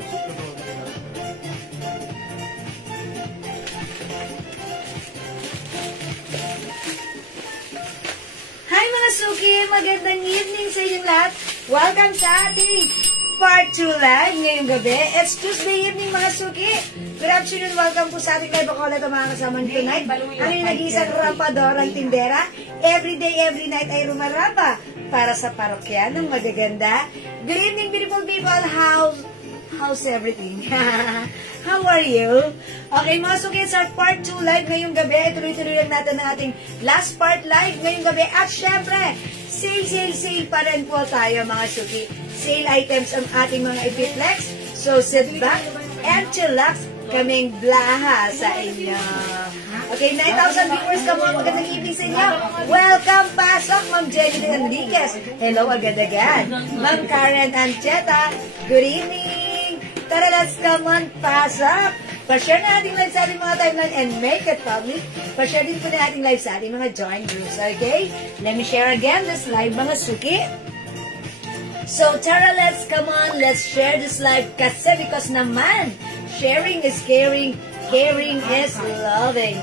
Hi mga suki! Magandang evening sa inyong lahat. Welcome sa ating Part 2 live ngayong gabi. It's Tuesday evening mga suki. Good afternoon. Welcome po sa ating live. Ako ulit ang mga kasama tonight. Ang nag-iisang rampadorang tindera. Every day, every night ay rumarapa para sa parokya ng magaganda. Good evening beautiful people. How's everything? How are you? Okay, mga suki, sa Part 2 live ngayong gabi. Tuloy-tuloy lang natin ang ating last part live ngayong gabi. At syempre, sale pa rin po tayo mga suki. Sale items ang ating mga ipiplex. So, sit back and chillax. Kaming blaha sa inyo. Okay, 9,000 viewers ka mo. Magandang evening sa inyo. Welcome, pasok, Ma'am Jenny Enriquez. Hello, agad-agad. Ma'am Karen Ancheta. Good evening. Tara, let's come on, pasok. Pa-share na ating live sa ating mga timeline and make it public. Pa-share din po na ating live sa ating mga join groups, okay? Let me share again this live, mga suki. So, tara, let's come on. Let's share this live kasi because naman, sharing is caring, caring is loving.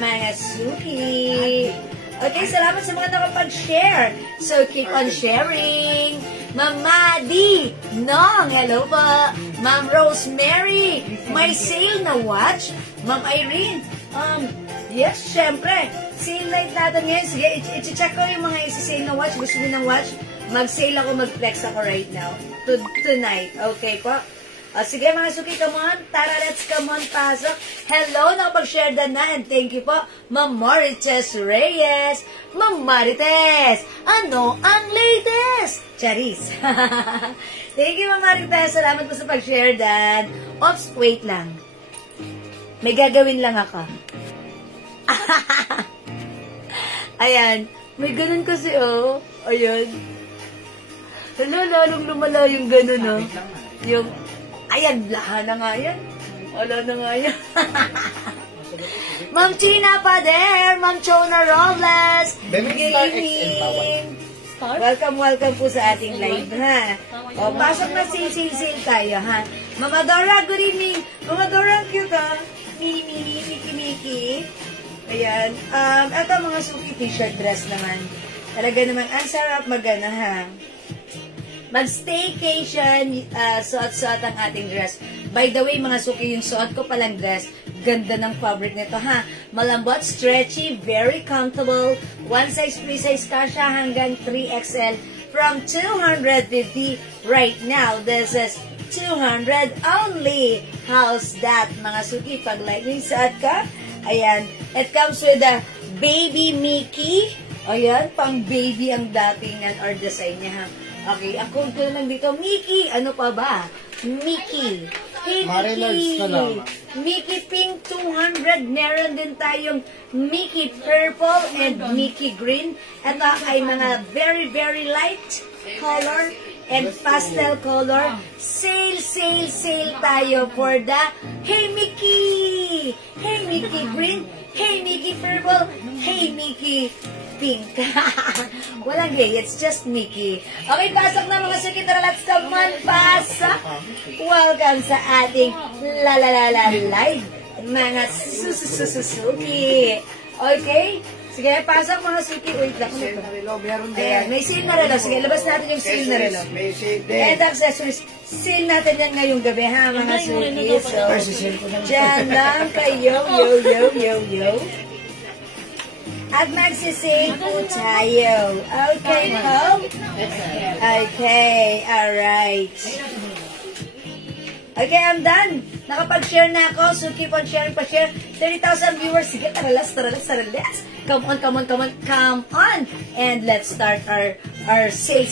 Mga suki. Okay, salamat sa mga nakapag-share. So, keep on sharing. Ma'am Madi, Nong, hello po. Ma'am Rosemary, may sale na watch. Ma'am Irene, yes, syempre. Sale night natin ngayon. Sige, i-check ko yung mga isa-sale na watch. Gusto niyo ng watch? Mag-sale ako, mag-flex ako right now. Tonight. Okay po? Sige mga suki, come on. Tara, let's come on, pasok. Hello, nakapag-share na and thank you po, Ma'am Marites Reyes. Ma'am Marites, ano ang latest? Charis. Thank you, Ma'am Marites. Salamat po sa pag-share dan. Ops, wait lang. May gagawin lang ako. Ayan. May ganun kasi, oh. Ayan. Hala, lalong lumala yung ganun, oh. Yung, ayan, laha na nga yan. Wala na nga yan. Ma'am China Pader, Ma'am Chona Robles. Good evening. Welcome po sa ating live, ha. O, pasok na sale tayo, ha. Mama Dora, good evening. Mama Dora, ang cute, ha. Miki. Ayan. Ito mga suki t-shirt dress naman. Talaga naman, ang sarap magana, ha. Mag-staycation, suot-suot ang ating dress. By the way, mga suki, yung suot ko palang dress, ganda ng fabric nito, ha. Malambot, stretchy, very comfortable. One size, free size ka siya hanggang 3XL from 250 right now. This is 200 only. How's that, mga suki? Pag lightning suot ka, ayan. It comes with a baby Mickey. Ayan, pang baby ang datingan or design niya, ha. Okay, ang code ko naman dito, Mickey. Ano pa ba? Mickey. Hey, Mickey. Mickey Pink 200. Meron din tayong Mickey Purple and Mickey Green. Ito ay mga very, very light color and pastel color. Sale tayo for the Hey Mickey! Hey Mickey Green! Hey Mickey Purple! Hey Mickey Pink. Walang hey, it's just Mickey. Okay, pasok na mga suki. Tara, let's come on, pasok. Welcome sa ating live, mga suki. Okay? Sige, pasok mga suki. Wait lang. Ayan, may sale na relo. Sige, labas natin yung sale na relo. And accessories. Sale natin yan ngayong gabi, ha, mga suki. So, dyan lang kayo. Yo. At magsisale po tayo. Okay, po? Okay, alright. Okay, I'm done. Nakapag-share na ako, so keep on sharing, pa-share. 30,000 viewers. Sige, tara, let's. Come on. And let's start our sale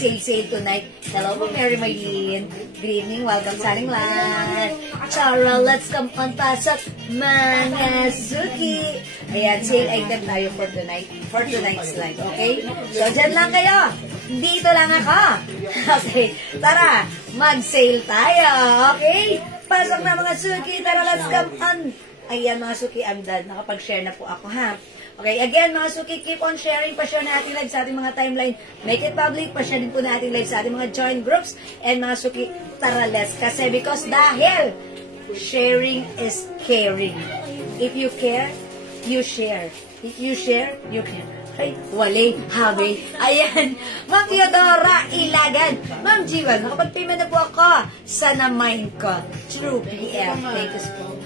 tonight. Hello po, Mary Maylene. Good evening, welcome sa ating lahat. Tara, let's come on, pasok, mga suki. Ayan, sale item tayo for tonight's live, okay? So, dyan lang kayo. Dito lang ako. Okay, tara, mag-sale tayo, okay? Pasok na mga suki, tara, let's come on. Ayan mga suki, I'm done. Nakapag-share na po ako, ha? Okay, again, mga suki, keep on sharing. Pa-share na ating live sa ating mga timeline. Make it public. Pa-share din po na ating live sa ating mga join groups. And mga suki, tara, let's. Kasi because dahil sharing is caring. If you care, you share. If you share, you care. Ay, wale, habi. Ayan, Ma'am Theodora Ilagan. Ma'am Jiwan, nakapag-payment na po ako sa na-mind ko. True PM. Thank you po.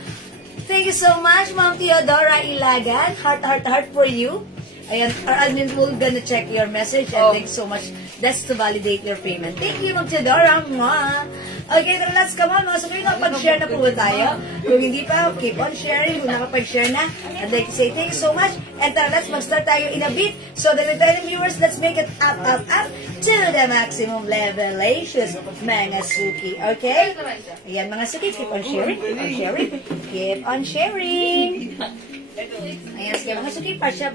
Thank you so much, Ma'am Theodora Ilagan. Heart, heart, heart for you. Ayan, our admin will gonna check your message and thanks so much. That's to validate your payment. Thank you, Ma'am Theodora. Mwah. Okay, so let's come on. Mga sabi, nakapag-share na po ba tayo? Kung hindi pa, keep on sharing. Kung nakapag-share na, I'd like to say thank you so much. And tara, let's mag-start tayo in a bit. So the returning viewers, let's make it up, up, up to the maximum levelations, mga suki. Okay? Ayan, mga suki, keep on sharing. Keep on sharing. Keep on sharing. Ayan, sige mga suki, pa-share.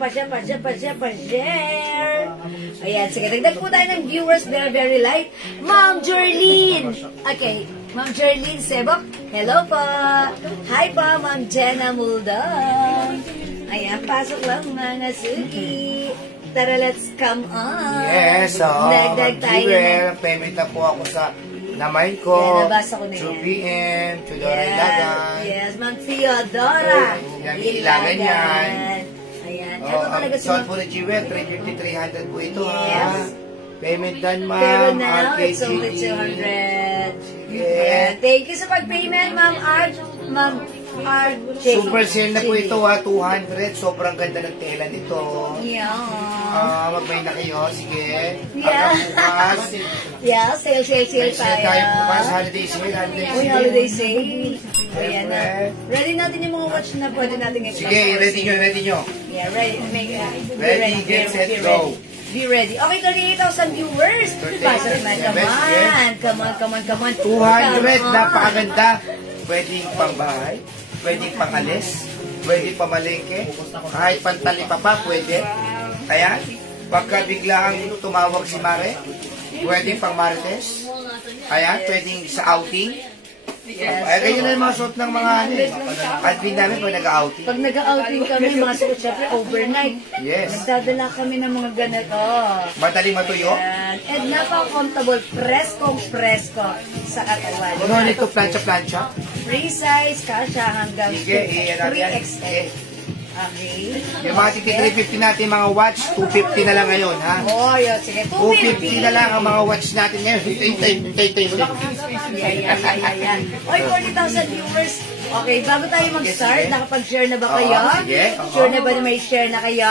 Ayan, sige, dagdag po tayo ng viewers, they're very light. Ma'am Jerlyn! Okay, Ma'am Jerlyn Sebok, hello po! Hi po, Ma'am Jenna Muldong! Ayan, pasok lang mga suki. Tara, let's come on! Yes, dagdag tayo na. Payment na po ako sa naman ko. Yan, nabasa ko na yan. 2 p.m. Theodora Ilagan. Yes, Ma'am Theodora Ilagan yan. Ayan, ito talaga si Sold po na Jewel, 350-300 po ito Yes. ha. Payment done, ma'am. Pero now, it's RKGD. only 200. Sige. Ayan, thank you sa pag-payment, Ma'am Art. Ma'am Art. Super sale na po ito ha, 200. Sobrang ganda ng tela nito. Yeah. Mag-buy na kayo, sige. Yeah. Hanggang bukas. Yeah, sale May sale tayo tayo. bukas, holiday sale, Uy, holiday sale. Ayan na. Ready natin yung mga watch na pwede natin i-pack. Sige, ready nyo. Yeah, ready. Ready, get set, go. Be ready. Okay, 38,000 viewers. Pasok na. Come on. 200, napakaganda. Pwedeng pangbahay, pwedeng pangalis, pwedeng pamalengke, kahit pantali pa, pwede. Ayan, pagka biglang tumawag si Mare, pwedeng pang Marites. Ayan, pwedeng sa outing. Ay, ganyan na yung mga suot ng mga admin namin pag nag-outing. Pag nag-outing kami, mga suot, syempre overnight. Yes. Nagdadala kami ng mga ganito. Madaling matuyo. Ayan. And napaka-comfortable, presko sa katawan. Ano nito, plancha-plancha? Free size, kasha hanggang Sige, iyan natin. 3XL. Okay. Yung mga titi 350 natin mga watch, 250 na lang ngayon, ha? Oh, yun. Sige, 250 na lang ang mga watch natin ngayon. Hintay ulit. Ayan. Oy, 40,000 viewers. Okay, bago tayo mag-start, nakapag-share na ba kayo? Sige. Sure na ba na may share na kayo?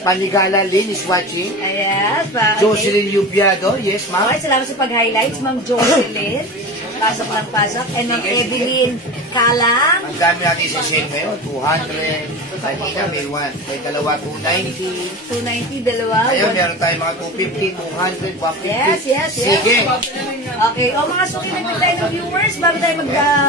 Panigala Lynn is watching. Ayan. Okay. Jocelyn Yubiado, yes ma'am. Okay, salamat sa pag-highlights, Ma'am Jocelyn. Pasok lang pasok. And Ma'am Evelyn Kalang. Ang dami natin sa sale ngayon, 200. Kanina may dalawa, 290. 290, dalawa. Ngayon, meron tayo mga 250, 200, 150. Yes. Sige. Okay, mga suki na tayo ng viewers bago tayo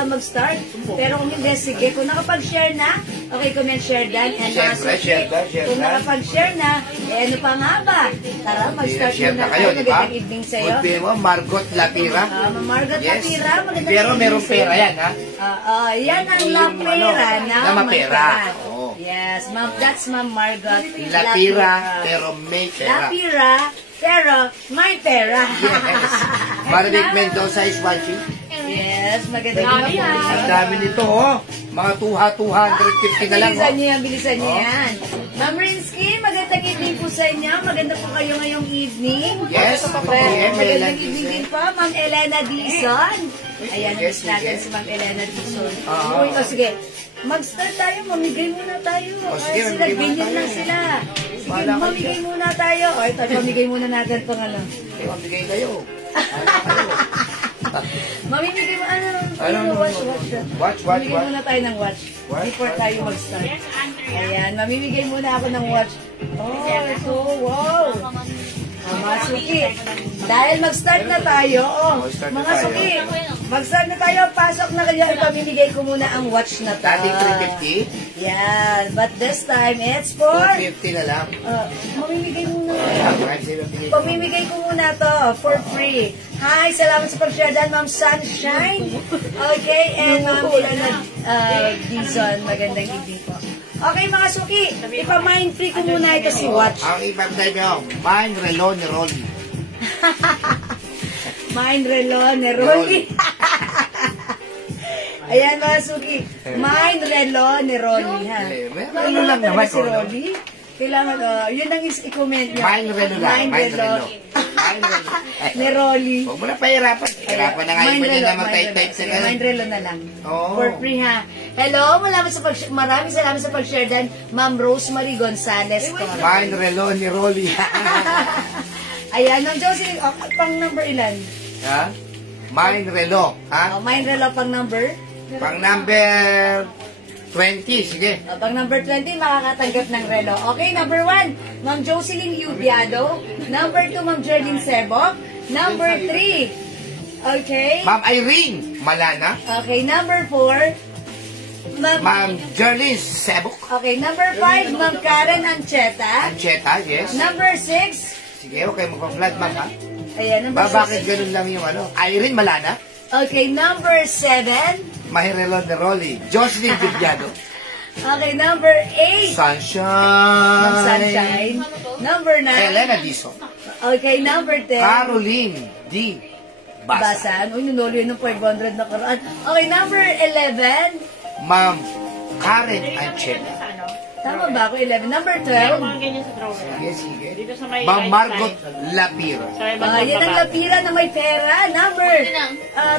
mag-start. Pero kung hindi, sige. Kung nakapag-share na, okay, comment, share dan. And mga Siyempre, suki, share kung nakapag-share na, ano pa nga ba? Tara, mag-start Share muna na kayo, tayo. di ba? Magandang evening sa'yo. Good day mo, Margot Lapira. Ma'am Margot Yes. Lapira, magandang Pero evening merong sa'yo. pera yan, ha? Yan ang Yung lapira ano, na na mapera. mapera. Oo. Yes, ma'am, that's Ma'am Margot Lapira, pero may pera. Lapira, pero may pera. Yes. Marivic Mendoza is watching. Yes, maganda yan. Ang dami nito, oh. Mga 250 na lang, Bilisan niyo yan. Ma'am Rinsky, magandang evening po sa inyo. Maganda po kayo ngayong evening. Yes, Magandang evening din po, Ma'am Elena Dizon. Ayan, Yes, miss natin sige. si Ma'am Elena Dizon. Oo. Uy, sige. Mag-start tayo, mamigay muna tayo. Sige, Sila, mamigay muna ganyan tayo. lang sila. Sige, Bahala ka mamigay dyan. muna tayo. O, ito, mamigay muna natin itong ano. Mabigay kayo. Mamimigay mo, Ano, watch. Watch. Mamimigay muna tayo ng watch. Watch, Before watch. tayo mag-start. Ayan, mamimigay muna ako ng watch. Oh, ito, wow. Mga suki, dahil mag-start na tayo, Start na mga tayo. suki, mag-start na tayo, pasok na kayo, ipamimigay ko muna ang watch na to. Dating 350, Yan, but this time, it's for, 250 na lang. mamimigay muna. Kahit sila bigay. Pamimigay ko muna to for free. Hi, salamat sa pag-share dyan, Ma'am Sunshine. Okay, and Ma'am Ilana Dizon, magandang evening po. Okay, mga suki, ipa-mind free ko muna ito si Watch. Ang ipapatay nyo, Mind Relo ni Rolly. Mind Relo ni Rolly. Ayan, mga suki. Mind Relo ni Rolly, ha? Relo lang naman, si Rolly. Kailangan, yun ang i-comment niya. Mind Relo lang, Mind Relo. Ni Rolly. Huwag mo na pahirapan. Hirapan na nga yung niya na mag-type-type sa ganun. Mind Relo na lang. Oo. For free, ha? Hello, maraming salamat sa pag-share din, Ma'am Rosemary Gonzalez. Mind Relo ni Rolly. Ayan, Ma'am Josie, pang number ilan? Ha? Mind Relo. Ha? Mind Relo pang number? Pang number 20, sige. Pang number 20, makakatanggap ng relo. Okay, number 1, Ma'am Jocelyn Yubiado. Number 2, Ma'am Jerlyn Sebok. Number 3, okay. Ma'am Irene Malana. Okay, number 4, Ma'am Jerlyn Sebok. Okay, number 5, Ma'am Karen Ancheta. Ancheta, yes. Number 6, Sige, okay, magpa-flat, ma'am, ha? ayan, number 6. Bakit ganun lang yung ano? Irene Malana. Okay, number 7. Mahirelo ni Rolly. Jocelyn Viviado. Okay, number 8. Sunshine. Ma'am Sunshine. Number 9. Elena Dizon. Okay, number 10. Caroline D. Basa. Basan. Uy, nunulo yun ng 500 na karaan. Okay, number 11. Ma'am Karen Ancheta. Tama ba ako? 11. Number 12. Sige, sige. Ma'am Margot Lapira. Yan ang lapira na may pera. Number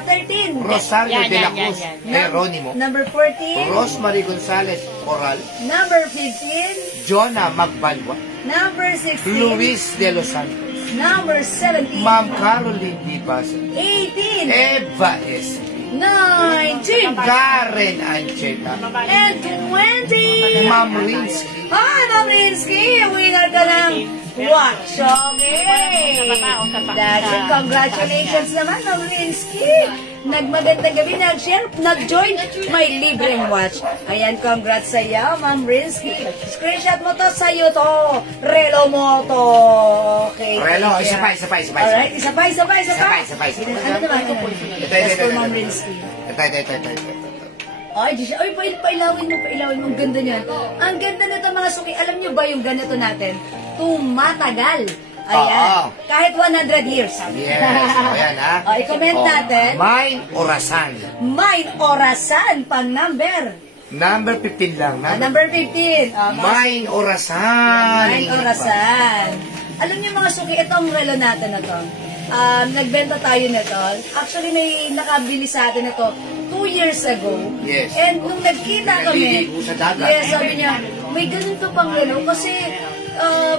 13. Rosario de la Cruz Geronimo. Number 14. Rosemary Gonzalez Oral. Number 15. Jonah Magbalwa. Number 16. Luis de los Santos. Number 17. Ma'am Caroline Di Basa. 18. Eva S. 19. Karen Ancheta. And 20. Ma'am Rinsky. Hi, Ma'am Rinsky! Winner ka ng watch. Okay. That's it. Congratulations naman, Ma'am Rinsky. Nagmagandang gabi, nag-share, nag-join, may libreng watch. Ayan, congrats sa iyo, Ma'am Rinsky. Screenshot mo to sa'yo to. Relo mo to. Okay. Relo, isa pa. Alright, isa pa. Isa pa. Ano naman? Yes, for Ma'am Rinsky. Ito. Ay, Diyos, ay, pailawin mo, ang ganda niyan. Ang ganda nito, mga suki. Alam niyo ba yung ganito natin? Tumatagal. Ayan. Kahit 100 years. Yes. Ayan, ha? I-comment natin. Mine Orasan. Mine Orasan, pang number. Number 15 lang. Number 15. Mine Orasan. Mine Orasan. Alam niyo, mga suki, itong relo natin na to. Nagbenta tayo nito. Actually, may nakabili sa atin ito 2 years ago. Yes. And nung nagkita kami, Naliligo sa dagat. yes, sabi niya, may ganito pang relo kasi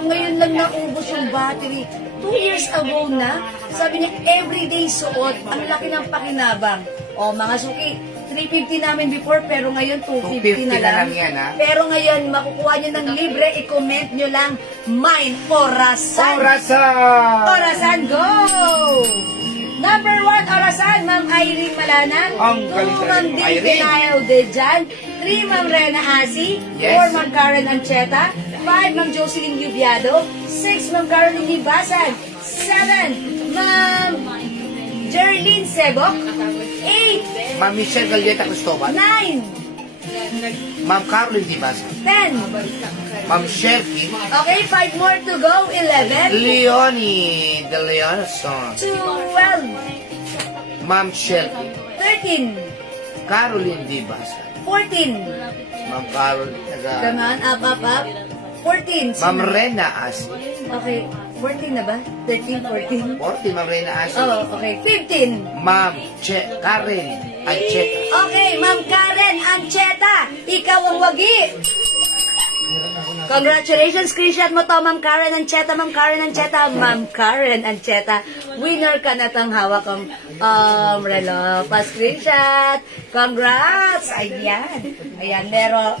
ngayon lang naubos yung battery. 2 years ago na, sabi niya, everyday suot, ang laki ng pakinabang. O, mga suki, 350 namin before, pero ngayon 250 na lang. Yan, ha? Pero ngayon, makukuha niyo ng libre, i-comment niyo lang, Mine Orasan. Orasan, go! Number 1, Orasan, Ma'am Irene Malana. Ang 2, galing Ma'am talaga, Daisy Irene. Nayo Dejan. 3, Ma'am Rena Asi. Yes. 4, Ma'am Karen Ancheta. 5, Ma'am Jocelyn Yubiado. 6, Ma'am Caroline Hibasan. 7, Ma'am Jerlyn Sebok. 8, Ma'am Michelle Galleta Cristobal. 9, Ma'am Caroline Di Basa. 10. Ma'am Sherky. Okay, 5 more to go. 11, Leonie De Leonson. 12, Ma'am Sherky. 13, Caroline Di Basa. 14. Ma'am Carol. Come on, up. 14. Ma'am Rena Asi. Okay, 14 na ba? 13, 14? 40, Ma'am Rena Asi. Oh, okay. 15. Ma'am Karen Ancheta. Okay, Ma'am Karen Ancheta, ikaw ang wagi. Congratulations, screenshot mo to, Ma'am Karen Ancheta, Ma'am Karen Ancheta, Ma'am Karen Ancheta. Winner ka na tang hawak kong relo. Pa-screenshot. Congrats! Ayan,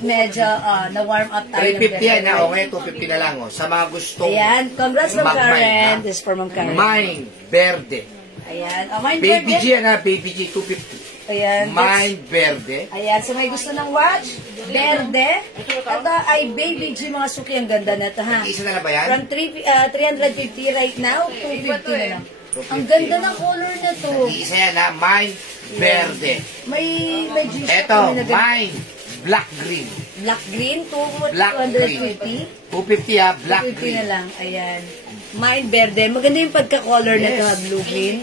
medyo na-warm up tayo. 350 yan, ha? Okay, 250 na lang, oh. Sa mga gustong Ayan, congrats, Ma'am mag-mine, Karen. ha? This is for Ma'am Karen. Mine Verde. Ayan, Mine Baby Verde. G yan, ha? Baby G, 250. Ayan, Mine Verde. ayan, so may gusto ng watch, Verde. Ito ay Baby G, mga suki, ang ganda na ito, ha? Isa na ba yan? From 350 right now, 250 na lang. Ang ganda ng color na to. Isa yan, ha? Mine Verde. May G-Shock Eto, kami na ganito. Mine black green. Black green, Black 250. 250 ha, black 250 green. na lang. Ayan. Mind verde. Maganda yung pagka-color na ito, Yes. ha, blue green.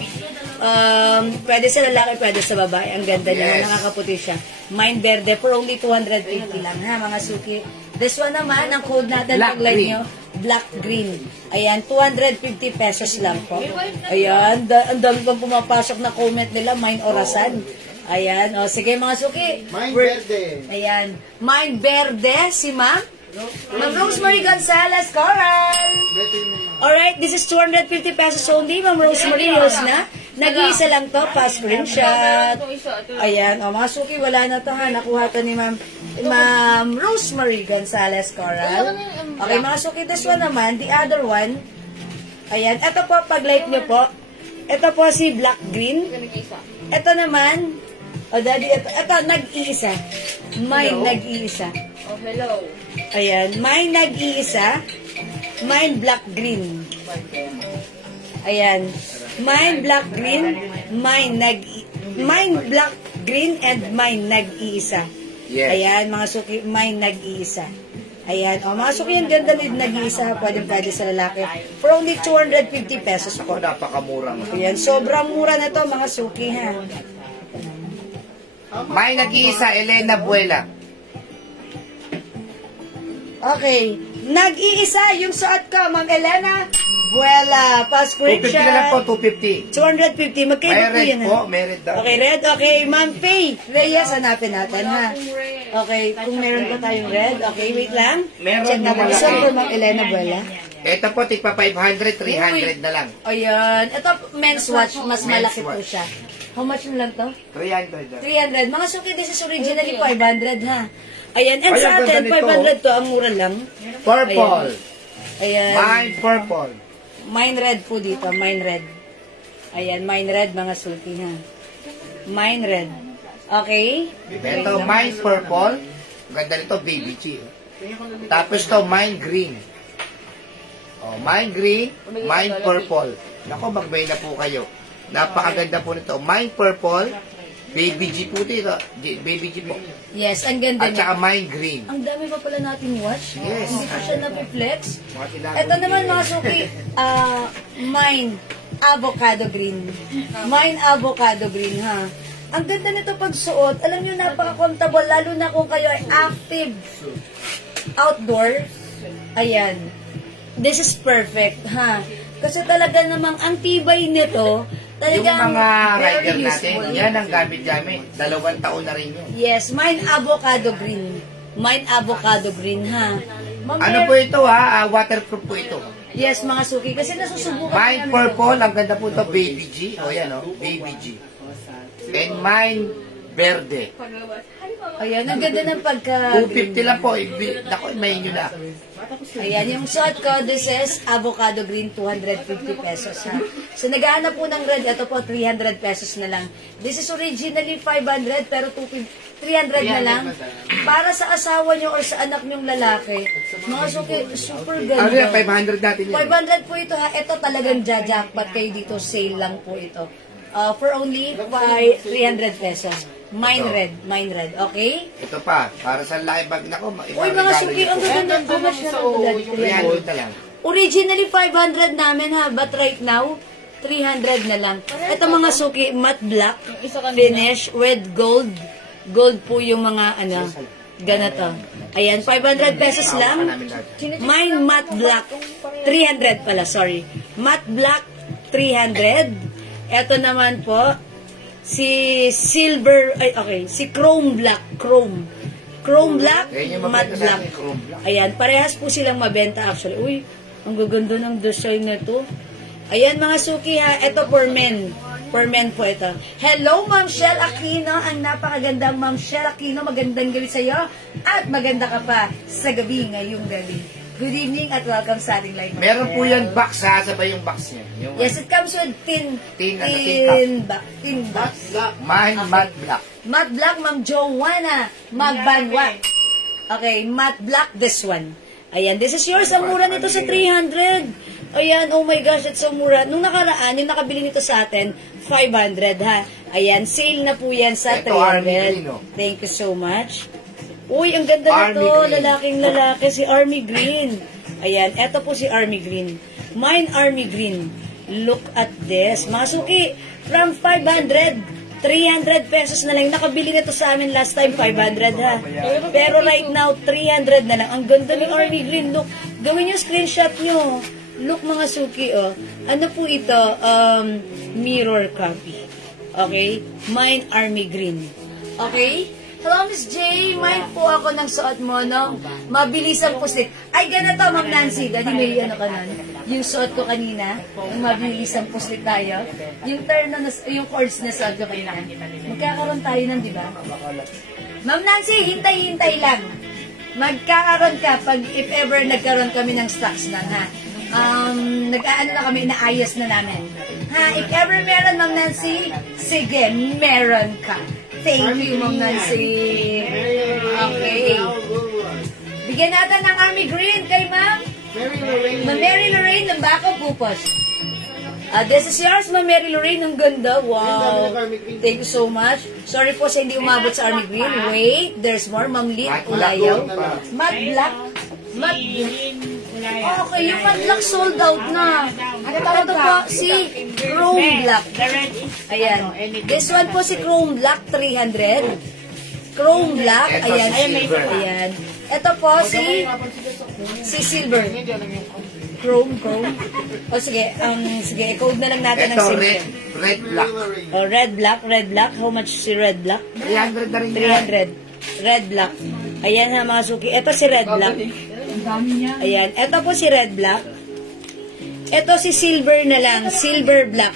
Pwede sa lalaki, pwede sa babae. Ang ganda niya, Yes. nakakaputi siya. Mind verde for only 250 lang, ha, mga suki. This one naman, ang code natin, Black pag-like green. nyo, black green. Ayan, 250 pesos lang po. Ayan, ang dami pang pumapasok na comment nila, mind orasan. Ayan, o sige mga suki. Mind verde. Ayan, mind verde, si ma'am. Ma'am Rosemary Gonzalez Coral. Alright, this is 250 pesos only. Ma'am Rosemary, yos na. Nag-iisa lang to, pa-screenshot. Ayan, o mga suki, wala na to ha. Nakuha to ni Ma'am Rosemary Gonzalez Coral. Okay, mga suki, this one naman, the other one. Ayan, ito po, pag-like nyo po. Ito po si Black Green. Ito naman, daddy, ito nag-iisa. Mine, nag-iisa. Oh, hello. Ayan, mine nag-iisa. Mine black green. Ayan. Mine black green, mine black green and mine nag-iisa. Yes. Ayan, mga suki, mine nag-iisa. Ayan, o mga suki, yung ganda din nag-iisa, pwede sa lalaki. For only 250 pesos po. Ako, napakamura mo. Ayan, sobrang mura na to mga suki ha. May nag-iisa, Elena Buela. Okay, nag-iisa yung suot ko, Ma'am Elena Buela. 250 na lang po, Pa-screenshot. 250. 250. Magkaiba May po red yan. po, ha? may red daw. Okay, red. Okay, Ma'am Faye Reyes, hanapin natin, ha? Okay, kung meron pa tayong red. Okay, wait lang. Meron Check natin. na malaki. So, for Ma'am Elena Buela. Ito po, tigpa 500, 300 na lang. Ayan. Ito, men's watch. Mas Men's malaki po watch. siya. How much na lang to? 300 daw. 300. Mga suki, this is originally 500, ha? Ayan. And Ay, sa ang atin, ganda nito. 500 to. Ang mura lang. Purple. Ayan. Mine purple. Mine red po dito, mine red. Ayan, mine red mga suki ha. Mine red. Okay? Ito, mine purple. Ganda nito, baby G. Tapos to, mine green. Oh, mine green, mine purple. Nako, magbay na po kayo. Napakaganda po nito. Mine purple, baby G po dito. Baby G po. Yes, ang ganda At saka niya. mine green. Ang dami pa pala natin watch. Yes. Hindi pa siya napiflex. Mga tinago Ito naman nila. mga suki, mine avocado green. Mine avocado green ha. Ang ganda nito pag suot. Alam nyo, napaka-comfortable. Lalo na kung kayo ay active outdoor. Ayan. This is perfect ha. Kasi talaga namang ang tibay nito, Yung talagang mga very rider natin, useful. yan ang gamit-gamit. 2 taon na rin yun. Yes, mine avocado green. Mine avocado green, ha? Ma'am, Ano po ito ha? Waterproof po ito. Yes, mga suki. Kasi nasusubukan Mine namin purple, ang ganda po ito, baby G. O yan o, baby G. And mine verde. Ayan, ang ganda ng pagka... 250 lang po. Naku, may inyo na. Ayan, yung suot ko, this is avocado green, 250 pesos, ha? So, naghahanap po ng red, ito po, 300 pesos na lang. This is originally 500, pero 300 na lang. Para sa asawa nyo or sa anak nyong lalaki, mga suki, super Ano yan, ganda. 500 natin yan. 500 po ito, ha? Ito talagang jackpot kayo dito, sale lang po ito. For only 300 pesos. Mine red, okay? Ito pa, para sa live bag. Naku, Uy, mga suki, ang ganda ng how much na ito? 300 na lang. Originally, 500 namin ha, but right now, 300 na lang. Ito mga suki, matte black, finish with gold. Gold po yung mga, ganito. Ayan, 500 pesos lang. Mine matte black, 300 pala, sorry. Matte black, 300. Ito naman po, si silver, si chrome black, chrome black, Yan yung matte mabenta sa black. akin, chrome black. Ayan, parehas po silang mabenta actually. Uy, ang gaganda ng design na to. Ayan mga suki ha, ito for men. For men po ito. Hello Ma'am Shell Aquino, ang napakagandang Ma'am Shell Aquino. Magandang gabi sa iyo at maganda ka pa sa gabi ngayong gabi. Good evening at welcome sa ating live. Meron po yan box ha, sabay yung box niya. Yung Yes, it comes with tin box. Mine matte black. Matte black, Ma'am Joanna Magbanwa. Okay, matte black, this one. Ayan, this is yours. Ang mura nito sa 300. Ayan, oh my gosh, it's so mura. Nung nakaraan, yung nakabili nito sa atin, 500 ha. Ayan, sale na po yan sa Ito, army 300. green, oh. Thank you so much. Uy, ang ganda na Army to. green. Lalaking lalaki, si Army Green. Ayan, eto po si Army Green. Mine Army Green. Look at this. Mga suki, from 500, 300 pesos na lang. Nakabili na to sa amin last time, 500 ha. Pero right now, 300 na lang. Ang ganda ni Army Green. Look, gawin nyo screenshot nyo. Look mga suki, oh. Ano po ito? Mirror copy. Okay? Mine Army Green. Okay? Hello, Miss J. Mind po ako ng suot mo, no? Mabilis ang puslit. Ay, ganito, Ma'am Nancy. Dali, may ano ka nun? Yung suot ko kanina, yung mabilis ang puslit tayo. Yung turn na, yung chords na suot ko kanina. Magkakaroon tayo nun, di ba? Ma'am Nancy, hintay-hintay lang. Magkakaroon ka pag if ever nagkaroon kami ng stocks na, ha? Nag-aano na kami, inaayos na namin. Ha? If ever meron, Ma'am Nancy, sige, meron ka. Thank you, Ma'am Nancy. Okay. Bigyan natin ng Army Green kay Ma'am Mary Lorraine ng Bako Pupos. This is yours, Ma'am Mary Lorraine. Ang ganda. Wow. Thank you so much. Sorry po sa hindi umabot sa Army Green. Wait, there's more. Ma'am Lit Ulayaw. Matte Black. Matte Black. Okay, yung matte black sold out na. Ito po si Chrome Black. Ayan. This one po si Chrome Black, 300. Chrome Black. Ayan. Ayan. Ito po si Silver. Chrome. O sige, sige, code na lang natin ng Ito, simple. red black. Oh, red black. How much si red black? 300 na rin yan. 300. Red black. Ayan ha mga suki. Ito si red black. Ayan. Ito po si red black. Ito si silver na lang. Silver black.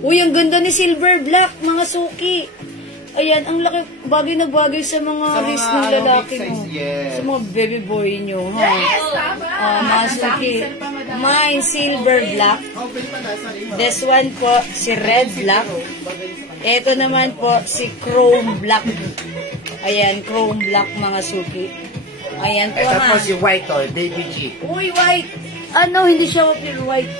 Uy, ang ganda ni silver black, mga suki. Ayan, ang laki. Bagay na bagay sa mga wrist ng lalaki mo. Sa mga baby boy nyo, ha? Mga suki. Mine, silver black. This one po, si red black. Ito naman po, si chrome black. Ayan, chrome black, mga suki. Ayan po, Ito ha? po si white, oh, Baby G. Uy, white. Ano, hindi siya pure white.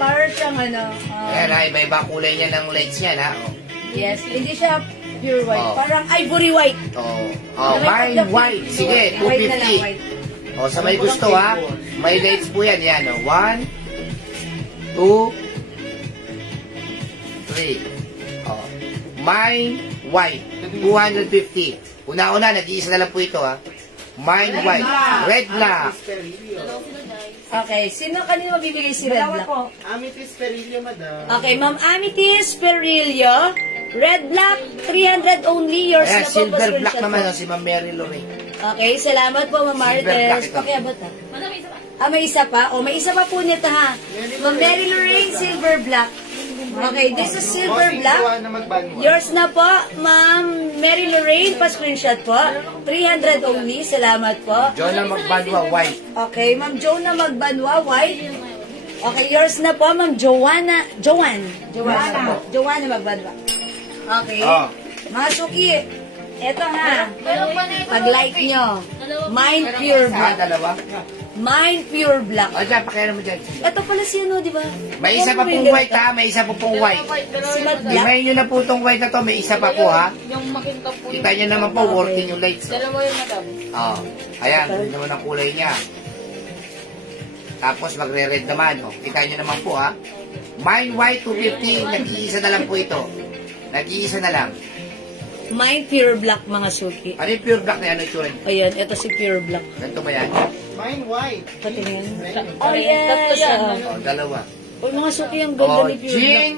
Para siyang ano. Ayan, ha, iba-iba kulay niya ng lights yan, ha? Oh. Yes, hindi siya pure white. Oh. Parang ivory white. Mine white. Sige, White na lang, 250. white. Sa may gusto, ha? May lights po yan. Yan, oh. 1, 2, 3. Mine white. 250. Una-una, nag-iisa na lang po ito, ha? Mine white. Red black. Okay, sino kanino mabibigay si red black? Amethyst Perillo, madam. Okay, Ma'am Amethyst Perillo. Red black, 300 only. Yours Ayan, na po. silver black screenshot naman, po. oh, si Ma'am Mary Lorraine. Okay, salamat po, Ma'am Silver black Martes. ito. Pakiabot ha. May isa pa? O, may isa pa po nito ha. Ma'am Mary Lorraine, silver black. Okay, this is silver black. Yours na po, Ma'am Mary Lorraine, pa-screenshot po. 300 only, salamat po. Jonah Magbanwa, white. Okay, Ma'am Jonah Magbanwa, white. Okay, yours na po, Ma'am Joanna Magbanwa. Okay. Oh. Mga suki, eto ha. Pag-like nyo, Mine Pure Black. Dalawa. Mine Pure Black. O, dyan, pakialam mo dyan. Ito pala si ano, di ba? May isa pa pong white, ha? May isa pa pong white. Si Matte Black. Imayin nyo na po itong white na to. May isa pa po, ha? Yung makinta po Kita nyo naman po, working yung lights. Dalawa yung madam. Ayan, yun naman ang kulay niya. Tapos magre-red naman, oh. Kita nyo naman po, ha? Mine white 250, nag-iisa na lang po ito. Nag-iisa na lang. Mine Pure Black, mga suki. Ano yung pure black na yan? Ano yung tsura niya? Ayan, ito si Pure Black. Ganito ba yan? Mine white. Patingin. Oh, yes. Dalawa. Uy, mga suki, ang ganda ni Pure Black. Jean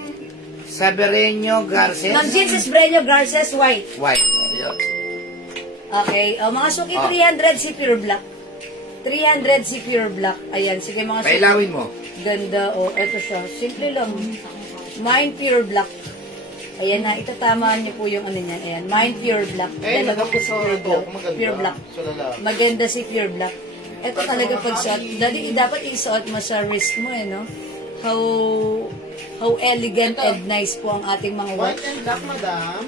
Sabereño Garces. Ma'am Jean Sesbreño Garces, white. White. Ayun. Okay, mga suki, 300 si Pure Black. 300 si Pure Black. Ayan, sige mga suki. Pailawin mo. Ganda, ito siya. Simple lang. Mine Pure Black. Ayan na, itatamaan niyo po yung ano niya. Ayan, Mine Pure Black. Dalawa po sa Pure Black. Pure Black. Maganda si Pure Black. Ito talaga pag suot. Dapat isuot mo sa wrist mo, no? How elegant and nice po ang ating mga watch. White and black, madam.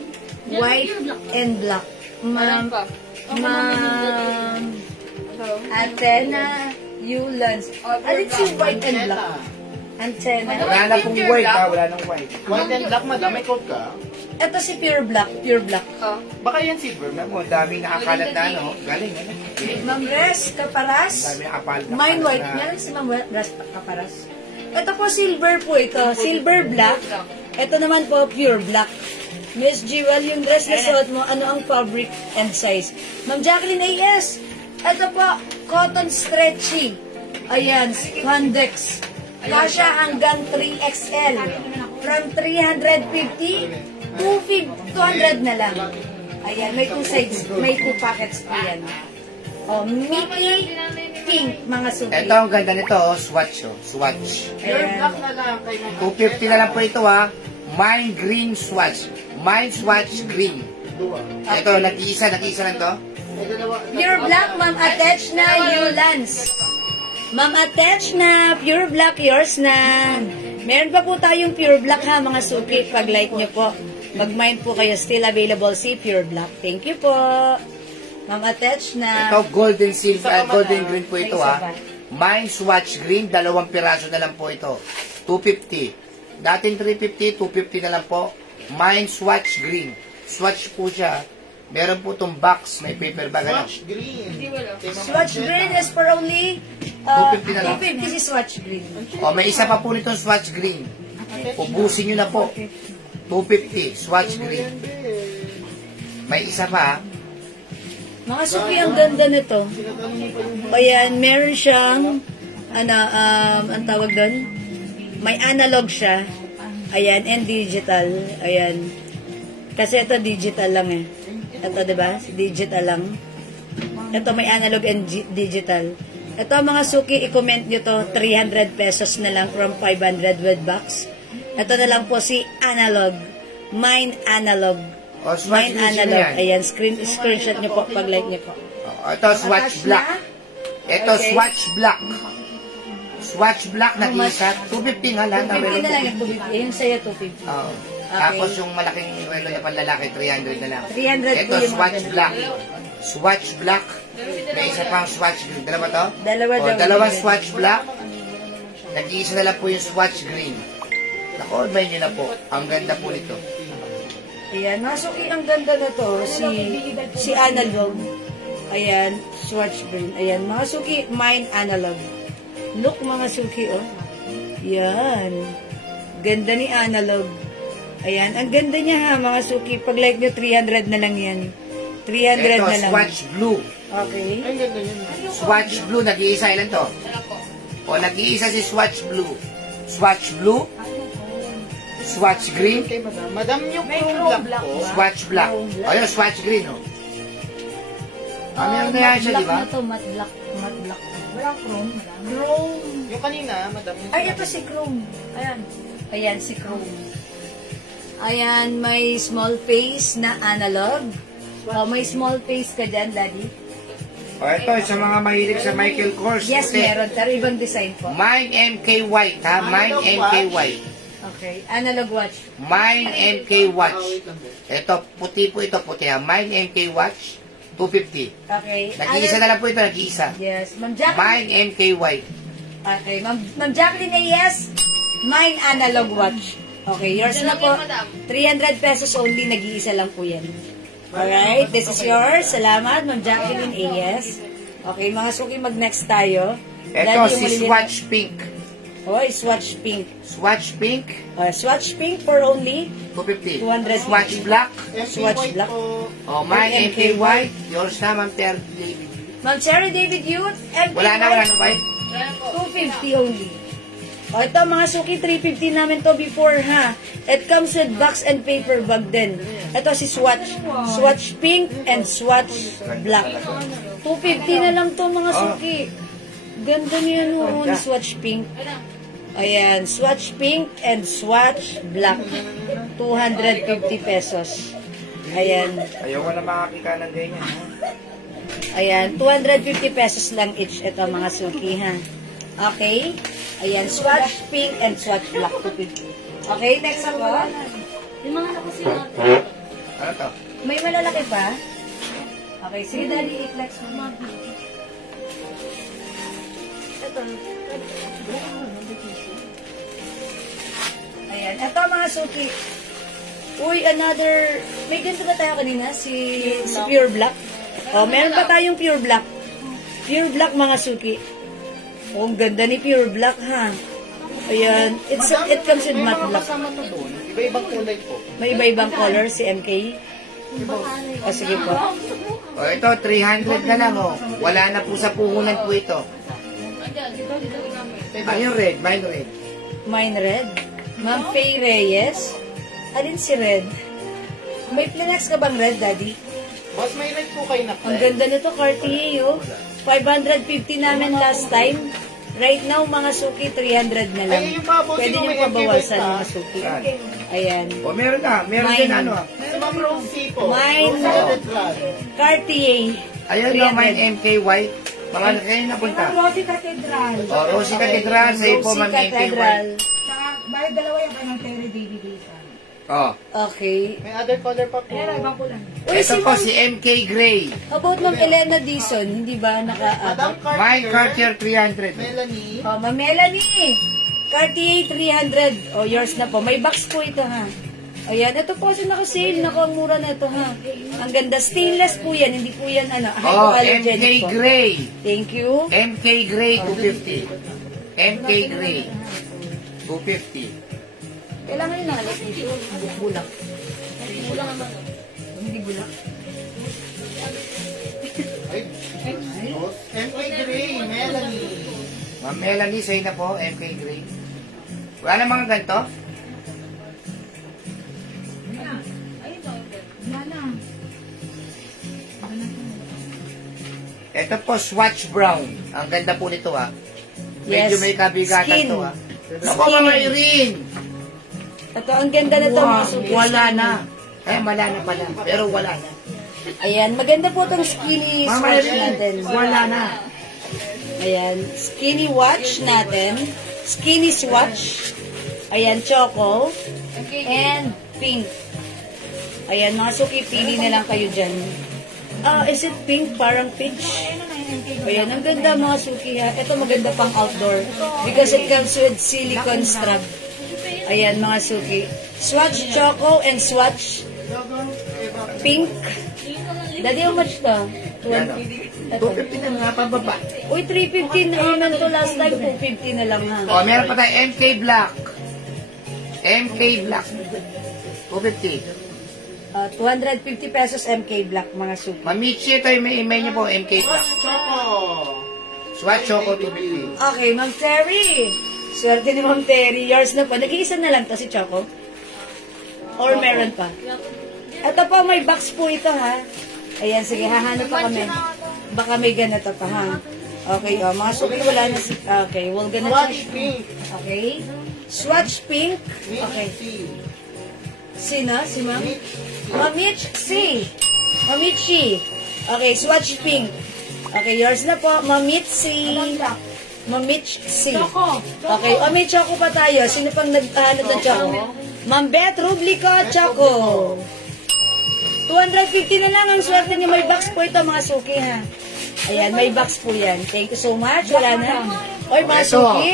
White and black. Ma'am, Athena Eulans. Alin si white and black? Antenna. Wala na pong white, ha? Wala nang white. White and black, madam. May code ka? Ito si Pure Black. Pure Black. Baka yan silver. Mo, daming nakakalat na ano. Galing, ano? Ma'am Res Caparas. Daming nakapalat na. Mine white. Yan si Ma'am Res Caparas. Ito po silver po ito. Silver black. Ito naman po pure black. Miss Jewel, yung dress na suot mo, ano ang fabric and size? Ma'am Jacqueline A.S. Ito po, cotton stretchy. Ayan, spandex. Kasha hanggang 3XL. From 350, 200 na lang. Ayan, may 2 sides, may 2 pockets po yan. Oh, Mickey Pink, mga suki. Ito ang ganda nito, oh, swatch, oh. Swatch. Pure Ayan. black na lang. 250 na lang po ito, ha. Mine green swatch. Mine swatch green. Ito, nag-iisa lang to. Pure black, ma'am, attach na Yulans. Ma'am, attach na. Pure black, yours na. Meron pa po tayong pure black ha, mga suki. Pag like nyo po, mag-mind po kayo. Still available si pure black. Thank you po. Ma'am, attach na. Ito, golden silver, golden green po ito, May isa ha. pa. Mine swatch green, 2 piraso na lang po ito. 250. Dating 350, 250 na lang po. Mine swatch green. Swatch po siya. Meron po itong box, may paper bag. Ano? Swatch green. Swatch green is for only 250 na lang. 250 si swatch green. O, may isa pa po nitong swatch green. Ubusin nyo na po. 250, swatch green. May isa pa, Mga suki, ang ganda nito. Ayan, meron siyang, ang tawag doon, may analog siya. Ayan, and digital. Ayan. Kasi ito digital lang eh. Ito, diba? Digital lang. Ito may analog and digital. Ito mga suki, i-comment nyo to, 300 pesos na lang from 500 with box. Ito na lang po si analog. Mine analog. o, swatch Mine green sila analog. yan. Ayan, screenshot nyo po pag like nyo po. O, ito, swatch Attach black. na. Ito, Okay. swatch black. Swatch black, nag-iisa. 250 nga lang. 250 na lang yung 250. Yung sa'yo 250. Oo. Tapos yung malaking relo na panlalaki, 300 na lang. 300 Ito, po yung swatch mga black. Swatch black. May isa pang swatch green. Dalawa to? Dalawa O, daw. dalawang swatch black. Nag-iisa na lang po yung swatch green. Naku, may nyo na po. Ang ganda po nito. Ayan, mga suki, ang ganda na to. Si analog. Ayan, swatch green. Ayan, mga suki, mine analog. Look, mga suki, oh. Yan. Ganda ni analog. Ayan, ang ganda niya ha, mga suki. Pag like nyo, 300 na lang yan. 300 Ito, na lang. swatch blue. Okay. Ang ganda yun. Swatch blue, nag-iisa. Ilan to? O, nag-iisa si swatch blue. Swatch blue. Swatch green. Okay, madam. Madam, yung chrome black po. Swatch black. O, yun, swatch green, oh. Meron na yan siya, di ba? Black na to, matte black. Matte black. Walang chrome. Chrome. Yung kanina, madam. Yung Ay, ito si Chrome. Ayan. Ayan, si Chrome. Ayan, may small face na analog. Oh, may small face ka dyan, Daddy. O, ito, sa mga mahilig sa Michael Kors. Yes, puti. meron. Pero ibang design po. Mine MK White, ha? Mine MK White. Okay. Analog watch. Mine MK Watch. Ito, puti po ito, puti, ha? Mine MK Watch, 250. Okay. Nag-iisa na lang po ito, nag-iisa. Yes. Ma'am Jacqueline. Mine MK White. Okay. Ma'am Jacqueline, yes. Mine analog watch. Okay. Yours na po. 300 pesos only. Nag-iisa lang po yan. Alright. This is yours. Salamat, Ma'am Jacqueline, yes. Okay. Mga suki, mag-next tayo. Ito, Daddy, yung si maliliit. Swatch Pink. Oy, swatch pink. Swatch Pink, Swatch pink for only 250. 200. Swatch Black. Swatch black. O, Mine MK White. Yours na, Ma'am Ter David. Ma'am Cherry David Youth. Wala na white. 250 only. O, ito mga suki, 350 namin to before, ha? It comes with box and paper bag din. Ito si Swatch. Swatch pink and Swatch black. 250 na lang to mga suki. Ganda niya noon, Swatch pink. Ayan, Swatch pink and Swatch black. 250 pesos. Ayan. Ayoko na makakita ng ganyan. Ayan, 250 pesos lang each ito mga suki, ha? Okay? Ayan, Swatch pink and Swatch black, 250. Okay, next ako. Yung mga nakusinot. Ano to? May malalaki pa? Okay, sige Daddy, i-flex mo. Ito. Ayan, ito mga suki. Uy, another... May ganito ba tayo kanina? Si Pure Black? Oh, meron pa tayong Pure Black. Pure Black, mga suki. Oh, ang ganda ni Pure Black, ha? Ayan. It comes with matte black. Kasama to doon. Iba-ibang kulay po. May iba-ibang color si MK. O, sige po. O ito, 300 na lang oh. Wala na po sa puhunan po ito. Ayun red, mine red. Mine red. Ma'am Faye Reyes. Alin si red? May Plenex ka bang red, Daddy? Boss, may red po kayo na Ang ganda nito, Cartier, oh. 550 namin last time. Right now, mga suki, 300 na lang. Ay, yung mga boss, Pwede yung nyo may pabawasan, MK mga suki. Saan? Ayan. O meron na, meron Mine. din ano ah. Si Ma'am Rosie po. Mine. Rosie Red Rod. Cartier. Ayun o, mine MK White. Mga kayo napunta. Rosie Cathedral. O, Rosie Cathedral, sa iyo po, Rosie ma'am MK Cathedral. White. Saka, bali dalawa yung kanyang Terry Baby Basan. O, Okay. May other color pa po. Ayan, ibang kulang. Uy, ito si po Ma'am, si MK Gray. about Ma'am Elena Dizon, hindi ba Madam naka-abot? Mine Cartier. Cartier 300. Melanie. Oh, Ma'am Melanie. Cartier 300. Oh, yours na po. May box po ito, ha? Ayan, ito po siya naka-sale. Naku, ang mura na ito, ha? Ang ganda. Stainless po yan. Hindi po yan, ano, O, MK hypoallergenic po. Gray. Thank you. MK Gray 250. MK Gray 250. Kailangan yun nakalap dito. Bulak. Bulak naman. Hindi bulak. Ay, boss. MK Gray, Melanie. Ma'am Melanie, sa'yo na po, MK Gray. Wala na mga ganito? Wala na. Ito po, Swatch Brown. Ang ganda po nito ha. Medyo Yes. may kabigatan Skin. to ha. Ako, Skin. Mama Irene. Ito, ang ganda na ito, mga suki. Wala na. Eh, wala na pala. Pero wala na. Ayan, maganda po itong skinny Mama swatch Irene, natin. wala na. Ayan, skinny watch natin. Skinny swatch. Ayan, choco. And pink. Ayan, mga suki, pili na lang kayo dyan. Is it pink? Parang peach. Ayan, ang ganda mga suki ha. Ito maganda pang outdoor. Because it comes with silicone strap. Ayan, mga suki. Swatch choco and swatch pink. Daddy, how much to? Yan o. 250 na nga pababa. Uy, 350 na naman to last time. 250 na lang ha. O, meron pa tayo MK Black. MK Black. 250. 250 pesos MK Black, mga suki. Mamichi, ito yung may email niyo po, MK Black. Choco. Swatch Choco 250. Okay, Ma'am Terry. Swerte ni Ma'am Terry. Yours na po. Nag-iisa na lang to si Choco? Or meron pa? Ito po, may box po ito ha. Ayan, sige, hahanap pa kami. Baka may ganito pa ha. Okay, mga suki, wala na si... Okay, we're gonna Swatch check. pink. Okay. Swatch pink. Okay. Mitzi. Sino? Si Ma'am? Ma'am Mitch C. Ma'am Mitch C. Okay, swatch pink. Okay, yours na po. Ma'am Mitch C. Ma'am Mitch C. Okay, may choco pa tayo. Sino pang naghahanap ng choco? Ma'am Beth Rublico, choco. 250 na lang ang swerte niyo. May box po ito, mga suki, ha. Ayan, may box po yan. Thank you so much. Wala na. Oy, mga Ito. suki.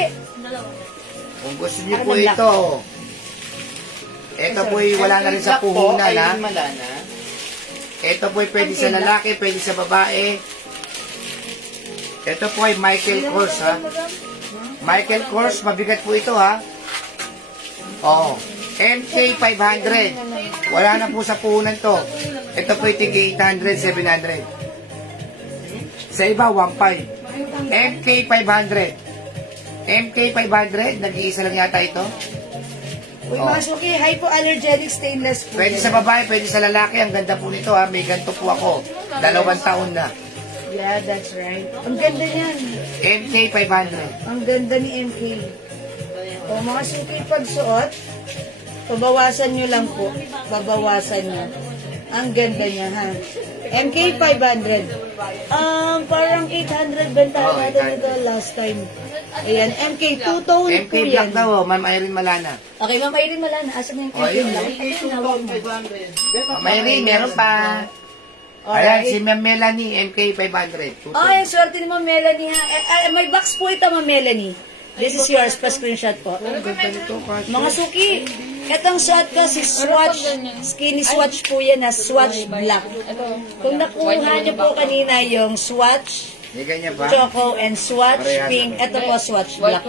Kung gusto niyo Ano po black? ito, ito po wala na rin sa puhunan ha. Irene Malana. Ito po pwede sa lalaki, pwede sa babae. Ito po ay Michael Kors ha. Michael Kors, mabigat po ito ha. Oh, MK 500. Wala na po sa puhunan to. Ito po ay tig 800, 700. Sa iba, 1.5. MK 500. MK 500, nag-iisa lang yata ito. Uy, mga suki, hypoallergenic stainless po. Pwede sa babae, pwede sa lalaki. Ang ganda po nito ha. May ganito po ako. 2 taon na. Yeah, that's right. Ang ganda niyan. MK 500. Ang ganda ni MK. O, mga suki, pagsuot, pabawasan nyo lang po. Babawasan nyo. Ang ganda niya, ha? MK 500. Parang 800 bentahan natin ito last time. Ayan, MK 2-tone MK po Black yan. daw, Ma'am Irene Malana. Okay, Ma'am Irene Malana. Asan na yung Oh, MK yun. Black? MK 2,500. Ma'am Irene, meron pa. Ayan, si Ma'am Melanie, MK 500. Ay, swerte ni Ma'am Melanie, ha? May box po ito, Ma'am Melanie. This is yours, pa-screenshot po. Ang ganda nito, kasi. Mga suki, Itong suot ko, si Swatch, skinny swatch po yan na Swatch Black. Kung nakuha niyo po kanina yung Swatch, May ganyan ba? Choco, and Swatch Pink, ito po Swatch Black.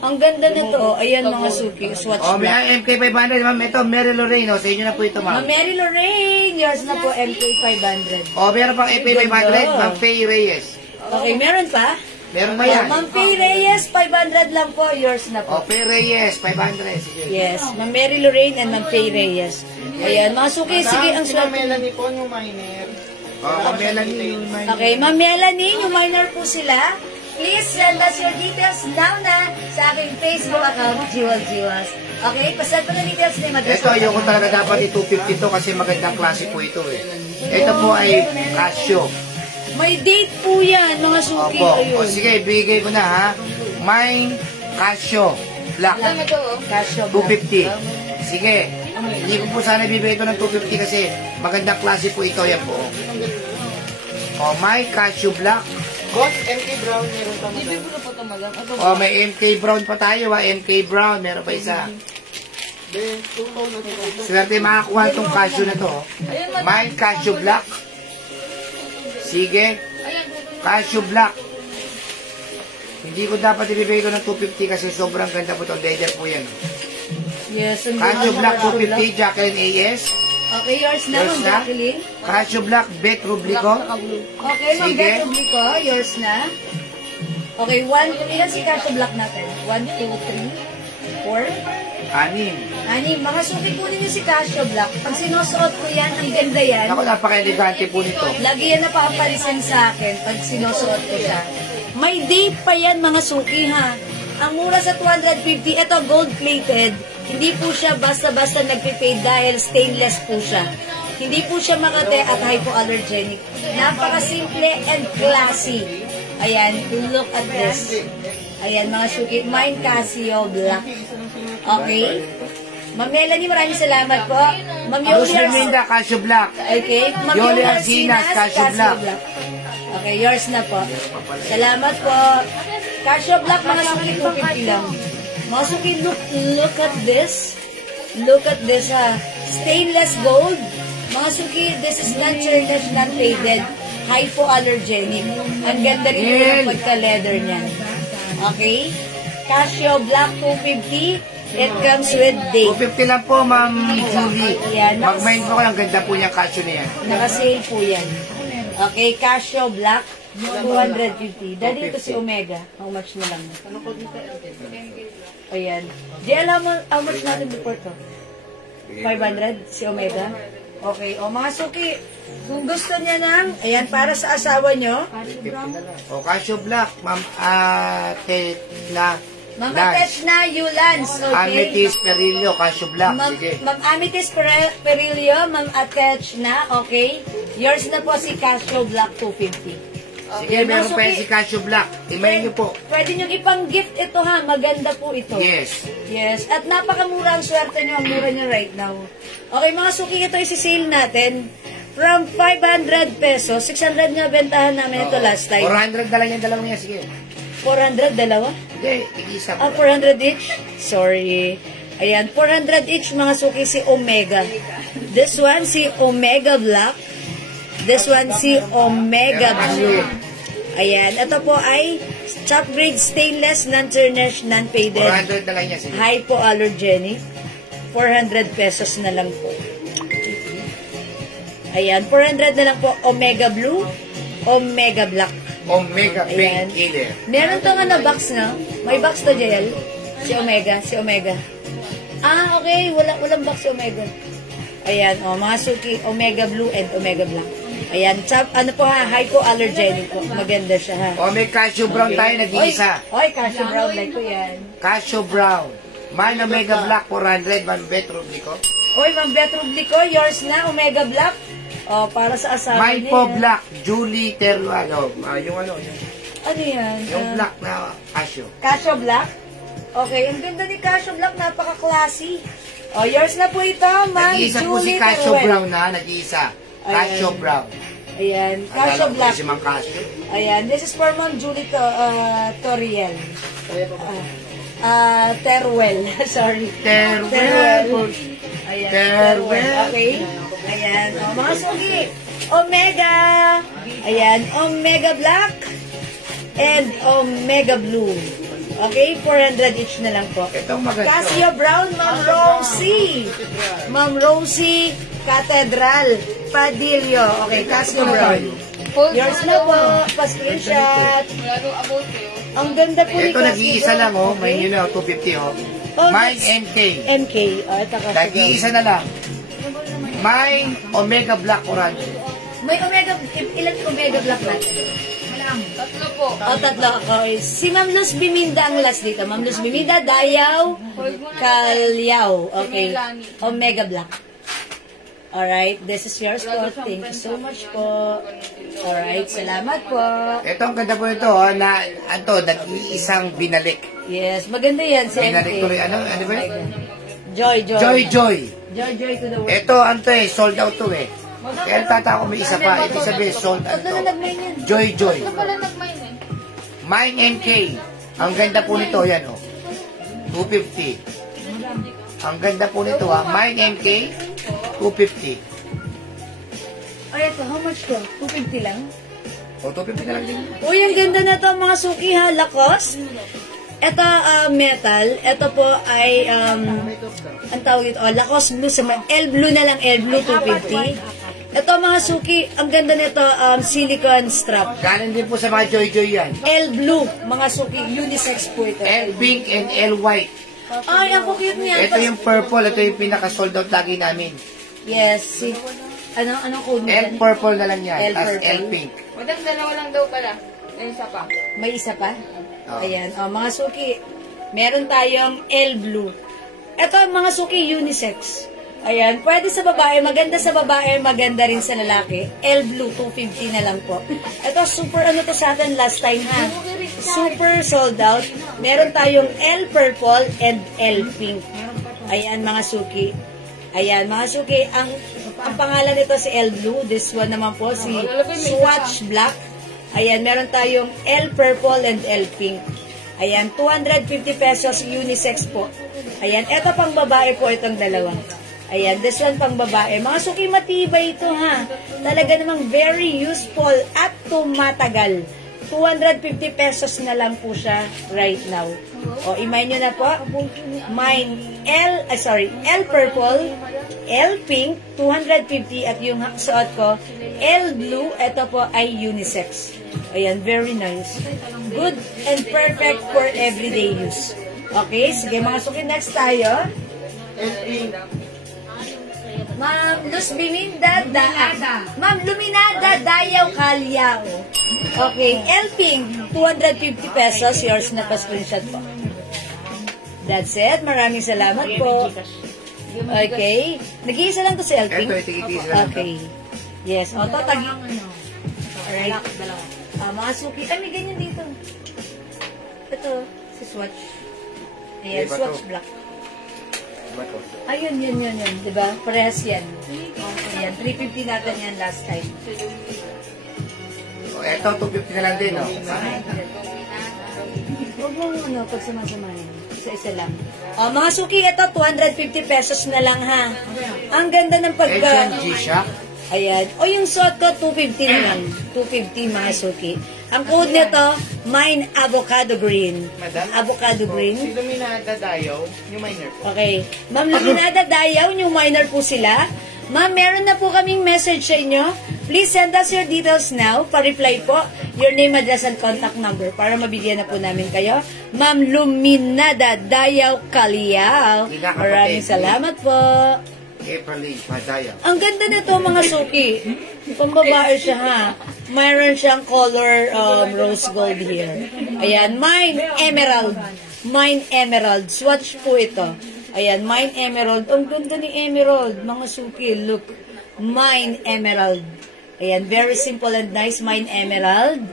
Ang ganda nito, ayan mga suki, Swatch Oh, Black. may MK500, ma'am. Ito, Mary Lorraine. Oh, sa inyo na po ito, Ma'am ma'am. Mary Lorraine, yours na po MK500. Oh, meron pang MK500, Ganda. ma'am Faye Reyes. Okay, meron pa? Meron ba yan? Ma'am Faye Reyes, 500 lang po, yours na Oh, po. Faye Reyes, 500. Sige. Yes, Ma'am Mary Lorraine and Ma'am Faye Reyes. Ayan, mga suki, sige, ang sila swerte. Melanie po, yung minor. Oh, Melanie. Okay, Ma'am Melanie, yung minor po sila. Please send us your details now na sa aking Facebook account, Jewel Jewels. Okay, pasend po na details ni Madras. Ito, yung ko talaga dapat i-250 to kasi magandang klase po ito eh. Ito po ay Casio. May date po yan, mga suki. Opo. Ayun. O sige, bigay mo na ha. Mine Casio Black. Casio. 250. Sige. Hindi ko po sana bibigay ito ng 250 kasi magandang klase po ito. Yan po. O, my Casio Black. Boss, MK Brown, meron pa madam. O, may MK Brown pa tayo ha. MK Brown. Meron pa isa. Then, 2 na ito. Swerte makakuha itong Casio na to. Mine Casio Black. Sige. Casio Black. Hindi ko dapat ibibigay ito ng 250 kasi sobrang ganda po ito. Leather po yan. Yes, ang Casio ganda, Black Casio 250, Jacqueline AS. Okay, yours na, Yours Ma'am na? Jacqueline. Casio Black, Bet Rublico. Okay, Ma'am Sige. Bet Rublico, yours na. Okay, ilan si Casio Black natin? 1, 2, 3, 4, Anim. 6. Mga suki po ninyo si Casio Black. Pag sinusuot ko yan, ang ganda yan. Ako, napaka-elegante po nito. Lagi yan napapalisan sa akin pag sinusuot ko siya. May date pa yan, mga suki, ha? Ang mura sa 250, ito gold-plated. Hindi po siya basta-basta nagpipade dahil stainless po siya. Hindi po siya makate at hypoallergenic. Napaka-simple and classy. Ayan, look at this. Ayan, mga suki. Mine Casio Black. Okay? Ma'am Melanie, maraming salamat po. Ma'am Luz Yoli Melinda, Casio Black. Okay? Ma'am Yoli Yoli Arcinas, Casio Black. Okay, yours na po. Salamat po. Casio Black, mga suki, 250 lang. Mga suki, look at this. Look at this, ha. Stainless gold. Mga suki, this is non-tarnished, non-faded, hypoallergenic. Ang ganda rin po yung pagka-leather niyan. Okay? Casio Black 250. It comes with date. 250 lang po, Ma'am Julie. Ayan. Mag-mind po ko, ang ganda po niyang Casio niya. Naka-sale po yan. Okay, Casio Black, 250. Dali ito si Omega. How much na lang? Ayan. Di alam mo, how much natin before to? 500? Si Omega? Okay. O mga suki, kung gusto niya ng, ayan, para sa asawa nyo, O, Casio Black, Ma'am Tetla. Ma'am Lance. Atech na Yulans, okay? Amethyst Perillo, Casio Black. Ma'am Sige. Ma'am Amethyst Perillo, Ma'am Atech na, okay? Yours na po si Casio Black 250. Sige, meron pa yan si Casio Black. Imayin niyo po. Pwede nyo ipang-gift ito ha. Maganda po ito. Yes. Yes. At napakamura ang swerte nyo. Ang mura nyo right now. Okay, mga suki, ito isi-sale natin. From 500 pesos, 600 nga bentahan namin ito last time. 400 na lang yung dalawang yan. Sige. 400, dalawa? Hindi, tig-isa Ah, po. 400 each? Sorry. Ayan, 400 each mga suki si Omega. This one si Omega Black. This one si Omega Blue. Ayan, ito po ay top grade stainless, non-tarnished, non-faded, 400 na lang yan. Sige. hypoallergenic. 400 pesos na lang po. Ayan, 400 na lang po. Omega Blue, Omega Black. Omega Ayan. Paint Killer. Meron to nga na box na. May box to, JL. Si Omega. Ah, okay. Walang box si Omega. Ayan, mga suki, Omega Blue and Omega Black. Ayan, ano po ha, hypoallergenic po. Maganda siya ha. O, may Casio Brown tayo, nag-iisa. Oy, Casio Brown, like ko yan. Casio Brown. Mine Omega Black, 400. One bedroom, Nico. Oy, Ma'am Beth Rublico, yours na, Omega Black. O, para sa asawa Mine niya. po Black, Julie Terluano. Yung Ano yan? yung black na Casio. Casio Black? Okay, ang ganda ni Casio Black, napaka-classy. O, yours na po ito, Ma'am Nag-iisa po si Julie Casio Teruel. Brown na, nag-iisa. Casio Ayan. Brown. Ayan, Casio Alala ko Black. Si Mang Casio. Ayan, this is for Ma'am Julie Toriel. Terwell. Sorry. Terwell. Ayan, Terwell. Okay. Ayan. O, mga suki. Omega. Ayan. Omega Black. And Omega Blue. Okay, 400 each na lang po. Itong maganda. Casio Brown, Ma'am Rosie. Ma'am Rosie Cathedral Padillo. Okay, Casio Brown. Yours na po. Pa-screenshot. Ang ganda po ni Ito Casio nag-iisa Brown. lang, oh. May yun na, 250, oh. Oh, Mine that's MK. MK. Oh, ito Casio Brown. Nag-iisa na lang. Mine Omega Black Orange. May Omega, ilan Omega Black natin? Tatlo po. O, tatlo ako. Si Ma'am Luz Biminda ang last dito. Ma'am Luz Biminda, Dayaw, Calyaw. Okay. Omega Black. Alright, this is yours po. Thank you so much po. Alright, salamat po. Ito ang ganda po ito, oh, na, nag-iisang binalik. Yes, maganda yan. Si Binalik MK. ko rin, ano ba? Joy. Joy. Joy to the world. Ito, sold out to eh. Kaya tata ko may isa pa. Ibig sabihin, sold out Tatlo to. na nag-main yan. Joy. Ito pala nag-mine eh. Mine MK. Ang ganda po nito, yan oh. 250. Ang ganda po nito ha. Mine MK, 250. Ay, ito, how much to? 250 lang? O, 250 na lang din. Uy, ang ganda na to mga suki ha, Lacoste. Ito, metal. Ito po ay, ang tawag ito, Lacoste Blue. L Blue na lang, L Blue 250. Ito mga suki, ang ganda nito, silicone strap. Galing din po sa mga Joy yan. L Blue, mga suki, unisex po ito. L pink and L white. Ay, ang cute niya. Ito yung purple. Ito yung pinaka-sold out lagi namin. Yes, si, anong code mo L yan? purple na lang yan. L Tapos purple. L pink. Madam, dalawa lang daw pala. May isa pa. May isa pa? Oh. Ayan, mga suki, meron tayong L Blue. Ito, mga suki, unisex. Ayan, pwede sa babae, maganda sa babae, maganda rin sa lalaki. L Blue, 250 na lang po. Ito, super ano to sa atin last time ha. Super sold out. Meron tayong L Purple and L Pink. Ayan, mga suki. Ayan, mga suki, ang pangalan nito si L Blue. This one naman po, si Swatch Black. Ayan, meron tayong L Purple and L Pink. Ayan, 250 pesos unisex po. Ayan, eto pang babae po itong dalawa. Ayan, this one pang babae. Mga suki, matibay ito ha. Talaga namang very useful at tumatagal. 250 pesos na lang po siya right now. O, imay nyo na po. Mine, L Purple, L Pink, 250 at yung suot ko, L Blue, ito po ay unisex. Ayan, very nice. Good and perfect for everyday use. Okay, sige mga suki, next tayo. Ma'am Luz Biminda, Ma'am Luminada, Dayaw, Calyaw. Okay, L Pink, 250 pesos, yours na pa-screenshot po. That's it, maraming salamat po. Okay, nag-iisa lang to si L Pink? Ito, tigit-isa lang. Okay, yes, o, tatagi. Alright, mga suki, may ganyan dito. Ito, si Swatch. Ayan, Iba to. Swatch Black. Ayun, yun. Diba? Parehas yan. Ayan, 350 natin yan last time. O, ito, 250 na lang din, oh. Huwag mo, pagsamasamahin. Isa-isa lang. O, mga suki, ito, 250 pesos na lang, ha? Ang ganda ng Asian G-Shock. Ayan. O, yung suot ko, 250 na lang. 250, mga suki. Ang code nito, Mine Avocado Green. Madam? Avocado Green. Si Luminada Dayaw, yung minor po. Okay. Ma'am Luminada Dayaw, new minor po sila. Ma'am, meron na po kaming message sa inyo. Please send us your details now. Pa-reply po your name, address, and contact number para mabigyan na po namin kayo. Ma'am Luminada Dayaw Calyaw. Maraming salamat po. April Lee, Madaya. Ang ganda nito mga suki. Pambabae siya ha. Mayroon siyang color rose gold here. Ayan, Mine Emerald. Mine Emerald. Swatch po ito. Ayan, Mine Emerald. Ang ganda ni Emerald. Mga suki, look. Mine Emerald. Ayan, very simple and nice. Mine Emerald.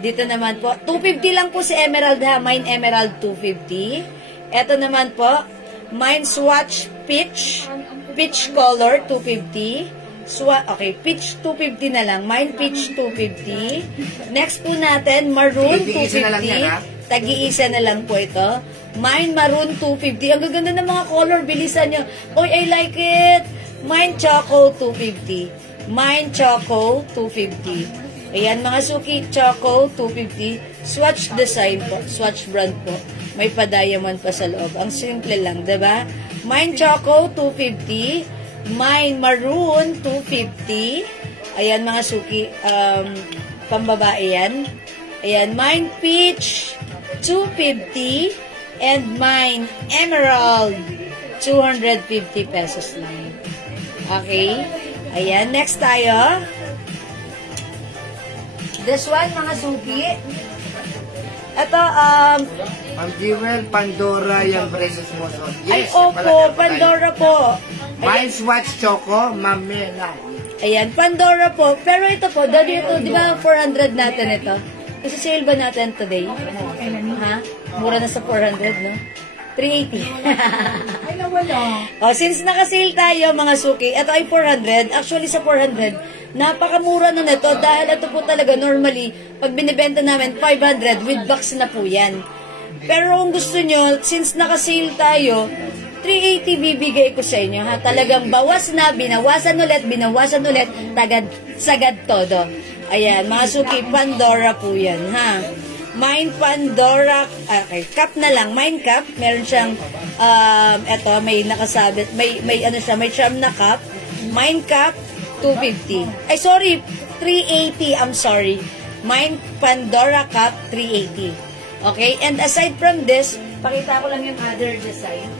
Dito naman po, 250 lang po si Emerald ha. Mine Emerald, 250. Ito naman po, Mine Swatch Peach. Peach color, 250. Okay, peach 250 na lang. Mine peach 250. Next po natin, maroon Tigi-isa na lang yan, ha? 250. Tagi-isa na lang po ito. Mine maroon 250. Ang gaganda ng mga color. Bilisan nyo. Oy, I like it. Mine choco 250. Mine choco 250. Ayan, mga suki, choco 250. Swatch design po. Swatch brand po. May pa-diamond pa sa loob. Ang simple lang, diba? Mine choco 250. Mine maroon 250. Ayan, mga suki, pambabae yan. Ayan, mine peach 250. And mine emerald 250 pesos lang. Okay? Ayan, next tayo. This one, mga suki. Ito, Ma'am Jewel, Pandora yung braces mo. So, ay, yes, opo, Pandora po. Mine Swatch Choco, Mamela. Ayan, Pandora po. Pero ito po, daddy ito, di ba 400 natin ito? Kasi sale ba natin today? Ha? Mura na sa 400, no? 380. Ay, nawala. Since naka-sale tayo, mga suki, ito ay 400. Actually, sa 400, napakamura na nito dahil ito po talaga normally, pag binibenta namin, 500 with box na po yan. Pero kung gusto nyo, since naka-sale tayo, 380 bibigay ko sa inyo, ha? Talagang bawas na, binawasan ulit, sagad todo. Ayan, mga suki, Pandora po yan, ha? Mine Pandora, okay, cup na lang, mine cup, meron siyang, eto, may nakasabit, may ano siya, may charm na cup, mine cup, 250. Ay, sorry, 380, I'm sorry. Mine Pandora cup, 380. Okay, and aside from this, pakita ko lang yung other design.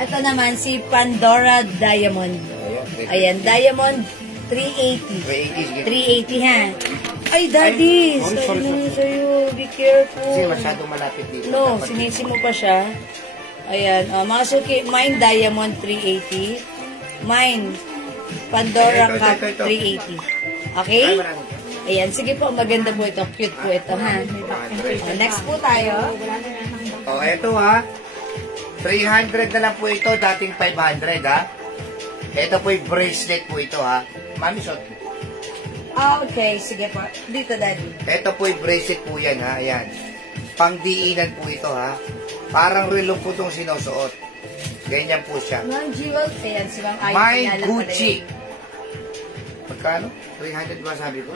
Ito naman si Pandora Diamond. Ayan, Diamond 380. 380 ha. Ay, Daddy! Sorry naman sa'yo. Be careful. Kasi masyadong malapit dito. No, sinisi mo pa siya. Ayan, mga suki, mine Diamond 380. Mine Pandora Cup 380. Okay? Ayan, sige po, maganda po ito. Cute po ito, ha? Next po tayo. Eto ha. 300 na lang po ito, dating 500 ha. Ito po yung bracelet po ito ha. Mami, shot. Okay, sige po. Dito, Daddy. Ito po yung bracelet po yan ha. Ayan. Pangdiinan po ito ha. Parang relo po itong sinusuot. Ganyan po siya. Ma'am Jewel, ayan, si Ma'am Ay. My Gucci. Magkano? 300 ba sabi ko?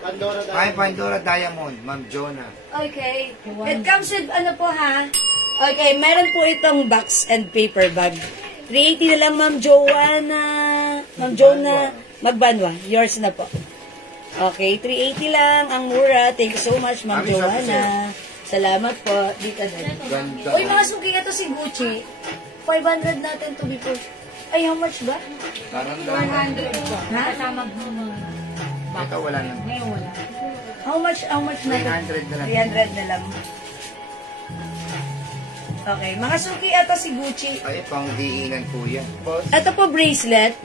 Pandora My Pandora Diamond, Ma'am Jonah. Okay. It comes with, ano po ha? Okay, meron po itong box and paper bag. 380 na lang, Ma'am Joanna. Ma'am Jonah Magbanwa. Yours na po. Okay, 380 lang. Ang mura. Thank you so much, Ma'am Mami, Joanna. Salamat po. Dito na. Ganda. Uy, mga suki, ito si Gucci. 500 natin to before. Ay, how much ba? Parang lang. 100 po. Ha? Kasama Ito wala na. ngayon wala. How much natin? 300 na lang. 300 na lang. Okay, mga suki, ito si Gucci. Ay, pangdiinan po yan. Ito po bracelet.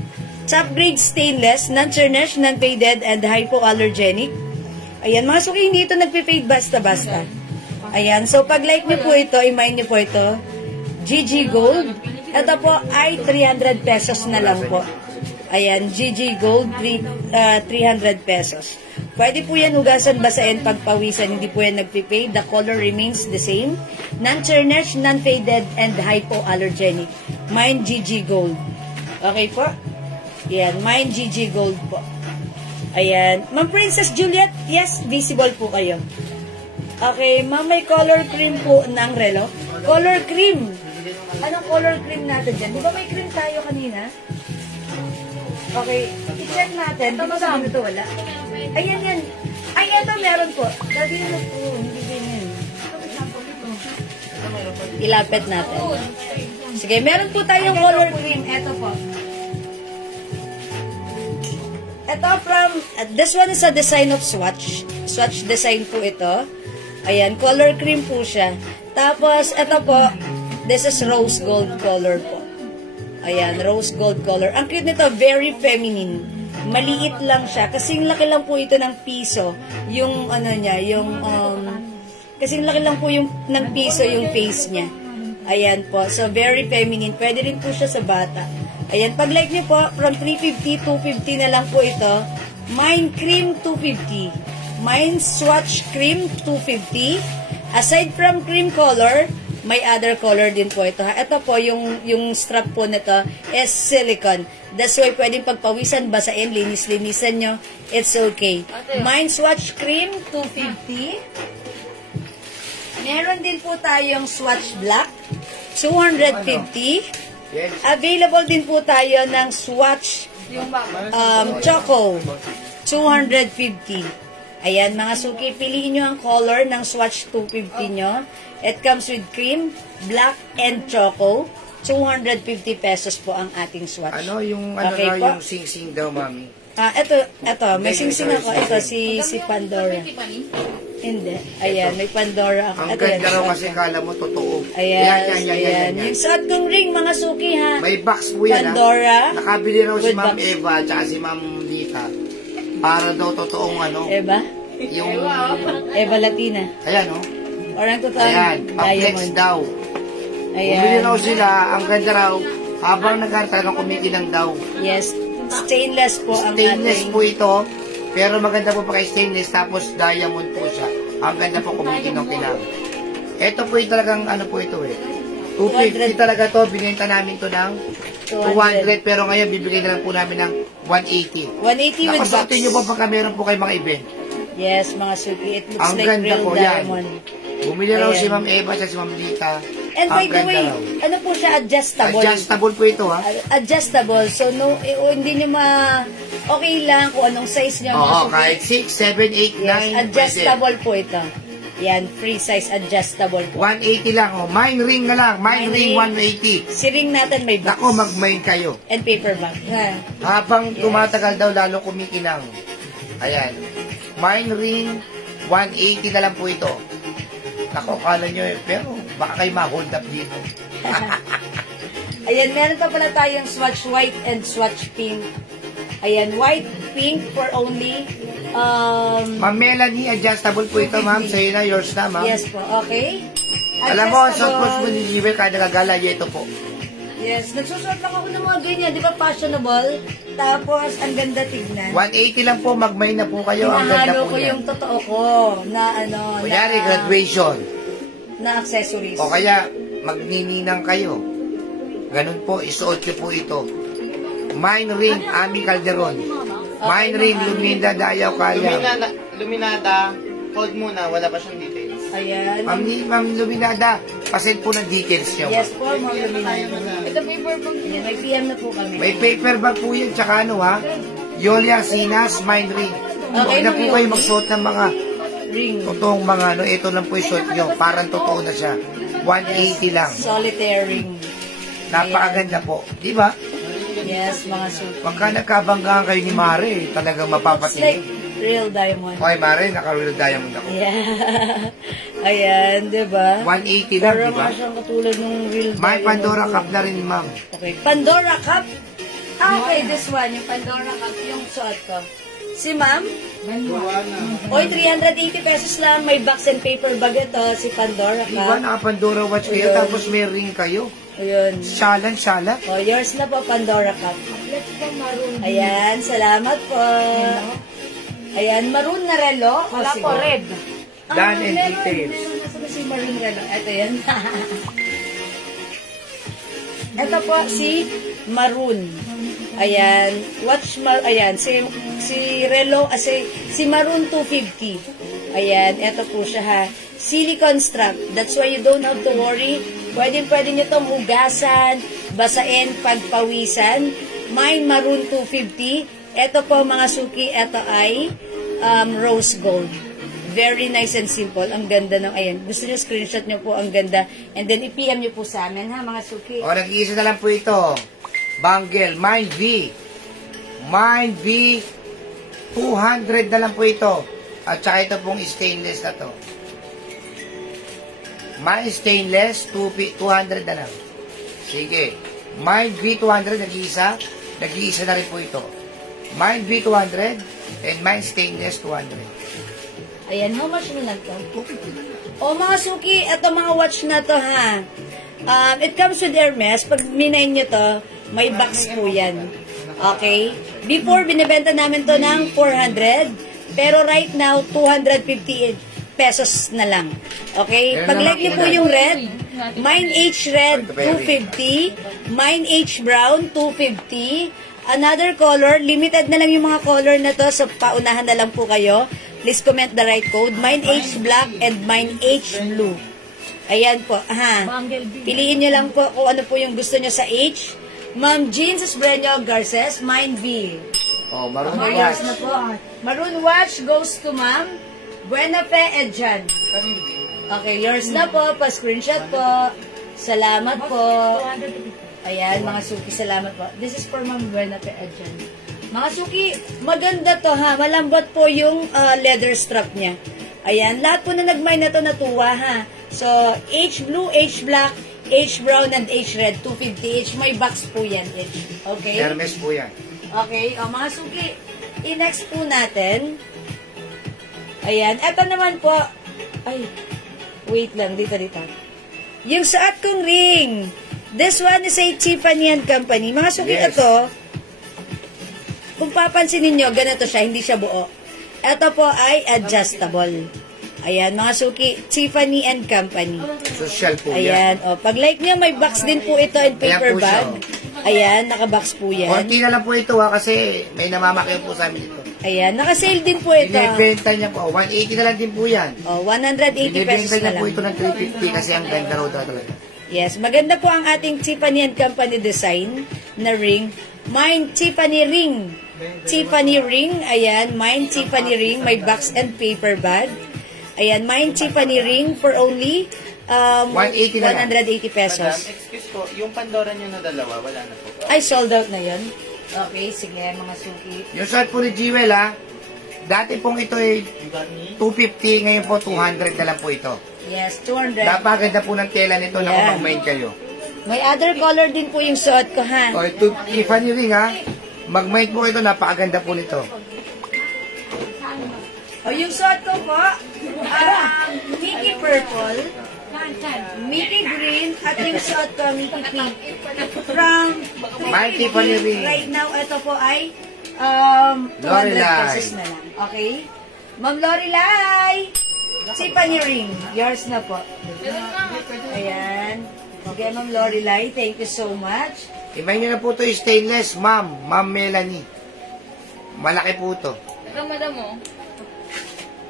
Top grade stainless, non-tarnish, non-faded, and hypoallergenic. Ayan, mga suki, hindi ito nagpe-fade basta-basta. Ayan, so pag like niyo po ito, i-mine niyo po ito. GG Gold. Ito po ay 300 pesos na lang po. Ayan, GG Gold, 300 pesos. Pwede po yan hugasan, basain, pagpawisan. Hindi po yan nagpe-fade. The color remains the same. Non-tarnish, non-faded, and hypoallergenic. Mine GG Gold. Okay po? Yan, mine GG Gold po. Ayan. Ma'am Princess Juliet, yes, visible po kayo. Okay, ma'am, may color cream po ng relo. Color cream. Anong color cream natin dyan? Di ba may cream tayo kanina? Okay, i-check natin. Ito sabi na ito, wala. Ayan yan. Ay, ito meron po. Dati na po, hindi ganyan. Ilapit natin. Sige, meron po tayong color cream. Ito po. Ito from, this one is a design of Swatch. Swatch design po ito. Ayan, color cream po siya. Tapos, ito po, this is rose gold color po. Ayan, rose gold color. Ang cute nito, very feminine. Maliit lang siya. Kasing laki lang po ito ng piso. Yung, ano niya, yung, kasing laki lang po yung, ng piso yung face niya. Ayan po. So, very feminine. Pwede rin po siya sa bata. Ayan. Pag like nyo po, from 350, 250 na lang po ito. Mine Cream, 250. Mine Swatch Cream, 250. Aside from cream color, may other color din po ito. Ito po, yung strap po nito is silicone. That's why pwedeng pagpawisan, basain, linis-linisan nyo. It's okay. Mine Swatch Cream, 250. Meron din po tayong Swatch Black, 250. Yes. Available din po tayo ng Swatch Choco, 250. Ayan, mga suki, piliin nyo ang color ng Swatch 250 nyo. It comes with cream, black, and choco. 250 pesos po ang ating Swatch. Ano yung Okay po. yung sing-sing daw, mami? Ito, may sing-sing ako. Ito, si Pandora. Hindi. Ayan, may Pandora ako. Ang Ito, ganda yan. raw kasi kala mo totoo. Ayan, Yan. Yung suot kong ring, mga suki, ha? May box po yan, Pandora. ha? Nakabili raw si Good Ma'am box. Eva at si Ma'am Lita. Para daw totoong Eva? yung... Eva Latina. Ayan, oh. Orang totoong Ayan, pang-flex diamond. daw. Ayan. Bumili raw sila, ang ganda raw. Habang nagkaroon talagang kumikinang daw. Yes. Stainless po ang Stainless ating. po ito. Pero maganda po pa kay stainless, tapos diamond po siya. Ang ganda po kumikinang-kinang. Ito po yung talagang ano po ito eh. 250 talaga to, binenta namin to ng 200, pero ngayon bibigay na lang po namin ng 180. 180 with box. Nakasuotin nyo po pagka meron po kayo mga event. Yes, mga suki. It looks Ang like ganda real po yan. diamond. Bumili raw Ayan. si Ma'am Eva at si Ma'am Lita. And by Ang the ganda way, raw. ano po siya, adjustable. Adjustable po ito, ha? Adjustable. So, no, hindi nyo okay lang kung anong size nyo. mga Oo, suki. kahit 6, 7, 8, 9. Yes, adjustable po ito. Yan, free size adjustable po. 180 lang, oh. Mine ring na lang. Mine ring 180. Si ring natin may box. Nako, mag-mine kayo. And paper bag. Habang tumatagal daw, lalo kumikinang. Ayan. Mine ring, 180 na lang po ito. Nako, kala nyo eh. Pero, baka kayo ma-hold up dito. Ayan, meron pa pala tayong swatch white and swatch pink. Ayan, white, pink for only, Ma'am Melanie, adjustable po ito, ma'am. Sa'yo na, yours na, ma'am. yes po, okay? Alam mo, Adjustable. sa post mo ni Jivel, kada nagagala, ito po. Yes, nagsusuot lang ako ng mga ganyan, di ba fashionable? Tapos, ang ganda tignan. 180 lang po, mag-mine na po kayo. Ang ganda Hinahalo po ko yan. yung totoo ko na ano, Kunyari, graduation. na accessories. O kaya, magnininang kayo. Ganun po, isuot nyo po ito. Mine ring, Ami Calderon. Mine ring, Luminda, Dayaw, Kalyang. Luminada, hold muna, wala pa siyang details. Ayan. Ma'am Luminada, pasend po ng details nyo. Yes po, mga luminado. Ito paper bag. Ayan, may PM na po kami. May paper bag po yan, tsaka ano ha? Yolia Sinas, Mine ring. Huwag na po kayo magsuot ng mga Ring. totoong mga ano, ito lang po isuot nyo. Parang totoo na siya. 180 lang. Solitaire ring. Napakaganda po. Di ba? Yes, mga suit. Pagka nagkabanggaan kayo ni Mare, talagang It's like mapapatingin. real diamond. Okay, Mare, naka-real diamond ako. Yeah. Ayan, di ba? 180 lang, Parang di ba? nga siyang katulad ng real diamond. May Pandora Cup na rin, ma'am. Okay, Pandora Cup. Okay, this one, yung Pandora Cup, yung suot ko. Si ma'am? Oy, 380 pesos lang. May box and paper bag ito, si Pandora Di ba, Cup. naka-Pandora watch kayo, Ayun. tapos may ring kayo. Ayun. Shalan. Oh, yours na po, Pandora Cup. Ayan, salamat po. Ayan, maroon na relo. Wala po, red. Done and details. Nasa si maroon relo. Ito yan. Ito po, si maroon. Ayan, ayan, si relo, si maroon 250. Ayan, ito po siya ha. Silicone strap. That's why you don't have to worry. Pwede nyo itong hugasan, basain, pagpawisan. Mine maroon 250. Ito po mga suki, ito ay rose gold. Very nice and simple. Ang ganda ng, ayan. Gusto nyo, screenshot nyo po, ang ganda. And then, i-PM nyo po sa amin, ha, mga suki. O, nag-iisa na lang po ito. Bangle, Mine V. Mine V, 200 na lang po ito. At saka ito pong stainless na to. Mine stainless, 200 na lang. Sige. Mine V, 200, nag-iisa. Nag-iisa na rin po ito. Mine V, 200. And mine stainless, 200. Ayan, how much mo lang to? O mga suki, ito mga watch na to ha. It comes with Hermes. Pag minay nyo to, may box po yan. Okay? Before, binibenta namin to ng 400. Pero right now, 250 pesos na lang. Okay? Pag like nyo po yung red, Mine H red, 250. Mine H brown, 250. Another color, limited na lang yung mga color na to. So, paunahan na lang po kayo. Please comment the right code. Mine H black and Mine H blue. Ayan po. Piliin nyo lang po kung ano po yung gusto nyo sa H. Ma'am Jean Sbreño Garces, Mine V. Oh, maroon Yes watch. na po. Maroon watch goes to Ma'am Buena Fe Edjan. Okay, yours na po. Pa-screenshot po. Salamat po. Ayan, mga suki, salamat po. This is for Ma'am Buena Fe Edjan. Mga suki, maganda to ha. Malambot po yung leather strap niya. Ayan, lahat po na nag-mine na to natuwa ha. So, H blue, H black, H brown, and H red. 250 each. May box po yan each. Okay? Hermes po yan. Okay, o mga suki, i-next po natin. Ayan, eto naman po. Ay, wait lang, dito. Yung suot kong ring. This one is a Tiffany & Company. Mga suki, Yes. ito, kung papansin ninyo, ganito siya, hindi siya buo. Ito po ay adjustable. Ayan, mga suki, Tiffany & Company. Social po yan. Ayan, o, pag like niya, may box din po ito in paper Ayan po siya, bag. Ayan, nakabox po yan. Konti na lang po ito ha, kasi may namamakayo po sa amin dito. Ayan, nakasale din po ito. Binibenta niya po. 180 na lang din po yan. O, 180 pesos Binibenta na niya lang. po ito ng 350 kasi ang ganda raw talaga. Yes, maganda po ang ating Tiffany & Company design na ring. Mine Tiffany ring. Tiffany ring, ayan, mine Tiffany ring, may box and paper bag. Ayan, mine Tiffany ring for only 180 na lang. 180 Madam, pesos. excuse po, yung Pandora nyo na dalawa, wala na po. Ay, sold out na yun? Okay, sige, mga suki. Yung shot po ni Jewel ha, dati pong ito ay 250, ngayon po 200 na lang po ito. Yes, 200. Napaganda po ng tela nito na Yeah. kung mag-main kayo. May other color din po yung suot ko, ha? O ito, Tiffany ring ha, mag-main po ito, napakaganda po nito. O, yung suot ko po, Mickey Purple, Mickey Green, at yung suot ko, Mickey Pink. From My Tiffany ring. Right now, ito po ay 200 Lorelai. pesos na lang. Okay? Ma'am Lorelai! Tiffany ring. Yours na po. Ayan. Okay, Ma'am Lorelai, thank you so much. Imayin nyo na po ito yung stainless, Ma'am Melanie. Malaki po ito. Ito, madam mo.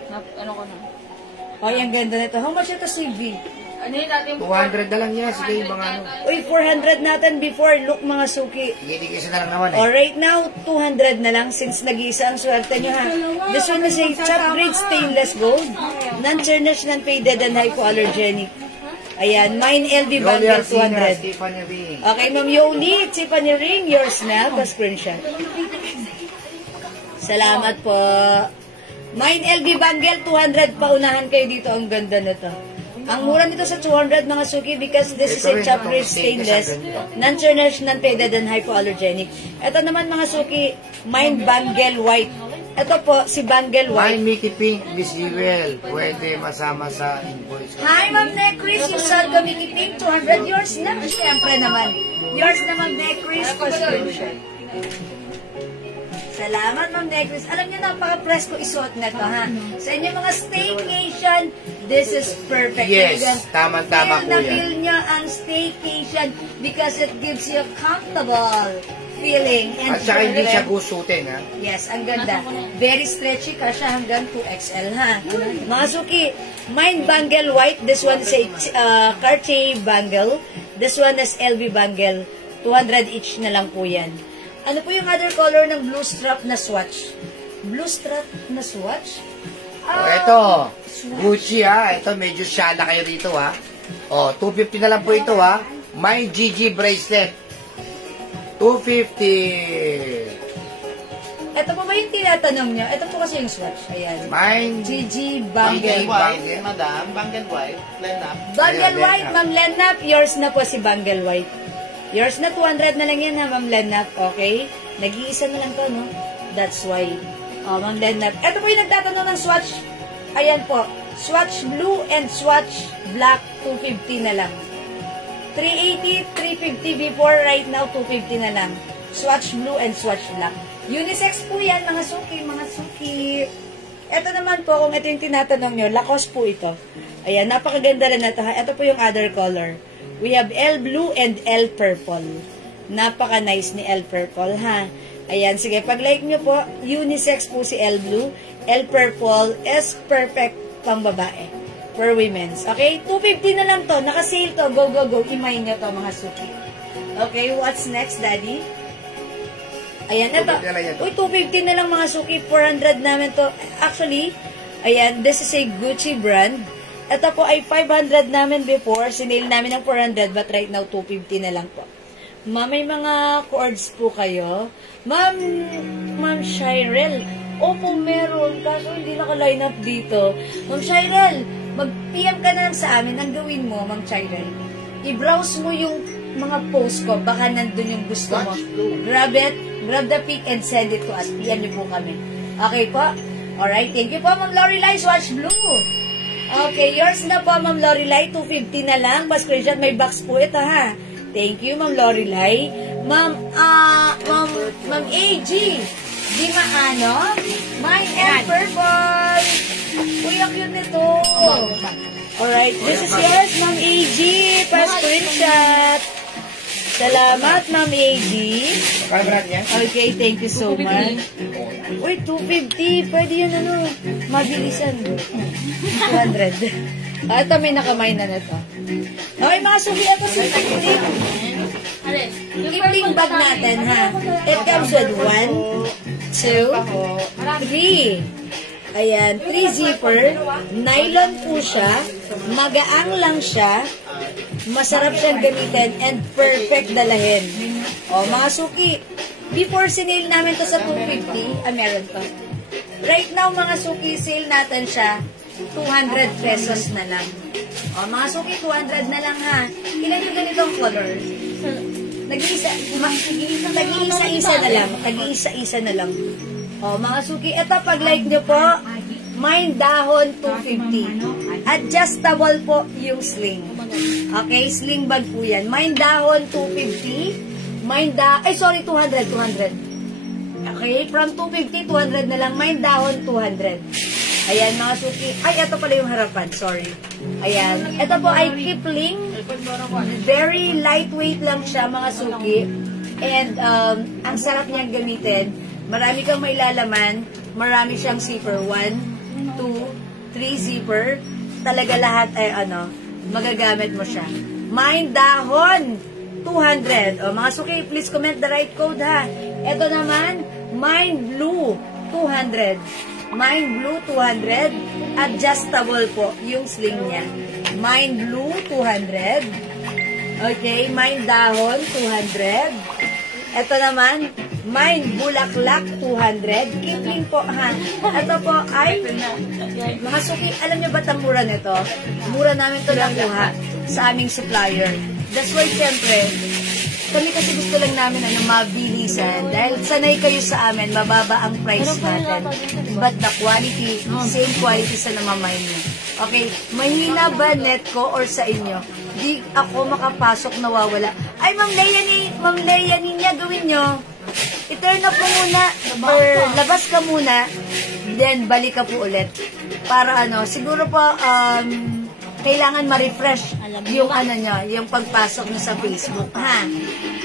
Ano ko na? Ay, ang ganda nito. How much ito, CV? Ano yun natin? 200 na lang yan. Sige, mga ano. Uy, 400 natin before. Look, mga suki. Itigisa na lang naman O, eh. right now, 200 na lang since nag-iisa ang swerte nyo, ha? This one is a top grade stainless gold. Non-tarnished, non-faded, and hypoallergenic. Ayan, mine LV Yoli bundle, Arcina, 200. Tiffany ring. Okay, Ma'am Yoli, Tiffany ring, yours na, pa-screenshot. Salamat po. Mine LV bundle, 200, paunahan kayo dito. Ang ganda nito. Ang mura nito sa 200, mga suki, because this is a top grade stainless, non-tarnished, non-faded, and hypoallergenic. Ito naman, mga suki, mine bangle white. Ito po, si bangle My white. Mickey Pink, Miss Jewel. Pwede masama sa invoice. Hi, Ma'am Necris. Yung salt ko, Mickey Pink, 200. Yours na. Siyempre naman. Yours na, Ma'am Necris. Pa-screenshot. Salamat, Ma'am Necris. Alam niyo, napaka-presko isuot na to, ha? Sa inyo mga staycation, this is perfect. Yes, Talagang tama-tama feel po na yan. feel niyo ang staycation because it gives you a comfortable feeling. And At saka hindi siya perfect. gusutin, ha? Yes, ang ganda. Very stretchy ka siya hanggang 2XL, ha? Mga suki, mine bangle white. This one is a Cartier bangle. This one is LV bangle. 200 each na lang po yan. Ano po yung other color ng blue strap na swatch? Blue strap na swatch? O, ito. Gucci, ha? Ito, medyo syala kayo rito, ha? O, 250 na lang po ito, ha? My GG bracelet. 250. Ito po ba yung tinatanong niya? Ito po kasi yung swatch. Ayan. Mine GG Bangle bangle. white, madam. Bangle white. Line up. Bangle Ayan, white, Lenap. Ma'am Lenap. Yours na po si bangle white. Yours na 200 na lang yan, ha, Ma'am Lenap. Okay? Nag-iisa na lang to, no? That's why. Oh, Ma'am Lenap. Ito po yung nagtatanong ng swatch. Ayan po. Swatch blue and swatch black, 250 na lang. 380, 350 before, right now 250 na lang. Swatch blue and swatch black. Unisex po yan, mga suki, mga suki. Ito naman po, kung ito yung tinatanong nyo, Lacoste po ito. Ayan, napakaganda rin na ito. Ito po yung other color. We have L blue and L purple. Napaka-nice ni L purple, ha? Ayan, sige, pag like nyo po, unisex po si L blue. L purple is perfect pang babae. For women's. Okay? 250 na lang to. Naka-sale to. Go, go, go. Imay nyo to, mga suki. Okay, what's next, daddy? Ayan, ito. Uy, 250 na lang mga suki. 400 namin to. Actually, ayan, this is a Gucci brand. Ito po ay 500 namin before. Sinail namin ng 400, but right now, 250 na lang po. Ma'am, may mga cords po kayo. Ma'am Shirel. Opo, meron. Kaso hindi naka-line up dito. Ma'am Shirel, mag-PM ka na lang sa amin. Ang gawin mo, Ma'am Shirel, i-browse mo yung mga post ko. Baka nandun yung gusto mo. Grab it. Grab the pic and send it to us. PM niyo po kami. Okay po? Alright. Thank you po, Ma'am Lorelai. Swatch blue. Okay. Yours na po, Ma'am Lorelai. 250 na lang. Pa-screenshot. May box po ito, ha? Thank you, Ma'am Lorelai. Ma'am AG. Di maano? Mine and purple. Uy, ang cute nito. Alright. This is yours, Ma'am AG. Pa-screenshot. Salamat, Ma'am AG. Okay, thank you so much. Uy, 250. Pwede yun, mabilisan. 200. Ito, may nakamay na to. Okay, mga suki, ito si Kipling. Kipling bag natin, ha? It comes with 1, 2, 3. Ayan, 3 zipper. Nylon po siya. Magaang lang siya. Masarap siyang gamitin and perfect dalahin. O, mga suki, before sinail namin to sa 250, meron to. Right now, mga suki, sale natin siya 200 pesos na lang. O, mga suki, 200 na lang, ha. Ilan yung ganitong color? Nag-iisa-isa na lang. Nag-iisa-isa na lang. O, mga suki, ito, pag like nyo po, mine dahon 250. Adjustable po yung sling. Okay, sling bag po yan. Mine dahon 250. 200. Okay, from 250, 200 na lang. Mine dahon 200. Ayan, mga suki. Ay, ito pala yung harapan. Sorry. Ayan. Ito po ay Kipling. Very lightweight lang siya, mga suki. And, ang sarap niyang gamitin. Marami kang mailalaman. Marami siyang zipper. 1, 2, 3 zipper. Talaga lahat ay magagamit mo siya. Mine dahon 200. O, mga suki, please comment the right code, ha. Ito naman, Mine blue 200. Mine blue 200. Adjustable po yung sling niya. Mine blue 200. Okay, mine dahon 200. Ito naman, mine bulaklak 200. Kipling po, ha. Ito po ay, mga suki, alam niyo ba ang mura nito? Mura namin ito nakuha sa aming supplier. That's why, siyempre, kami kasi gusto lang namin mabilisan. Dahil sanay kayo sa amin, mababa ang price natin. But the quality, same quality sa namamay niyo. Okay, mahina ba net ko or sa inyo? Di ako makapasok, nawawala. Ay, Ma'am Leia, niya gawin nyo. I-turn up mo muna or labas ka muna, then balik ka po ulit. Para siguro po, kailangan ma-refresh yung nyo, yung pagpasok nyo sa Facebook, ha?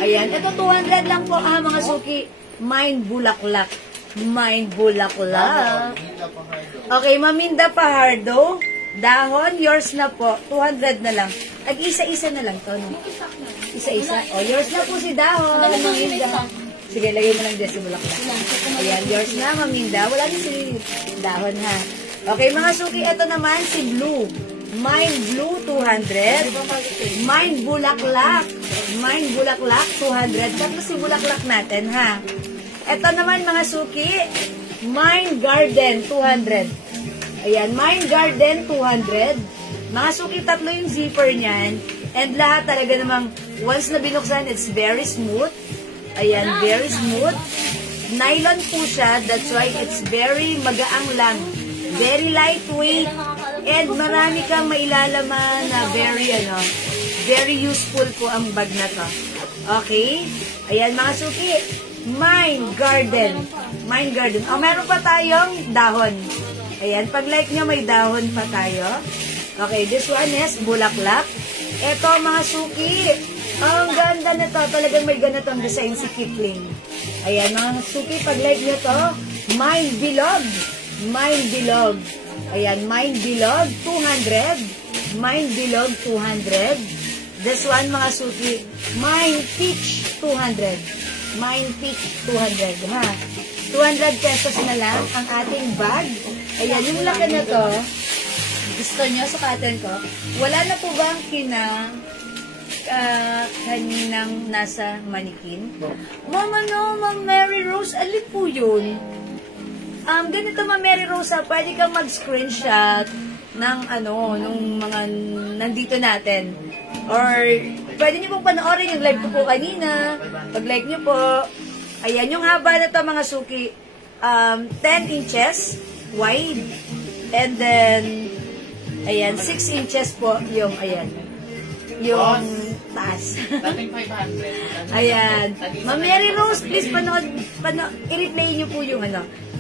Ayan, ito 200 lang po, ha, mga suki. Mine bulaklak. Mine bulaklak. Okay, Maminda Pahardo. Dahon, yours na po. 200 na lang. Isa-isa na lang to, no? Isa-isa. O, yours na po si Dahon. Maminda. Sige, lagay mo lang dyan si bulaklak. Ayan, yours na, Maminda. Wala din si Dahon, ha? Okay, mga suki, ito naman si Blue. Mine blue, 200. Mine bulaklak. Mine bulaklak, 200. Tatlo si bulaklak natin, ha? Ito naman, mga suki, Mine garden, 200. Ayan, Mine garden, 200. Mga suki, tatlo yung zipper niyan. And lahat talaga namang, once na binuksan, it's very smooth. Ayan, very smooth. Nylon po siya, that's why it's very magaang lang. Very lightweight. And marami kang mailalaman na Very useful po ang bag na to. Okay? Ayan mga suki. Mind Garden. Mind Garden. O, meron pa tayong dahon. Ayan, pag like nyo, may dahon pa tayo. Okay, this one is bulaklak. Ito mga suki. Ang ganda nito. Talagang may ganitong design si Kipling. Ayan mga suki, pag like nyo to, Mind Bilog. Mind Bilog. Ayan, Mind Bilog, 200. Mind Bilog, 200. This one, mga suki, Mind Peach, 200. Mind Peach, 200. Ha? 200 pesos na lang ang ating bag. Ayan, yung laki na to, gusto nyo, sukatin ko. Wala na po ba ang kaninang nasa manikin? Mama, no, Ma'am Mary Rose, alin po yun? Ganito Ma'am Mary Rosa, pwede kang mag-screenshot ng nung mga nandito natin. Or, pwede nyo pong panoorin yung live ko po kanina. Pag-like nyo po. Ayan, yung haba na to mga suki, 10 inches wide. And then, ayan, 6 inches po yung, ayan, yung taas. Dating 500. Ayan. Ma'am Mary Rose, please i-replay nyo po yung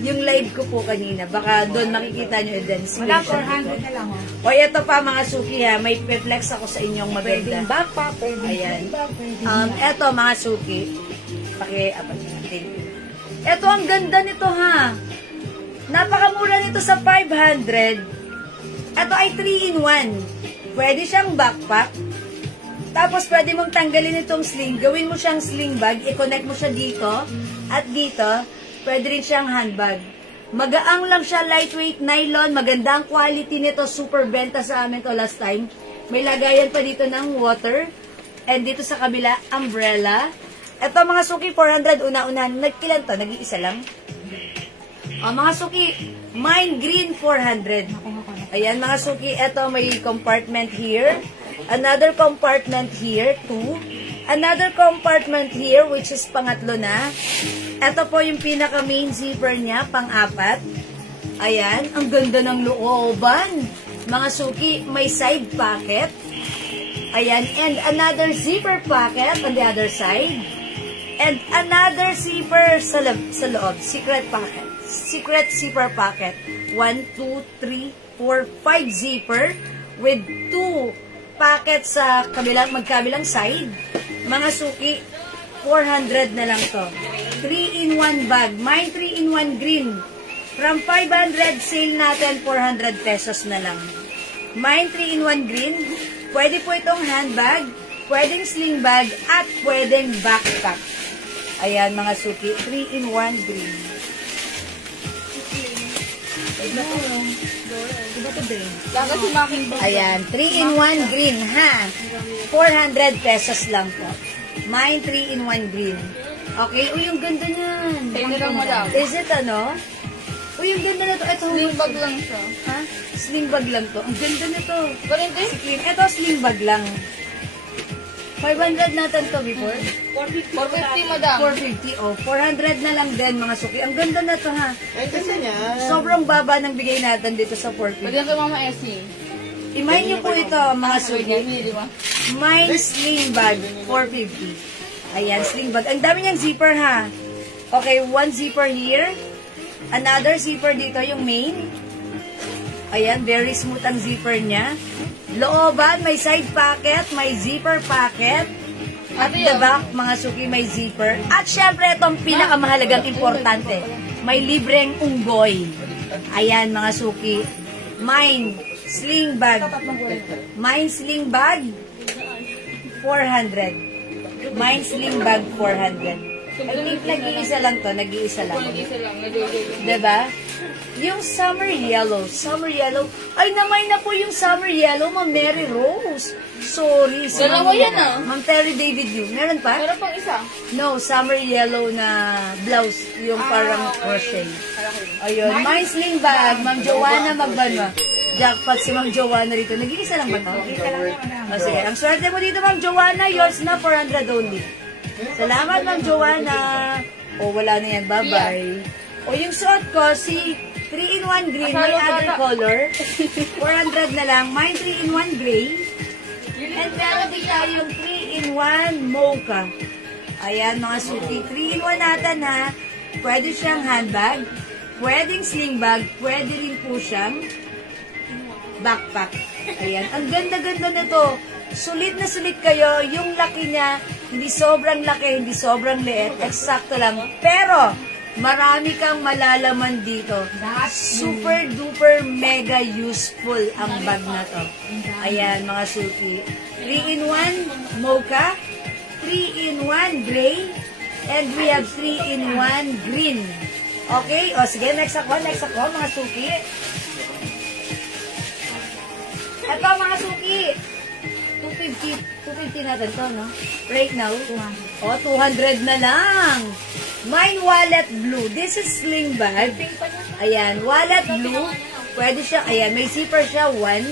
yung live ko po kanina. Baka doon makikita nyo din. Wala, 400 na lang. O, ito pa mga suki ha. May flex ako sa inyong maganda. Pwedeng backpack, pwedeng Ayan. backpack, pwedeng Ito mga suki. Paki-apat natin. Ito, ang ganda nito ha. Napakamura nito sa 500. Ito ay 3-in-1. Pwede siyang backpack. Tapos, pwede mong tanggalin itong sling. Gawin mo siyang sling bag. I-connect mo siya dito. At dito, pwede rin siyang handbag. Magaang lang siya, lightweight nylon. Maganda ang quality nito. Super benta sa amin to last time. May lagayan pa dito ng water. And dito sa kabila, umbrella. Ito mga suki, 400. Una-una, nagkilan to? Nag-iisa lang. Mga suki, Mind Green, 400. Ayan mga suki, ito may compartment here. Another compartment here, 2. Another compartment here, which is pangatlo na. Ito po yung pinaka main zipper niya, pang-apat. Ayan, ang ganda ng looban. Mga suki, may side pocket. Ayan, and another zipper pocket on the other side. And another zipper sa loob, secret pocket. Secret zipper pocket. 1, 2, 3, 4, 5 zipper with 2 pockets sa magkabilang side. Mga suki, 400 na lang to. 3-in-1 bag. Mind 3-in-1 green. From 500, sale natin 400 pesos na lang. Mind 3-in-1 green. Pwede po itong handbag, pwedeng sling bag, at pwedeng backpack. Ayan mga suki, 3-in-1 green. Laga si Making Bag. Ayan, 3-in-1 green, ha? 400 pesos lang po. Mine 3-in-1 green. Okay, uy, yung ganda niyan. Tinirang mo lang. Is it uy, yung ganda na to. Ito, Sling bag lang siya. ha? Sling bag lang to. Ang ganda nito. Ganito eh? Si Clean. Ito, sling bag lang. 500 natin to before. 450 madam. 450, oh. 400 na lang din, mga suki. Ang ganda na to, ha? Ay, kasi niya. Sobrang baba ng bigay natin dito sa 450. Pwede na mama Essie. I-mind nyo po ito, mga suki. Di ba? Mine sling bag, 450. Ayan, sling bag. Ang dami niyang zipper, ha? Okay, one zipper here. Another zipper dito, yung main. Ayan, very smooth ang zipper niya. Looban, may side pocket, may zipper pocket. At the back, mga suki, may zipper. At syempre, itong pinakamahalagang importante. May libreng unggoy. Ayan, mga suki. Mine sling bag. Mine sling bag, 400. Mine sling bag, 400. I think nag-iisa lang to, nag-iisa lang. Isa lang. Nag-go-go. Diba? Yung summer yellow. Summer yellow. Ay, namay na po yung summer yellow, Ma'am Mary Rose. Sorry. Dalawa yan, ah. Ma'am Terry David Yu. Meron pa? Meron pang isa. No, summer yellow na blouse. Yung parang crochet. Ayun. Mine sling bag. Ma'am Joanna Magbanwa. Jackpot si Ma'am Joanna rito. Nag-iisa lang ba ito? O sige. Ang swerte mo dito, Ma'am Joanna. Yours na 400 only. Salamat, Ma'am Joanna. O, wala na yan. Bye-bye. O, yung suot ko, si 3-in-1 green, may other color. 400 na lang. Mine 3-in-1 gray. And meron din tayong 3-in-1 mocha. Ayan, mga suki. 3-in-1 natin, ha. Pwede siyang handbag, pwedeng sling bag, pwede rin po siyang backpack. Ayan, ang ganda-ganda nito. Sulit na sulit kayo. Yung laki niya, hindi sobrang laki, hindi sobrang liit. Eksakto lang. Pero, marami kang malalaman dito. Super duper mega useful ang bag na to. Ayan, mga suki. 3-in-1 mocha, 3-in-1 gray, and we have 3-in-1 green. Okay? O, sige, next ako, mga suki. Ito, mga suki. 250 natin to, no? Right now. O, 200 na lang. Mine wallet blue. This is sling bag. Ayan, wallet blue. Pwede siya, ayan, may zipper siya. 1,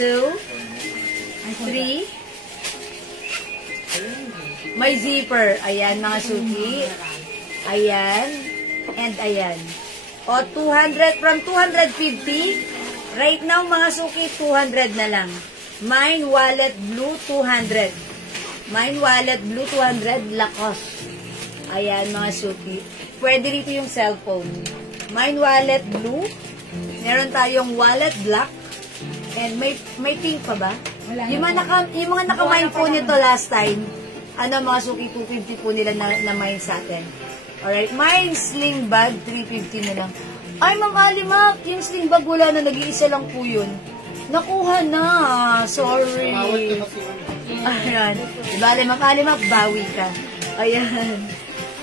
2, 3. May zipper. Ayan, mga suki. Ayan. And ayan. O, 200, from 250, right now, mga suki, 200 na lang. Mine wallet blue, 200. Mine wallet blue, 200, Lacoste. Ayan, mga suki. Pwede rito yung cellphone. Mine wallet blue. Meron tayong wallet black. And may pink pa ba? Yung mga naka-mine po nito last time, mga suki, 250 po nila na mine sa atin. Alright, mine sling bag, 350 na lang. Ay, Ma'am Alimak, yung sling bag wala na, nag-iisa lang po yun. Nakuha na, sorry. Ayan, dibali, Ma'am Alimak, bawi ka. Ayan.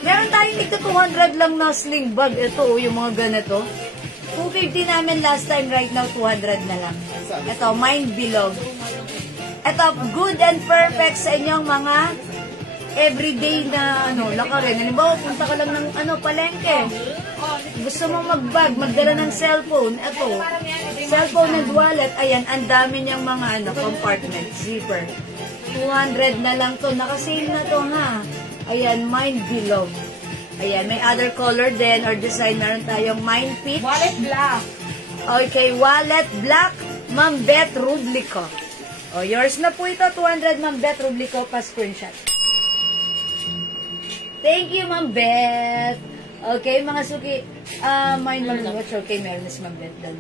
Meron tayong ito 200 lang na sling bag. Ito, yung mga ganito. 250 namin last time, right now 200 na lang. Ito, mine bilog. Ito, good and perfect sa inyong mga everyday na lakarin. Halimbawa, punta ka lang ng palengke. Gusto mong mag-bag, magdala ng cellphone. Ito, cellphone and wallet. Ayan, ang dami niyang mga compartment, zipper. 200 na lang to. Nakasale na to, ha. Ayan, mine bilog. Ayan, may other color din or design. Meron tayong mine peach. Wallet black. Okay, wallet black, Ma'am Beth Rublico. O, yours na po ito, 200, Ma'am Beth Rublico, pa-screenshot. Thank you, Ma'am Beth. Okay, mga suki. Mine watch. Okay, meron na si Ma'am Beth doon.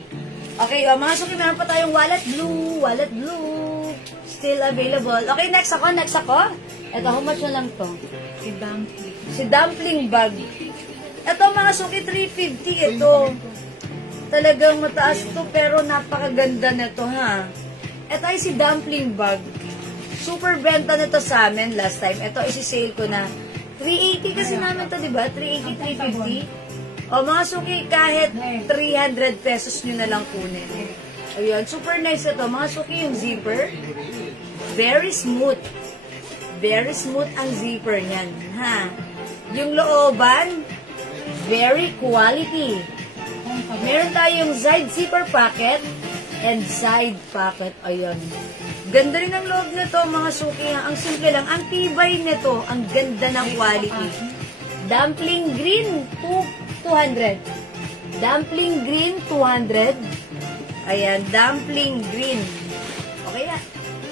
Okay, mga suki, meron pa tayong wallet blue. Wallet blue. Still available. Okay, next ako. Ito, how much na lang to? Si dumpling bag. Ito, mga suki, 350. Ito. Talagang mataas to, pero napakaganda na to, ha. Ito ay si dumpling bag. Super benta na to sa amin last time. Ito, isi-sale ko na. 380 kasi namin to, diba? 380, 350. O, mga suki, kahit 300 pesos nyo na lang kunin. Ayun, super nice ito. Mga suki, yung zipper, very smooth. Very smooth ang zipper niyan, ha? Yung looban, very quality. Meron tayong side zipper pocket and side pocket. Ayun. Ganda rin ang loob nito, mga suki. Ang simple lang. Ang tibay nito. Ang ganda ng quality. Dumpling green, 200. Dumpling green, 200. Ayan, dumpling green. Okay na.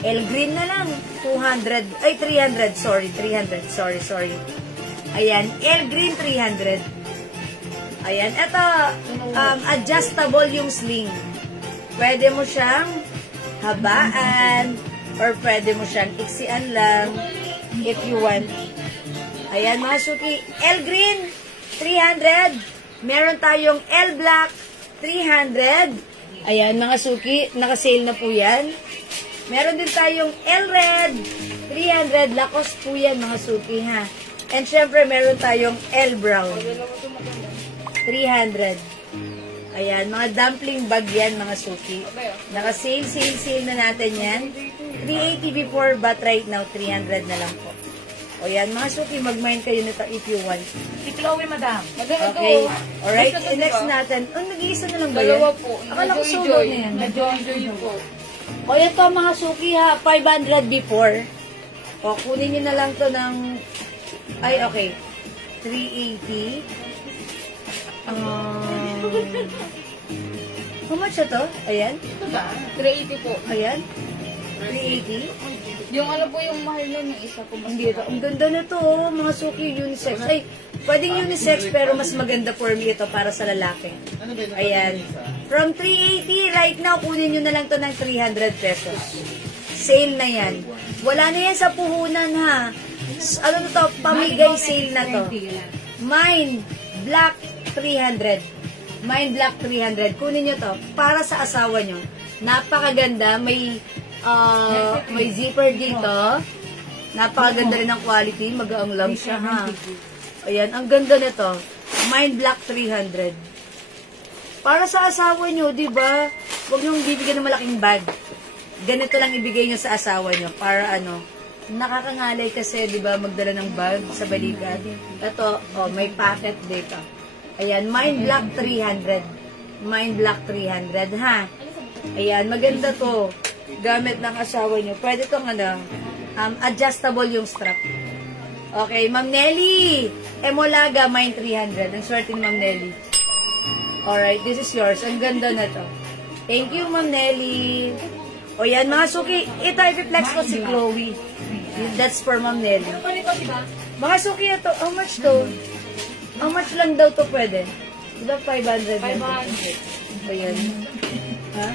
El green na lang, 200. Ay, 300. Sorry, 300. Sorry. Ayan, El green, 300. Ayan, ito, adjustable yung sling. Pwede mo siyang habaan, or pwede mo siyang iksian lang, if you want. Ayan, mga suki. El green, 300. Meron tayong El black, 300. Ayan, mga suki. Nakasale na po yan. Meron din tayong El red, 300. Lacoste po yan, mga suki, ha. And syempre, meron tayong El brown, 300. Ayan, mga dumpling bag yan, mga suki. Naka-sale na natin yan. 380 before, but right now, 300 na lang po. O yan, mga suki, mag-mine kayo nito if you want. Si Chloe, madam. Okay. Alright, next natin. Nag-iisa na lang ba yan? Dalawa po. Akala ko solo na yan. Na-join po. O ito, mga suki, ha. 500 before. O, kunin nyo na lang to ng... Ay, okay. 380. How much ito? Ayan. Ito ba? 380 po. Ayan. 380? Yung ano po yung mahal nun, yung isa po. Hindi ito. Ang ganda nito, oh. Mga suki unisex. Ay, pwedeng unisex pero mas maganda for me ito para sa lalaki. Ayan. From 380, right now, kunin nyo na lang to ng 300 pesos. Sale na yan. Wala na yan sa puhunan, ha. Ano na to? Pamigay sale na to. Mine Black 300. Mine Black 300. Kunin nyo to. Para sa asawa nyo. Napakaganda. May zipper dito. Napakaganda rin ang quality. Magaang lang siya, ha. Ayan. Ang ganda nito. Mine Black 300. Para sa asawa nyo, di ba? Huwag nyo bibigyan ng malaking bag. Ganito lang ibigay nyo sa asawa nyo. Para ano, nakakangalay kasi, di ba, magdala ng bag sa balikat. Ito, oh, may packet dito. Ayan, Mine Black 300. Mine Black 300, ha? Ayan, maganda to. Gamit ng asawa nyo. Pwede tong ano, adjustable yung strap. Okay, Ma'am Nelly. Emolaga, Mine 300. Ang swerte ni Ma'am Nelly. Alright, this is yours. Ang ganda na to. Thank you, Ma'am Nelly. O yan, mga suki. Ito, i-reflex ko si Chloe. That's for Ma'am Nelly. Mga suki, ito. How much to? How much lang daw to pwede? Diba 500? 500. O yan. Ha?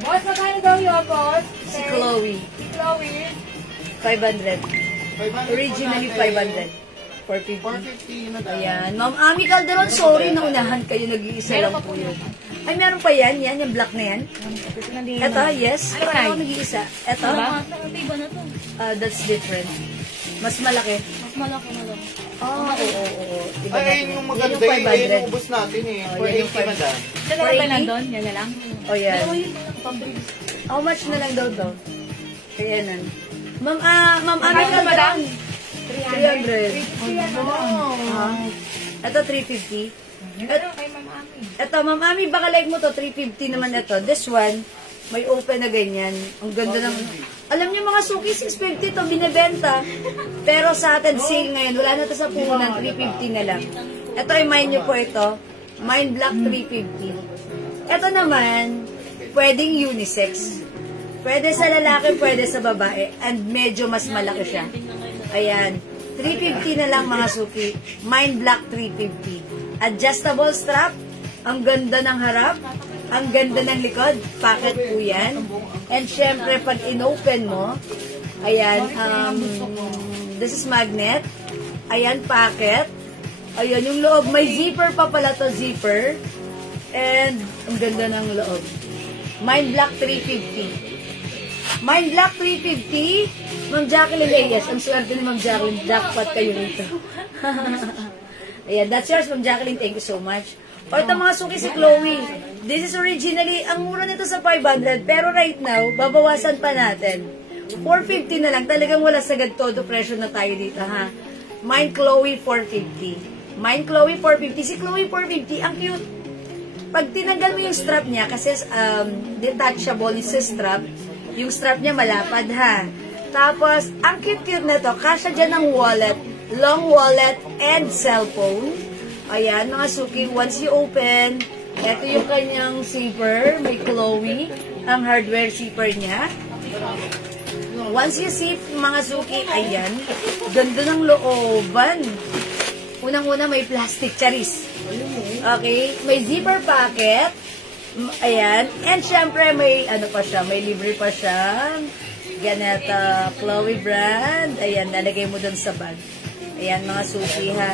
Boss, magkano daw yun, boss? Si Chloe. Chloe. 500. Originally 500. 450. 450 na daw. Ayan. Ma'am Ami Calderon, sorry na unahan kayo. Nag-iisa lang po yun. Ay, meron pa yan. Yan, yung black na yan. Ito, yes. Parang ako nag-iisa. Ito. Iba na to. That's different. Mas malaki. Mas malaki na lang. Oo. Diba Ay, ayun yung maganda yun. Ayun yung ubos natin eh. Oh, yan yung 480 na daw. Dalawa ba nandun? Yan na lang. O yan. How much na lang daw to? Kaya nan. Ma'am Ami Calderon. 300. Ito, 350. Ito, Ma'am Ami, baka like mo to, 350 naman ito. This one, may open na ganyan. Ang ganda ng... Alam niyo mga suki, 650 to, binibenta. Pero sa atin, sale ngayon. Wala na to sa puhunan, 350 na lang. Ito, i-mine nyo po ito. Mine Black 350. Ito naman, pwedeng unisex. Pwede sa lalaki, pwede sa babae. And medyo mas malaki siya. Ayan. 350 na lang mga suki. Mine Black 350. Adjustable strap. Ang ganda ng harap. Ang ganda ng likod. Packet po yan. And syempre, pag in-open mo, ayan, this is magnet. Ayan, packet. Ayan, yung loob. May zipper pa pala to, zipper. And ang ganda ng loob. Mine Black 350. Mine Black 350. Ma'am Jacqueline Reyes. Ang swerte ni Ma'am Jacqueline. Jackpot kayo rito. Ayan, that's yours, Ma'am Jacqueline. Thank you so much. O ito mga suki si Chloe. This is originally, ang mura nito sa 500. Pero right now, babawasan pa natin. 450 na lang. Talagang wala sagad todo presyo na tayo dito, ha? Mine Chloe 450. Mine Chloe 450. Si Chloe 450, ang cute. Pag tinanggal mo yung strap niya, kasi detachable is sa strap, yung strap niya malapad, ha? Tapos, ang cute-cute na to, kasya dyan ng wallet, long wallet, and cellphone. Ayan, mga suki, once you open, ito yung kanyang zipper, may Chloe, ang hardware zipper niya. Once you see, mga suki, ayan, ganda ng looban. Unang-una, may plastic charis. Okay, may zipper pocket. Ayan. And syempre, may ano pa siya, may libre pa siya. Ganeta, Chloe brand. Ayan, lalagay mo dun sa bag. Ayan, mga suki, ha.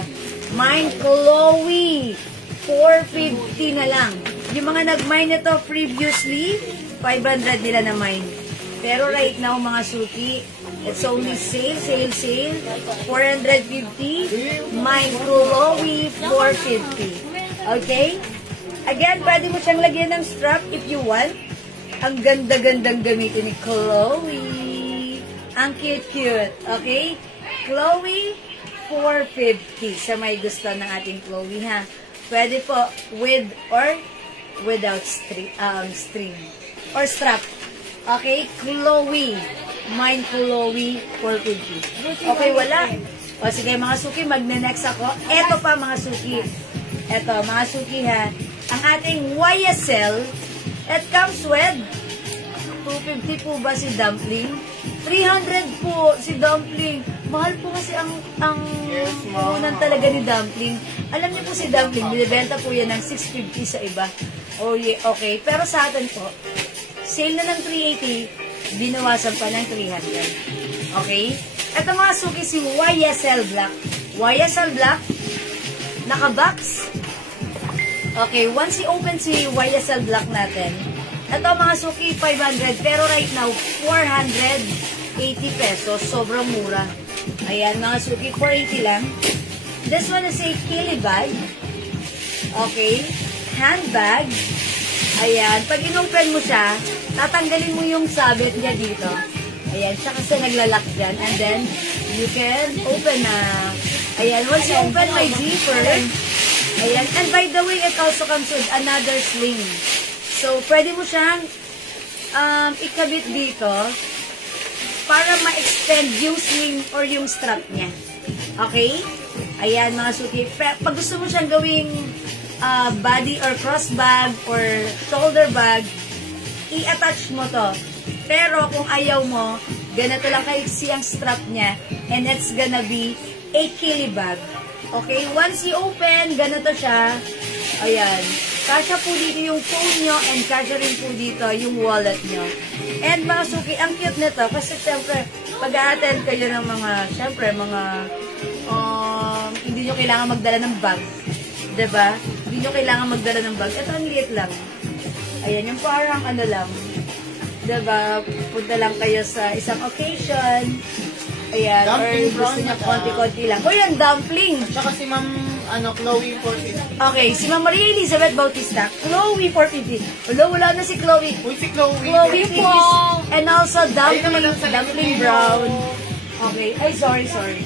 Mine Chloe. 450 na lang. Yung mga nag-mine ito previously, 500 nila na mine. Pero right now, mga suki, it's only sale. 450. Mine Chloe, 450. Okay? Again, pwede mo siyang lagyan ng strap if you want. Ang ganda-gandang gamitin ni Chloe. Ang cute-cute. Okay? Chloe, 450. Sa may gusto ng ating Chloe, ha? Pwede po with or without string. Or strap. Okay? Chloe. Mine Chloe, 450. Okay, wala. O sige, mga suki, magne-next ako. Eto pa, mga suki. Eto, mga suki, ha? Ang ating YSL, it comes with 250 po ba si Dumpling? 300 po si Dumpling. Mahal po kasi ang Yes, ma'am. puhunan talaga ni Dumpling. Alam niyo po si Dumpling, binibenta po yan ng 650 sa iba. Oh, yeah, okay. Pero sa atin po, sale na ng 380, binawasan pa ng 300. Okay? Ito mga suki si YSL Black. YSL Black, naka-box. Okay, once i-open si YSL Black natin, ito mga suki, 500, pero right now, 480 pesos. Sobrang mura. Ayan, mga suki, 480 lang. This one is a Kili bag. Okay, handbag. Ayan, pag in-open mo siya, tatanggalin mo yung sabit niya dito. Ayan, siya kasi naglalak dyan. And then, you can open na. Ayan, once you open, may zipper. Ayan, and by the way, it also comes with another sling. So, pwede mo siyang ikabit dito para ma-extend yung sling or yung strap niya. Okay? Ayan, mga suki. Pag gusto mo siyang gawing body or cross bag or shoulder bag, i-attach mo to. Pero kung ayaw mo, ganito lang kaiksi ang strap niya, and it's gonna be a Kili bag. Okay? Once you open, ganito siya. Ayan. Kasya po dito yung phone nyo, and kasya rin po dito yung wallet nyo. And mga suki, ang cute nito, kasi siyempre, pag-a-attend kayo ng mga, siyempre, mga, hindi nyo kailangan magdala ng bag. Diba? Hindi nyo kailangan magdala ng bag. Ito, ang liit lang. Ayan, yung parang ano lang. Diba? Punta lang kayo sa isang occasion. Ayan, Dumpling or gusto brown niya na konti-konti lang. O yan, dumpling! Tsaka si Ma'am, Chloe 450. Okay, si Ma'am Maria Elizabeth Bautista, Chloe 450. Wala na si Chloe. Uy, si Chloe. Chloe 50. And also Ayun naman dumpling, ang sa dumpling likod brown. niyo. Okay, ay sorry.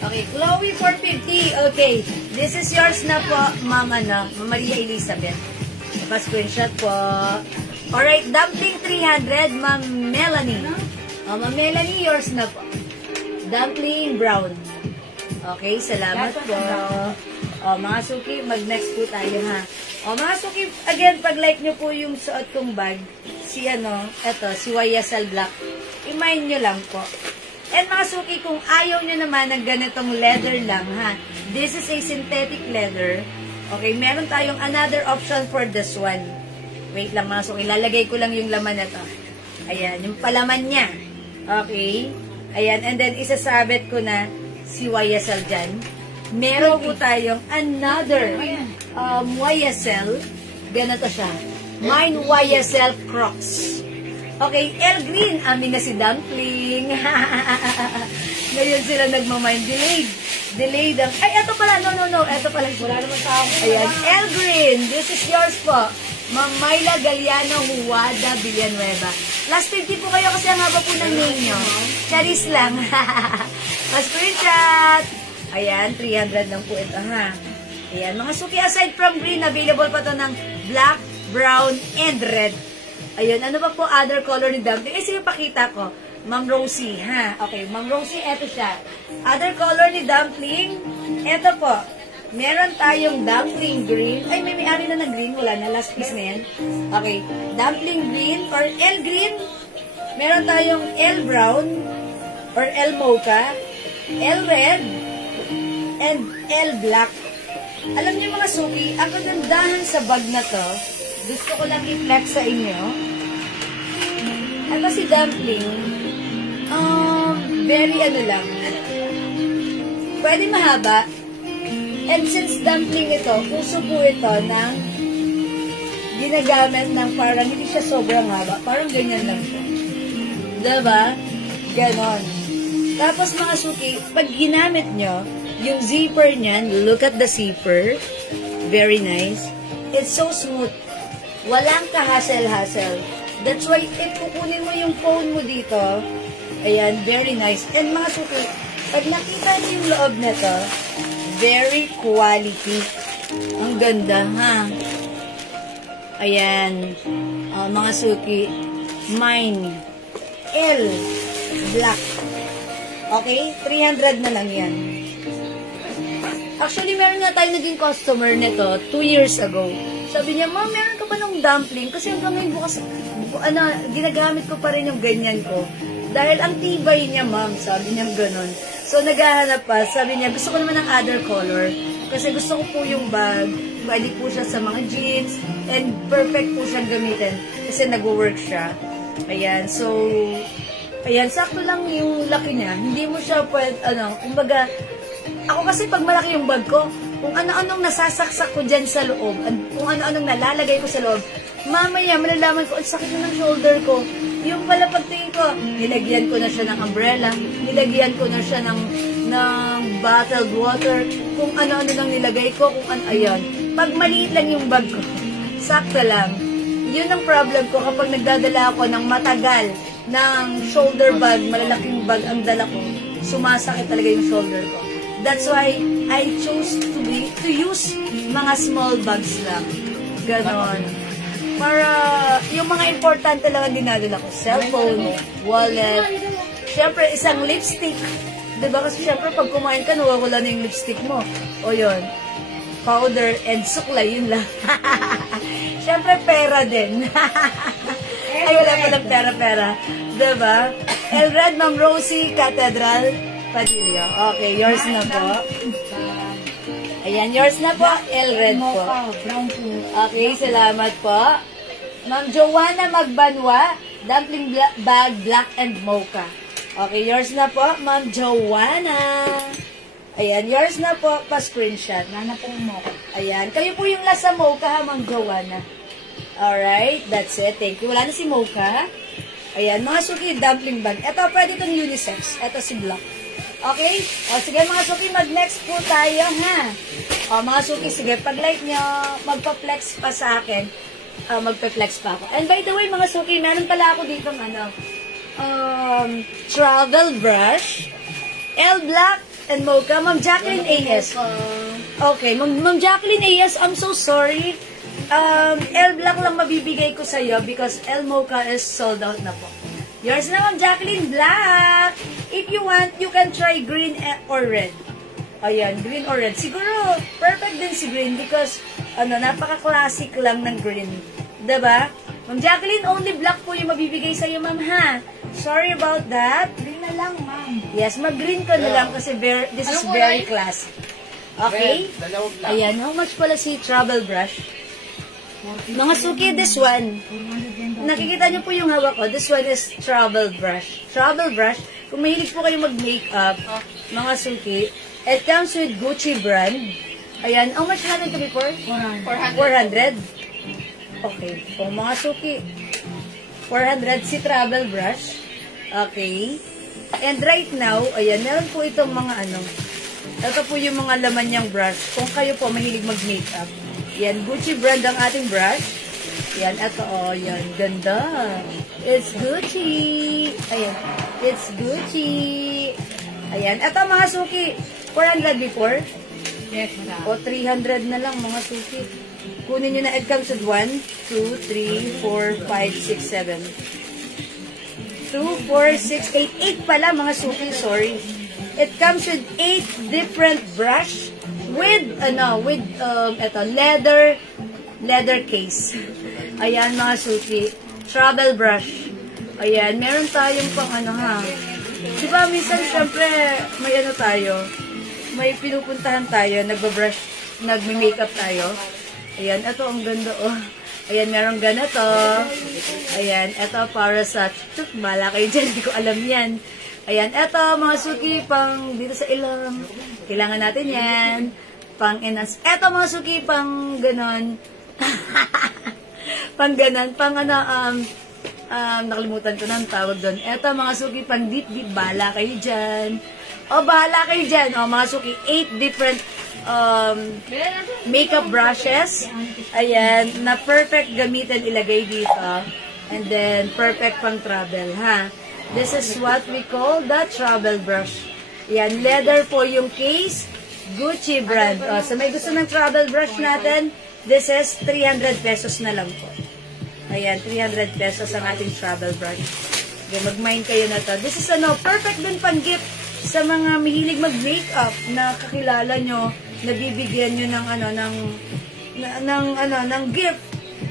Okay, Chloe 450. Okay, this is yours na po, Ma'am Maria Elizabeth. Pa-screenshot po. Alright, dumpling 300, Ma'am Melanie. Ma'am Melanie, yours na po. Dumpling brown. Okay, salamat po. Mga suki, mag-next po tayo ha. Mga suki, again, pag-like nyo po yung suot kong bag, si si YSL Black, i-mind nyo lang po. And mga suki, kung ayaw nyo naman ng ganitong leather lang ha, this is a synthetic leather. Okay, meron tayong another option for this one. Wait lang mga suki, lalagay ko lang yung laman na to. Ayan, yung palaman niya. Okay. Ayan, and then isasabit ko na si YSL dyan. Meron po tayong another YSL. Ganito siya. Mine YSL Crocs. Okay, El Green. Amin na si Dumpling. Ngayon sila nagmamind. Delayed ang... Ay, eto pala. No. Eto pala. Wala naman sa ako. Ayan, El Green. This is yours po. Ma'am Myla Galiano Huwada Villanueva. Last 50 po kayo kasi ang haba po ng name nyo. Charis lang. Pa-screenshot. Ayan, 300 lang po ito ha. Ayan, mga suki, aside from green, available pa to ng black, brown, and red. Ayun, ano pa po other color ni Dumpling? Sige, pakita ko. Ma'am Rosie, ha? Okay, Ma'am Rosie, eto siya. Other color ni Dumpling, eto po. Meron tayong dumpling green. Ay, may-ari na ng green. Wala na. Last piece na yan. Okay. Dumpling green or L green. Meron tayong L brown or L mocha, L red, and L black. Alam niyo mga suki, ang kagandahan sa bag na to, gusto ko lang i-flex sa inyo. Ito si Dumpling, very lang. Pwede mahaba. And since dumpling ito, uso po ito ng ginagamit ng parang hindi siya sobrang haba. Parang ganyan lang siya. Diba? Ganon. Tapos mga suki, pag ginamit nyo, yung zipper niyan, look at the zipper. Very nice. It's so smooth. Walang ka-hassle-hassle. That's why, kukunin mo yung phone mo dito. Ayan, very nice. And mga suki, pag nakita niyo yung loob nito, very quality. Ang ganda, ha? Ayan. Mga suki. Mine. L. Black. Okay? 300 na lang yan. Actually, meron nga tayo naging customer nito 2 years ago. Sabi niya, Ma'am, meron ka naman ng dumpling, kasi hanggang ngayon bukas, ginagamit ko pa rin yung ganyan ko. Dahil ang tibay niya, ma'am, sabi niya gano'n. So, naghahanap pa, sabi niya, gusto ko naman ng other color. Kasi gusto ko po yung bag, pwede po siya sa mga jeans, and perfect po siyang gamitin. Kasi nag-work siya. Ayan, so, ayan, sakto lang yung laki niya. Hindi mo siya pwede, kumbaga, ako kasi pag malaki yung bag ko, kung ano-anong nasasaksak ko dyan sa loob, kung ano-anong nalalagay ko sa loob, mamaya malalaman ko, ang sakit na ng shoulder ko. Yung pala pagtingin ko, nilagyan ko na siya ng umbrella, nilagyan ko na siya ng bottled water, kung ano-ano nang nilagay ko, kung ano, ayan. Pag maliit lang yung bag ko, sakto lang. Yun ang problem ko kapag nagdadala ako ng matagal ng shoulder bag, malalaking bag ang dala ko, sumasakit talaga yung shoulder ko. That's why I chose to use mga small bags lang. Ganon. Para yung mga importante lang ang dinadala ko. Cellphone, wallet, syempre isang lipstick. Diba? Kasi syempre pag kumain ka, nawawala na yung lipstick mo. O yun, powder and suklay, yun lang. Syempre pera din. Ay, wala palang pera-pera. Diba? El Red, Ma'am Rosie, Cathedral, Padilla. Okay, yours na po. Ayan, yours na po. El Red po. Okay, salamat po. Ma'am Joanna Magbanwa, dumpling bag, black and mocha. Okay, yours na po, Ma'am Joanna. Ayan, yours na po, pa-screenshot. Nana pong mocha. Ayan, kayo po yung last sa mocha, ha, Ma'am Joanna. Alright, that's it. Thank you. Wala na si mocha. Ayan, mga suki, dumpling bag. Ito, pwede itong unisex. Ito si black. Okay? O, sige mga suki, mag-next po tayo, ha? O, mga suki, sige, pag-like nyo, magpa-flex pa sa akin. Magpa-flex pa ako. And by the way, mga suki, meron pala ako dito, travel brush, L Black, and mocha. Ma'am Jacqueline A.S. Okay, Ma'am Jacqueline A.S., I'm so sorry. L Black lang mabibigay ko sa'yo because L Mocha is sold out na po. Yours na, Ma'am Jacqueline Black. If you want, you can try green or red. Ayan, green or red. Siguro, perfect din si green because, napaka-classic lang ng green. Diba? Ma'am Jacqueline, only black po yung mabibigay sa'yo, ma'am, ha? Sorry about that. Green na lang, ma'am. Yes, mag-green ka na lang kasi this is very classic. Okay? Ayan, how much pala si travel brush? Mga suki, this one. Nakikita niyo po yung hawak ko. This one is travel brush. Travel brush. Kung mahilig po kayo mag-makeup, mga suki, it comes with Gucci brand. Ayan. How much natin ito before? 400. Okay. So, mga suki, 400 si travel brush. Okay. And right now, ayan, meron po itong mga ito po yung mga laman niyang brush. Kung kayo po mahilig mag-makeup. Yan, Gucci brand ang ating brush. Yan, ito, yan, ganda. It's Gucci. Ayan, it's Gucci. Ayan, ito mga suki, 400 before? Yes, madam. O 300 na lang mga suki. Kunin nyo na, it comes with 1, 2, 3, 4, 5, 6, 7. 2, 4, 6, 8. 8 pala mga suki, sorry. It comes with 8 different brush. With leather case. Ayan mga suki, travel brush. Ayan, meron tayong pang diba minsan syempre may tayo, may pinupuntahan tayo, nagbabrush, nagme-makeup tayo. Ayan, ito ang ganda Ayan, meron ganito. Ayan, ito para sa bala kayo dyan, hindi ko alam yan. Ayan, eto mga suki, pang dito sa ilang. Kailangan natin yan. Pang enas. Eto mga suki, pang ganon. Pang ganon. Pang nakalimutan ko na ang tawag doon. Eto mga suki, pang dit-dit. Bahala kayo dyan. Bahala kayo dyan. Mga suki, 8 different makeup brushes. Ayan, na perfect gamitin ilagay dito. And then, perfect pang travel, ha? This is what we call the travel brush. Yan, leather po yung case, Gucci brand. So may gusto ng travel brush natin, this is 300 pesos na lang po. Ayan, 300 pesos ang ating travel brush. Okay, mag-mind kayo na to. This is perfect din pang gift sa mga mahilig mag-makeup na kakilala nyo, nabibigyan nyo ng ng gift.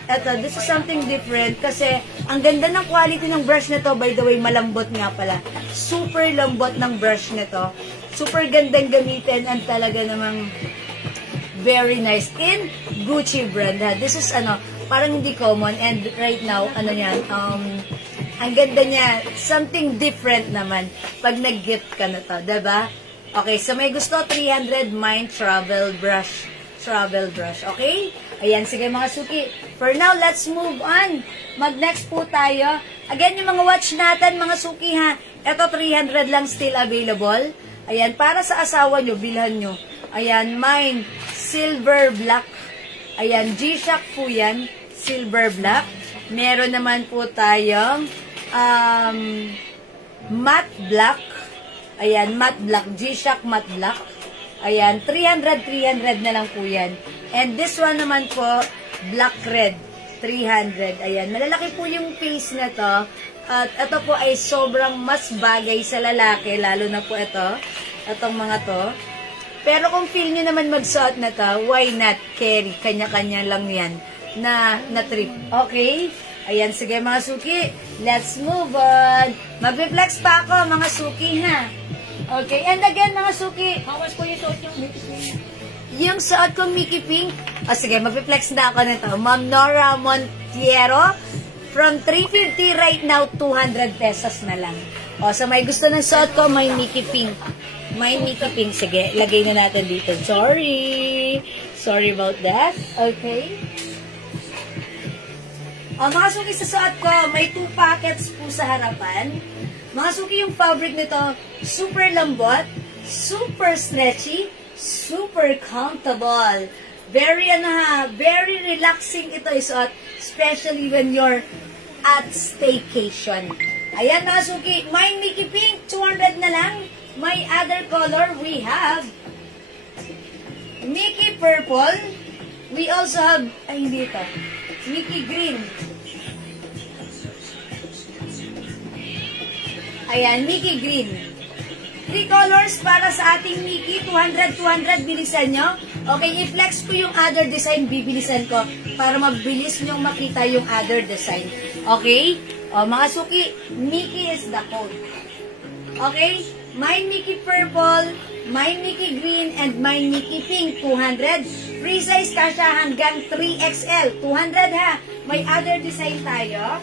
Eto, this is something different kasi ang ganda ng quality ng brush nito. By the way, malambot nga pala. Super lambot ng brush nito. Super gandang gamitin and talaga namang very nice. In Gucci brand ha. This is parang hindi common and right now, ang ganda niya. Something different naman pag nag-gift ka na to. Diba? Okay, so may gusto 300 Mine Travel Brush. Okay? Ayan, sige mga suki. For now, let's move on. Mag-next po tayo. Again, yung mga watch natin, mga suki ha. Ito, 300 lang still available. Ayan, para sa asawa nyo, bilhan nyo. Ayan, Mine Silver Black. Ayan, G-Shock po yan. Silver Black. Meron naman po tayong Matte Black. Ayan, Matte Black. G-Shock Matte Black. Ayan, 300 na lang po yan. And this one naman po, Black Red, 300. Ayan, malalaki po yung face na to. At ito po ay sobrang mas bagay sa lalaki, lalo na po itong mga to. Pero kung feel nyo naman magsuot na to, why not carry? Kanya-kanya lang yan na trip. Okay? Ayan, sige mga suki, let's move on. Mag-reflex pa ako, mga suki, ha? Okay, and again, mga suki, How much po yung suot yung Mickey Pink? yung suot kong Mickey Pink, sige, mag-reflex na ako nito. Ma'am Nora Montiero, from 350 right now, 200 pesos na lang. So may gusto ng suot ko, may Mickey Pink. May Mickey Pink, sige, lagay na natin dito. Sorry about that. Okay. Mga suki, sa suot ko, may 2 packets po sa harapan. Mga suki, yung fabric nito, super lambot, super stretchy, super comfortable. Very relaxing ito isuot, especially when you're at staycation. Ayan mga suki, may Mickey Pink, 200 na lang. May other color, we have Mickey Purple. We also have, hindi ito, Mickey Green. Ayan, Mickey Green. 3 colors para sa ating Mickey. 200, bilisan nyo. Okay, i-flex ko yung other design, bibilisan ko para mabilis nyo makita yung other design. Okay? Mga suki, Mickey is the code. Okay? My Mickey Purple, my Mickey Green, and my Mickey Pink. 200. Free size ka siya hanggang 3XL. 200 ha. May other design tayo.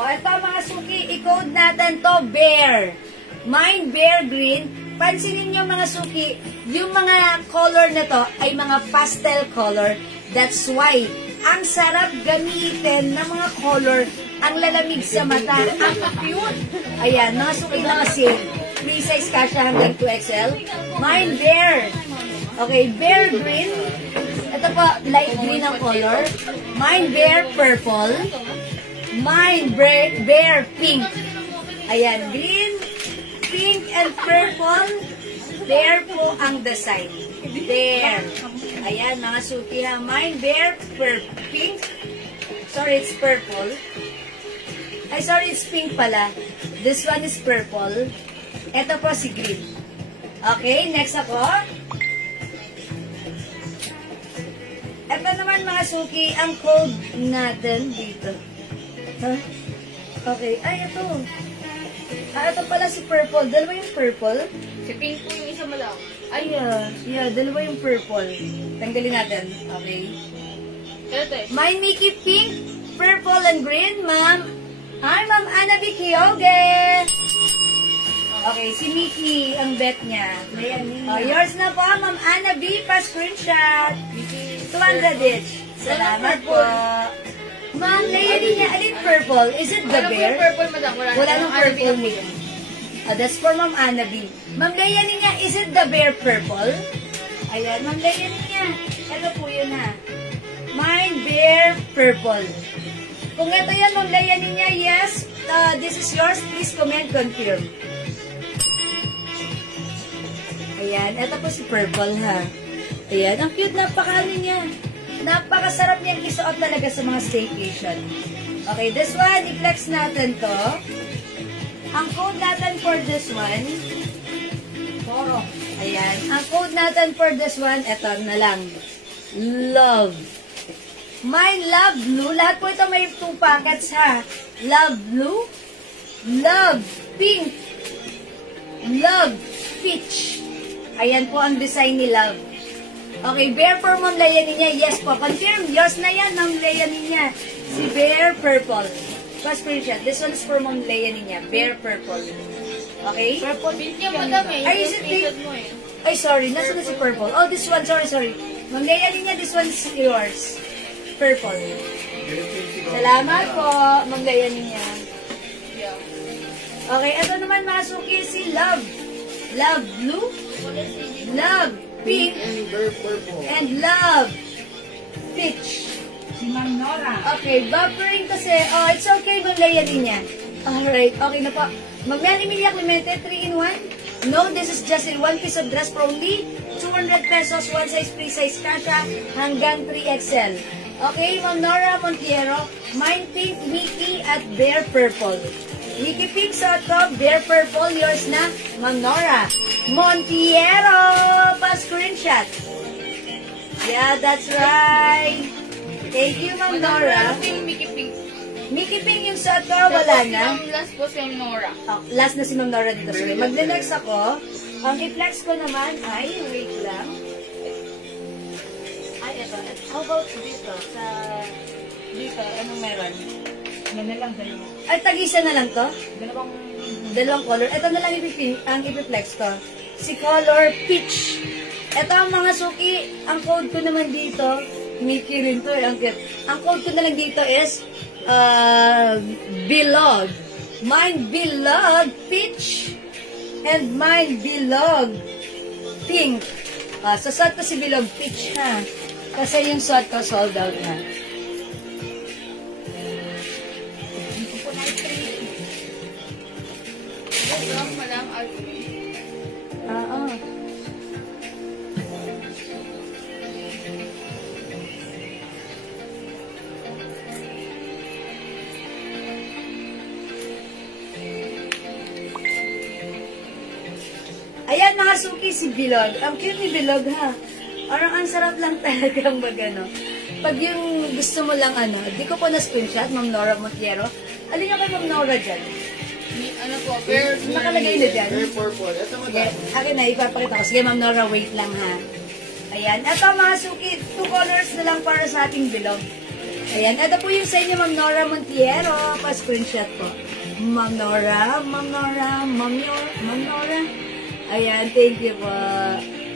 Ito mga suki, i-code natin to Bear. Mine Bear Green. Pansinin nyo mga suki, yung mga color na to ay mga pastel color. That's why, ang sarap gamitin ng mga color, ang lalamig sa mata, ang cute. Ayan, mga suki na kasi, free size kasha hanggang 2XL. Mine Bear. Okay, Bear Green. Ito po, light green ang color. Mine Bear Purple. Mine Bear Pink. Ayan, green, pink, and purple. There po ang design. There. Ayan, mga suki ha. Mine Bear Pink. Sorry, it's purple. Ay, sorry, it's pink pala. This one is purple. Ito po si green. Okay, next ako. Ito naman mga suki, ang code natin dito. Huh? Okay. Ay, ito. Ito pala si purple. Dalawa yung purple. Si Pink po yung isa mo lang. Ay, yeah. Dalawa yung purple. Tanggalin natin. Okay. Ito eh. My Mickey Pink, purple, and green, ma'am. Hi, Ma'am Ana Bikyoge. Okay, si Mickey ang bet niya. Yours na po, Ma'am Ana B. Pa-screenshot. 200 each. Salamat po. Ma'am, layering niya. Alin purple? Is it the Ano po bear? yung purple, madam? Wala nang purple niya. That's for Ma'am Ana B. Ma'am, layering niya. Is it the bear purple? Ayan, Ma'am, layering niya. Ito po yun ha. Mine bear purple. Kung ito yan, Ma'am, layering niya. Yes, this is yours. Please comment, confirm. Ayan, ito po si purple ha. Ayan, ang cute, napakaano niya. Napakasarap niyang isuot talaga sa mga staycation. Okay, this one, i-flex natin to. Ang code natin for this one, Poro. Ayan, ang code natin for this one, eto na lang. Love. Mine Love Blue. Lahat po ito may 2 packets ha. Love Blue, Love Pink, Love Peach. Ayan po ang design ni Love. Okay, Bear for Ma'am Leonie niya. Yes po, confirm. Yours na yan, Ma'am Leonie niya. Si Bear Purple. First screenshot. This one is for Ma'am Leonie niya. Bear Purple. Okay? Purple pink niya madam eh. Ay, is it pink? Mo eh. Ay, sorry. Nasa na si Purple? Oh, this one. Sorry. Ma'am Leonie niya, this one is yours. Purple. Salamat po, Ma'am Leonie niya. Yeah. Okay, ito naman masuki si Love. Love Blue, Love Pink, and Love Peach. Si Ma'am Nora. Okay, buffering kasi. Oh, it's okay, Ma'am Leonie niya. Alright, okay na po. Ma'am Emilia Clemente, 3-in-1. No, this is just in 1 piece of dress for only 200 pesos, 1 size, free size kasha, hanggang 3XL. Okay, Ma'am Nora Montiero, Mine Pink, Mickey, at Bear Purple. Mickey Pink sa top, Bear Purple, yours na, Ma'am Nora Montiero, pa-screenshot. Yeah, that's right. Thank you, Ma'am Nora. Pink, Mickey Pink. Mickey Pink yung sa to, wala na. Tapos yung last po si Nora. Oh, last na si Ma'am Nora dito. Sige, magle-next ako. Ang i-flex ko naman ay, wait lang. Ay, ito. How about dito? Dito, anong meron? Yan na lang dalawa. Ay, tag-isa na lang to? Dalawang Color. Ito na lang ang i-flex ko. Si color peach. Ito ang mga suki. Ang code ko naman dito, Mickey rin to eh. Ang code ko na lang dito is Bilog. Mine Bilog Peach and mine Bilog Pink. So, suot ko si Bilog Peach ha. Kasi yung suot ko sold out na. Yes, madam. Oo. Ayan mga suki, si Bilog. Ang cute ni Bilog ha. Parang ang sarap lang talaga mag-ano. Pag yung gusto mo lang ano, di ko po na-screenshot, Ma'am Nora Montiero. Alin nyo kay Ma'am Nora dyan? Ano po? Bear Nakalagay na dyan. Bear Purple. Ito mo Sige, akin na, ipapakita ko. Sige, Ma'am Nora, wait lang ha. Ayan. Ito mga suki, 2 colors na lang para sa ating Bilog. Ayan. Ito po yung sa inyo, Ma'am Nora Montiero. Pa-screenshot po. Ma'am Nora. Ayan, thank you po.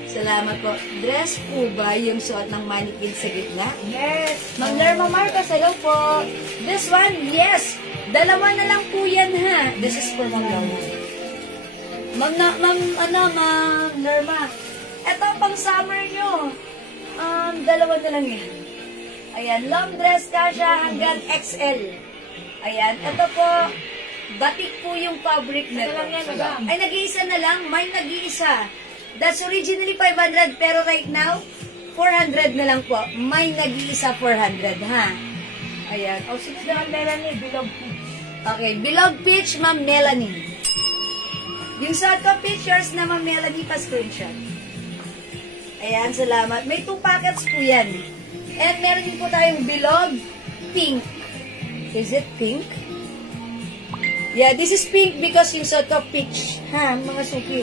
Salamat po. Dress po ba yung suot ng mannequin sa gitna? Yes. Ma'am Lerma Marcos, hello po. This one, yes. Dalawa na lang po yan ha. This is for Ma'am Lerma. Ma'am Lerma. Ito pang summer nyo. Dalawa na lang yan. Ayan, long dress kasha hanggang XL. Ayan, ito po. Batik po yung fabric na ito. Ay, nag-iisa na lang. May nag-iisa. That's originally 500, pero right now, 400 na lang po. May nag-iisa 400, ha? Ayan. O, sige na, Melanie, Bilog Peach. Okay, Bilog Peach, Ma'am Melanie. Yung sa ko pictures na Ma'am Melanie pa screenshot. Ayan, salamat. May 2 packets po yan. And meron din po tayong Bilog Pink. Is it pink? Yeah, this is pink because yung sa ko peach. Ha, mga suki.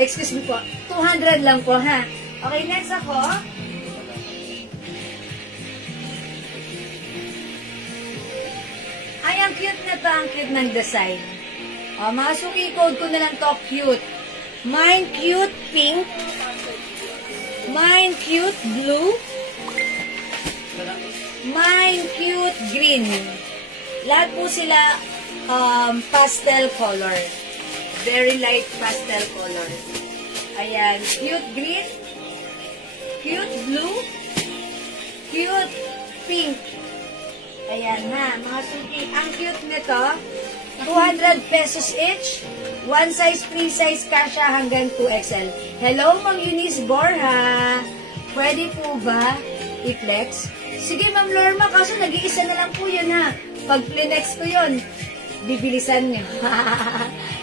Excuse me po. 200 lang po, ha? Okay, next ako. Ay, ang cute na to. Ang cute ng design. O, mga suki, code ko na lang to. Cute. Mine cute pink. Mine cute blue. Mine cute green. Lahat po sila pastel color. Very light pastel color. Ayan. Cute green. Cute blue. Cute pink. Ayan ha. Mga suki. Ang cute nito. 200 pesos each. 1 size, free size kasha hanggang 2XL. Hello, Ma'am Eunice Borja. Pwede po ba i-flex? Sige, Ma'am Lorma. Kaso nag-iisa na lang po yun ha. Pag flex ko yun, bibilisan nyo.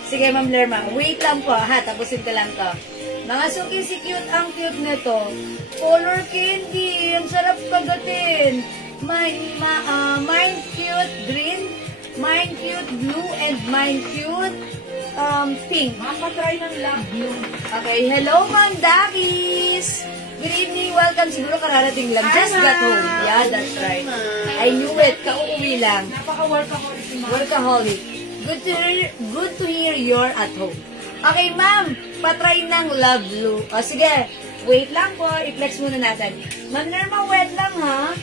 Sige, Ma'am Lerma. Wait lang po, ha? Tapusin ko lang to. Mga suki, si cute ang cute nito. Color candy. Ang sarap pagatin. Mine cute green, mine cute blue, and mine cute pink. Try ng love blue. Okay, hello Ma'am Dakis! Good evening, welcome. Siguro kararating lang. Just got home. Yeah, that's right. I knew it. Kauuwi lang. Napaka-workaholic si Ma'am. Workaholic. Good to hear you're at home. Okay, ma'am. Patry ng love blue. O, sige. Wait lang po. I-flex muna natin. Ma'am Norma, wait lang, ha?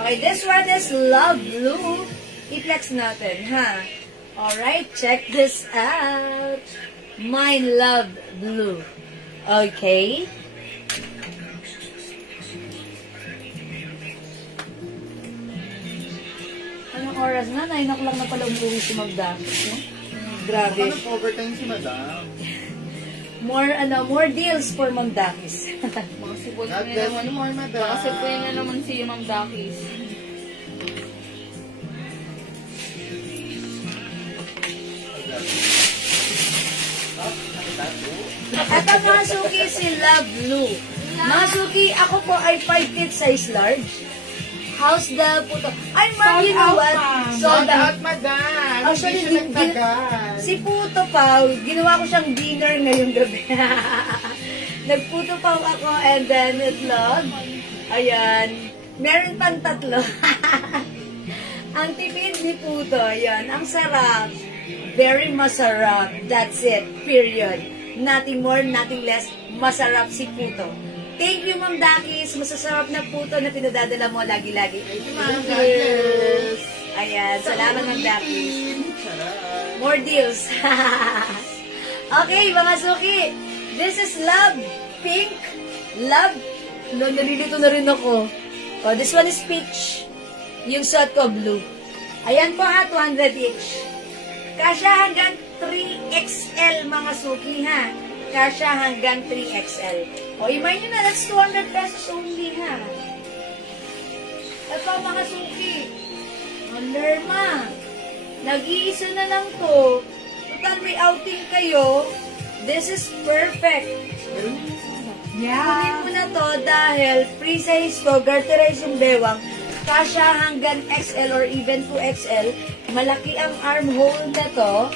Okay, this one is love blue. I-flex natin, ha? Alright, check this out. Mine love blue. Okay. Anong oras na? 9 o'clock na pala umuwi si Magdakis, no? Grabe. Overtime si madam. More deals for Magdakis. Mga sipon God na bless naman. you more, madam. Mga sipon na naman si Ma'am Dakis. Ito mga suki, si Love Blue. Mga suki, ako po ay 5 feet size large. How's the puto? Ay, ma'am, you know what? Sold out. madam. Actually, Hindi siya nagtagal. si Puto Pao, ginawa ko siyang dinner ngayong gabi. Nagputo Pao ako and then itlog. Ayan. Meron pang 3. Ang tipid ni Puto, ayan. Ang sarap. Very masarap. That's it. Period. Nothing more, nothing less. Masarap si Puto. Thank you, Ma'am Dakis. Masasarap na puto na pinadadala mo lagi-lagi. Thank you, ma'am. God bless. Ayan. Salamat, Ma'am Dakis. More deals. Okay, mga suki. This is Love Pink. Love. No, nalilito na rin ako. Oh, this one is peach. Yung suot ko, blue. Ayan po ha, 200 each. Kasya hanggang 3XL, mga suki ha. Kasya hanggang 3XL. O, imay nyo na, that's 200 pesos only ha. Ito, mga suki. Lerma. Nag-iisa na lang to. Total may outing kayo. This is perfect. Kunin mo na to dahil free size to, garterize yung bewang. Kasya hanggang XL or even 2XL. Malaki ang armhole na to.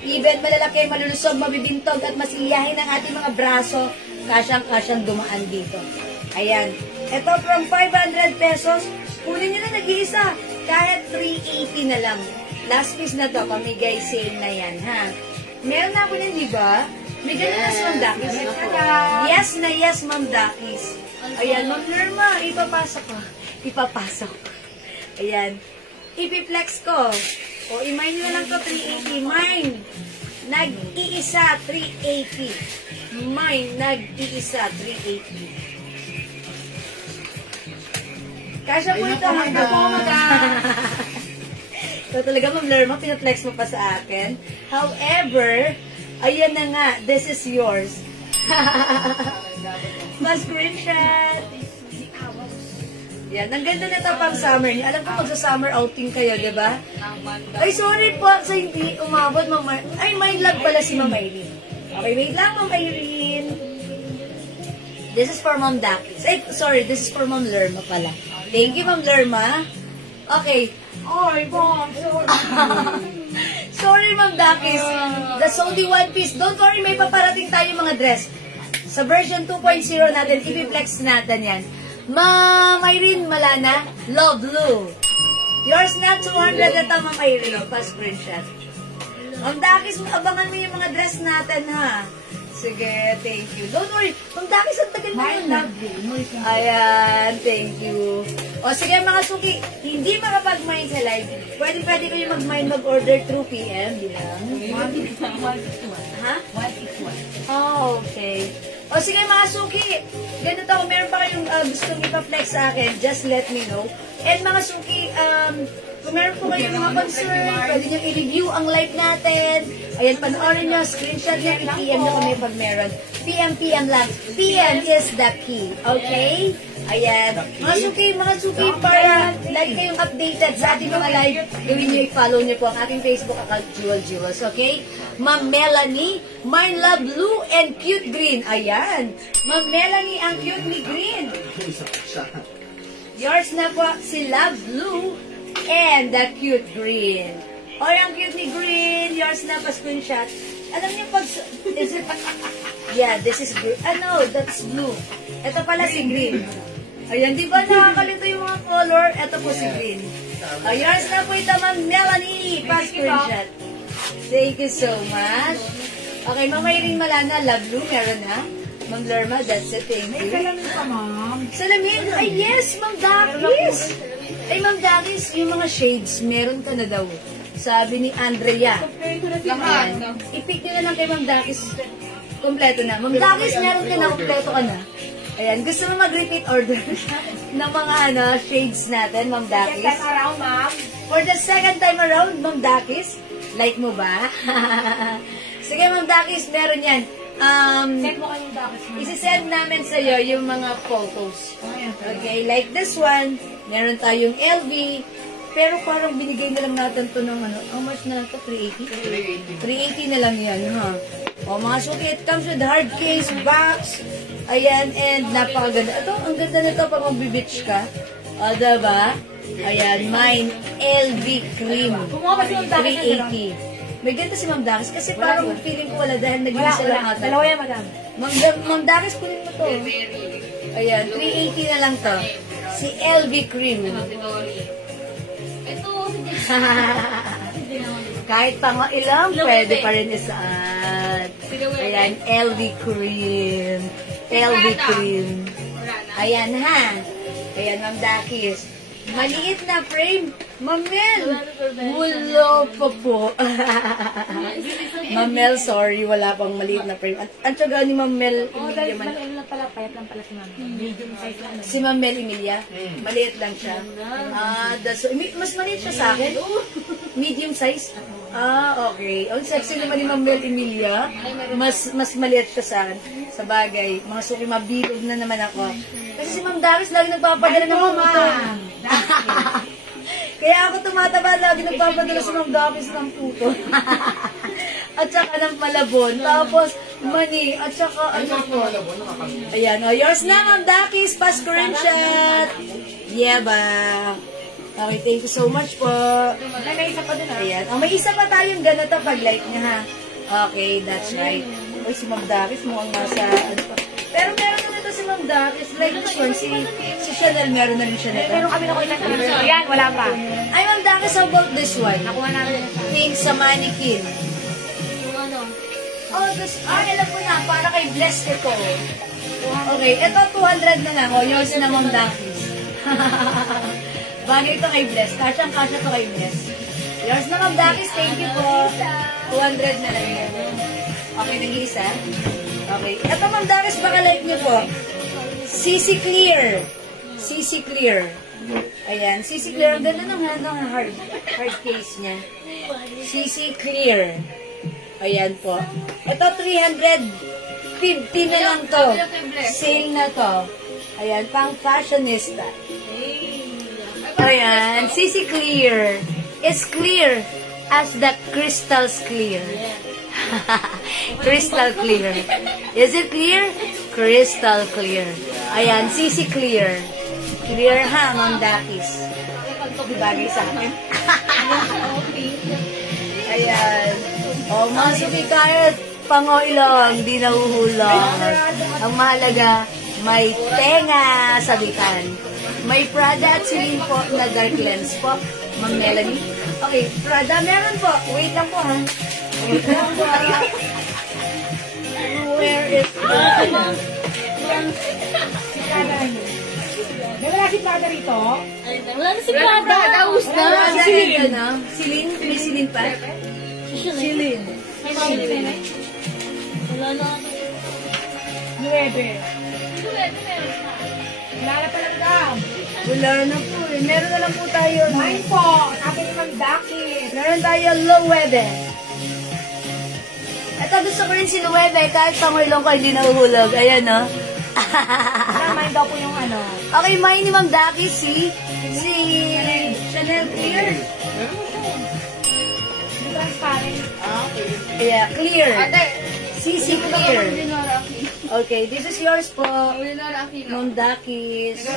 Even malalaki, malulusog, mabibintog at masiyahin ang ating mga braso. Kasyang-kasyang dumaan dito. Ayan. Ito from 500 pesos. Kunin nyo na nag-iisa. Kahit 380 na lang. Last piece na to, pamigay sale na yan, ha? Meron na ako yan, di ba? May ganun na si Ma'am Dakis. Yes na yes, Ma'am Dakis. Ayan, Ma'am Norma, ipapasok ko. Ipapasok. Ayan. Ipiplex ko. O, imine nyo na lang to, 380. Mine. Nag-iisa, 380. Mine, nag-iisa, 380. Kasya po ito. So, talaga, Ma'am Lerma, pinaplex mo pa sa akin. However, ayan na nga, this is yours. Ma-screenshot. Yan, ang ganda na ito pang summer niyo. Alam ko magsa-summer outing kayo, di ba? Ay, sorry po sa hindi umabot, Ma'am Ay, may love pala si Ma'am Irene. Okay, wait lang, Ma'am Irene. This is for Ma'am Dakis. Ay, sorry, this is for Ma'am Lerma pala. Thank you, Ma'am Lerma. Okay. Ay, Mom, sorry. Sorry, Ma'am Dakis. That's only one piece. Don't worry, may paparating tayo mga dress. Sa version 2.0 natin, i-flex natin yan. Ma'am Irene Malana, Love Blue. Yours na, 200 na ito, Ma'am Irene. Pa-screenshot. Ma'am Dakis, abangan mo yung mga dress natin, ha? Sige, thank you. Don't worry, Ma'am Dakis, ang tagal mo yun, ha? Ayan, thank you. O, sige, mga suki, hindi makapag-mine sa live. Pwede kayo mag-mine, mag-order through PM, bilang. Ha? Oh, okay. O sige mga suki, ganito ako, meron pa kayong gustong ipa-flex sa akin, just let me know. And mga suki, kung meron po kayong mga concern, pwede nyo i-review ang live natin. Ayan, panoorin nyo, screenshot nyo, i-PM nyo kami pag meron. PM lang. PM is the key. Okay? Ayan. Mga suki, para lagi kayong updated sa ating mga live, gawin nyo, i-follow nyo po ang ating Facebook account, Jewel Jewels. Okay? Ma'am Melanie, Mine Love Blue, and Cute Green. Ayan. Ma'am Melanie, ang cute ni Green. Yours na po si Love Blue and the Cute Green. O, ang cute ni Green, yours na pa screenshot. Alam niyo pag... Is it... Yeah, this is green. Ano, that's blue. Ito pala si Green. Ayan, di ba nakakalito yung mga color? Ito po si Green. Yours na po ito, Ma'am Melanie. Pa-screenshot. Thank you so much. Okay, Ma'am Irene Malana, Love Blue, meron na. Ma'am Lerma, that's it. Thank you. Salamin pa, ma'am. Salamin? Ay, yes, Ma'am Dakis. Ay, Ma'am Dakis, yung mga shades, meron ka na daw. Sabi ni Andrea. Lahat. Ayan. I-pick nyo na lang kay Ma'am Dakis. Kompleto na. Ma'am Dakis, meron ka na, kompleto ka na. Ayan, gusto mo mag-repeat order ng mga shades natin, Ma'am Dakis? Second around, ma'am. For the second time around, Ma'am Dakis, like mo ba? Sige, Ma'am Dakis, meron yan. Send mo kayong Dakis, ma'am. Isi-send namin sa'yo yung mga photos. Okay, like this one, meron tayong LV, pero parang binigay na lang natin to ng how much na lang to? 380? 380 na lang yan, ha? O, mga suki, it comes with hard case, box, ayan, and napakaganda. Ito, ang ganda nito pag mag-beach ka. O, diba? Ayan, mine, LV cream. 380. May ganito si Ma'am Dakis kasi parang feeling ko wala dahil nag-isa lang ata. Dalawa yan, madam. Ma'am Dakis, kunin mo to. Ayan, 380 na lang to. Si LV cream. Kahit pang ilang, pwede pa rin isaan. Ayan, LV cream. LV cream. Ayan ha. Ayan, Ma'am Dakis. Maliit na frame. Ma'am Mel, wala pa po. Ma'am Mel, sorry, wala pang maliit na frame. Ang tsaga ni Ma'am Mel Emilia man. Maliit lang pala, payat lang pala si ma'am. Medium size lang. Si Ma'am Mel Emilia, maliit lang siya. Mas maliit siya sa akin. Medium size. Okay. Ang sexy naman ni Ma'am Mel Emilia. Mas maliit siya sa akin. Sa bagay, mga suki, mabilog na naman ako. Kasi si Ma'am Daris lagi nagpapadala ng puto. Kaya ako tumataba, lagi nagpapadala sa Ma'am Daris ng puto. At saka ng malabon. Tapos, mani. At saka, ano po. Ayan, yours na, Ma'am Dakis. Pa-screenshot. Yeah ba? Okay, thank you so much po. May isa pa din, ha? Ayan. May isa pa tayong ganito pag-like niya, ha? Okay, that's right. Uy, si Ma'am Dakis mukhang nasa, ano pa. Pero meron naman ito si Ma'am Dakis. Like this one, si Chanel, meron na rin siya nito. Meron kami nakuha ng ano. Yan, wala pa. Ay, Ma'am Dakis, how about this one? Nakuha namin. Pink sa mannequin. Oh, this, alam ko na, para kay Bless ito. Okay, ito 200 na lang. O, yours na, Ma'am Dakis. Bagay ito kay Bless. Kasyang-kasya ito kay Bless. Yours na, Ma'am Dakis. Thank you po. 200 na lang yan. Okay, nag-iisa. Okay. Ito, Ma'am Dakis, baka like niyo po. CC Clear. CC Clear. Ayan, CC Clear. Ang ganda ng hard case niya. CC Clear. Ayan po. Ito, 350 na lang to. Sale na to. Ayan, pang fashionista. Ayan, CC Clear. It's clear as the crystal's clear. Crystal clear. Is it clear? Crystal clear. Ayan, CC Clear. Clear ha, Ma'am Dakis. Di bagay sa akin. Ayan. O, mga suki kahit pangoy lang, di nahuhulang. Ang mahalaga, may tenga sa bitan. May Prada at Celine po na dark lens po. Ma'am Melanie. Okay, Prada meron po. Wait lang po ha. Wait lang po. Where is Prada? Wala si Prada rito? Wala na si Prada. Tapos na. Prada ito na. Celine? May Celine pa? Celine. Wala na. 9. Wala na palang daw. Wala na po eh. Meron na lang po tayo. Mine po. Sabi ni Ma'am Dakis. Meron tayo Loewe. Ito gusto ko rin si Loewe. Kahit pangulong ko hindi nahuhulog. Ayan no. Mine daw po yung ano. Okay, mine ni Ma'am Daki si Chanel Clear. Dito transparent. Okay. Yeah, clear. Ate, CC clear. Leonora Aquino. Okay, this is yours po. Leonora Aquino. Ma'am Dakis.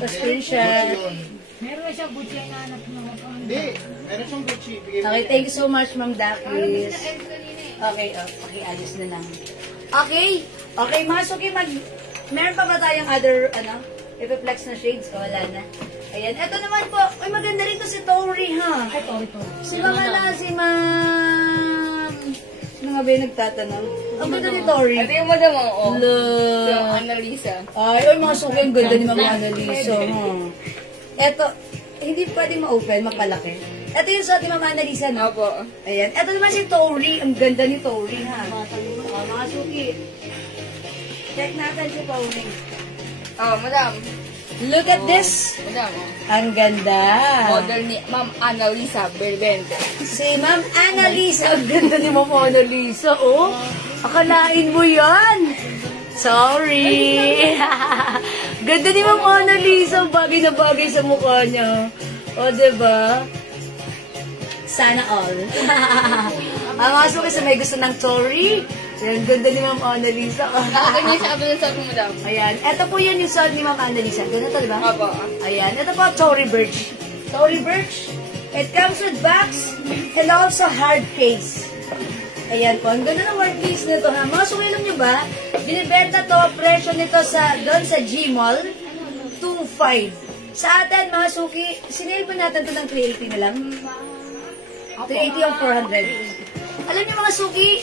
Pasensya. Meron na siyang budya na anak naman. Hindi. Meron siyang Gucci. Bigay mo Okay, niya. thank you so much, Ma'am Dakis. Okay, pakiayos na lang. Okay, okay, mga suki, meron pa ba tayong other, ipiplex na shades? O, wala na. Ayan, eto naman po. Uy, maganda rin to si Tori, ha? Ay, ito. Si Ma'am, si Ma'am... Sino nga ba yung nagtatanong? Ang ganda ni Tori. Ate yung madam mo, oh. Look. Yung Annalisa. Ay, mga suki, ang ganda ni Ma'am Annalisa. Eto, hindi pwede ma-open, mapalaki. Eto yung suot ni Ma'am Annalisa, no? Opo. Ayan. Eto naman si Tori. Ang ganda ni Tori, ha? Mga suki. Check natin si Tori. Oh, madam. Look at this. Madam, oh. Ang ganda. Model ni Ma'am Annalisa Berbente. Si Ma'am Annalisa. Ang ganda ni Ma'am Annalisa, oh. Akalain mo yan. Sorry. Ganda ni Ma'am Annalisa. Bagay na bagay sa mukha niya. O, diba? Sana all. Ang mga suki sa may gusto ng Tori. Yan, ganda ni Ma'am Annalisa. Ganyan siya ako ng sabi mo, madam. Ayan. Ito po yun yung suot ni Ma'am Annalisa. Ganito, diba? Opo. Ayan. Ito po, Tory Burch. Tory Burch. It comes with box and also hard case. Ayan po. Ang ganda ng hard case nito, ha? Mga suki, alam nyo ba? Binibenta to, presyo nito doon sa Gmall, 2.5. Sa atin, mga suki, sinale po natin to ng 380 na lang. 380 o 400. Alam niyo mga suki,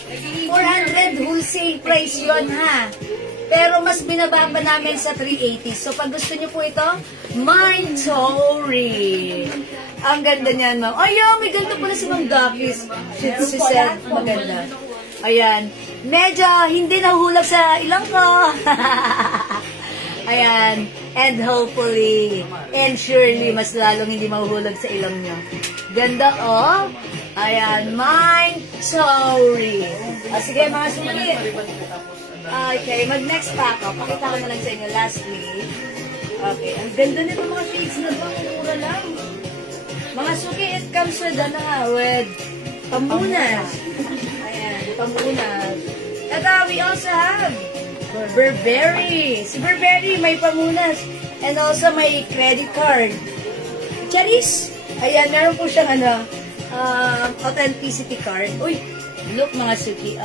400 wholesale price yon, ha? Pero mas binababa namin sa 380. So pag gusto niyo po ito, Mine Tory. Ang ganda niyan, ma'am. Ayan, may ganito pala si Ma'am Dakis. She said, maganda. Ayan. Medyo hindi nahuhulog sa ilang ko. Ayan. And hopefully, and surely, mas lalong hindi mahuhulog sa ilong nyo. Ganda, oh. Ayan. Mine Tory. Sige, mga suki. Okay, mag-next pa ako. Pakita ko na lang sa inyo lastly. Okay, ang ganda nito mga shades na ba? Mura lang. Mga suki, it comes with, with pamunas. Ayan, pamunas. Ito, we also have Burberry. Si Burberry may pamunas. And also may credit card. Charis! Ayan, meron po siyang authenticity card. Uy, look mga suki,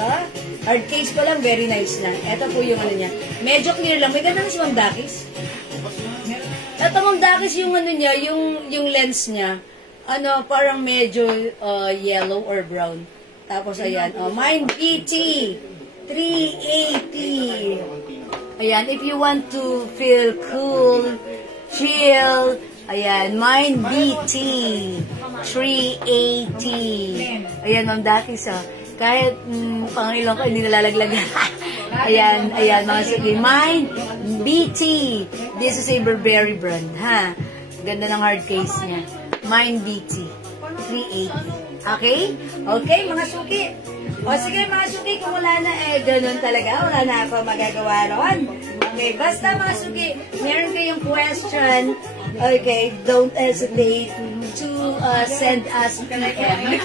hard case pa lang, very nice na. Ito po yung niya. Medyo clear lang. May ganda na si Ma'am Dakis. Ito Ma'am Dakis yung niya, yung lens niya. Parang medyo yellow or brown. Tapos ayan, mine BT 380. Ayan, if you want to feel cool, chill, ayan, mine BT 380. Ayan, Ma'am Dakis, kahit pangilang ko, hindi nalalaglagan. Ayan, mga sige. Mine, BT. This is a Burberry brand, ha? Ganda ng hard case niya. Mine, BT. 380. Okay? Okay, mga suki. O sige, mga suki, kung wala na, ganun talaga. Wala na ako magagawa ron. Okay, basta mga suki, meron kayong question, okay, don't hesitate to send us PM.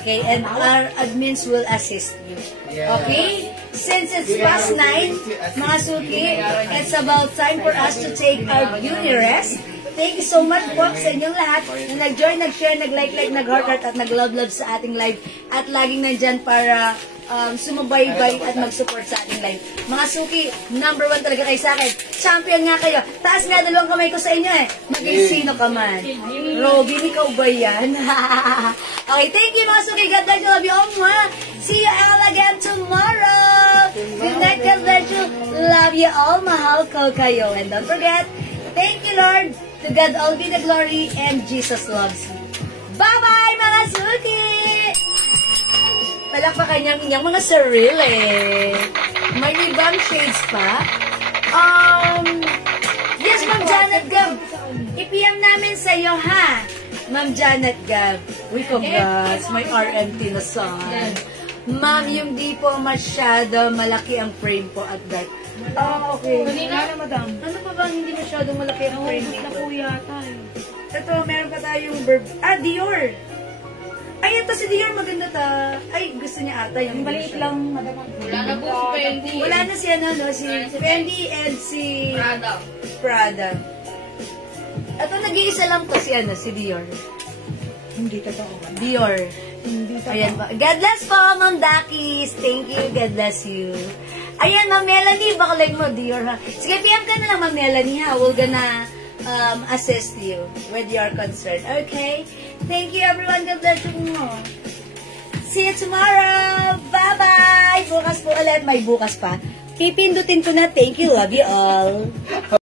Okay, and our admins will assist you. Okay? Since it's past 9, mga suki, it's about time for us to take our beauty rest. Thank you so much po sa inyong lahat na nag-join, nag-share, nag-like, nag-heart, at nag-love sa ating live. At laging nandyan para sumubaybay at mag-support sa ating live. Mga suki, number 1 talaga kayo sa akin. Champion nga kayo. Taas nga dalawang kamay ko sa inyo Maging sino ka man. Robin, ikaw ba yan? Okay, thank you mga suki. God bless you. Love you all. See you all again tomorrow. Good night. God bless you. Love you all. Mahal ko kayo. And don't forget, thank you Lord. To God all be the glory and Jesus loves you. Bye-bye mga suki! Palakpakan niyang inyong mga sarili. May ibang shades pa. Yes, Ma'am Janet Gab. I-PM namin sa'yo, ha? Ma'am Janet Gab. Uy, congrats. May RMT na saan. Ma'am, yung di po masyado malaki ang frame po at that. Okay. Kanina na, madam. Ano pa bang hindi masyadong malaki ang frame Naubos na dito? po yata Ito, meron pa tayong Dior. Ay, ito si Dior, maganda ta. Ay, gusto niya ata yung maliit lang, madam. Wala na po si Fendi. Wala na si ano, no? Si Fendi and si Prada. Prada. Ito, nag-iisa lang to si ano, si Dior. Hindi totoo. Dior. Hindi totoo. Ayan po. God bless po, Ma'am Dakis. Thank you. God bless you. Ayan, Ma'am Melanie, baka like mo, Dior, ha? Sige, PM ka na lang, Ma'am Melanie, ha? We're gonna assist you with your concern. Okay? Thank you, everyone. God bless you mo. See you tomorrow. Bye-bye. Bukas po ulit. May bukas pa. Pipindutin ko na. Thank you. Love you all.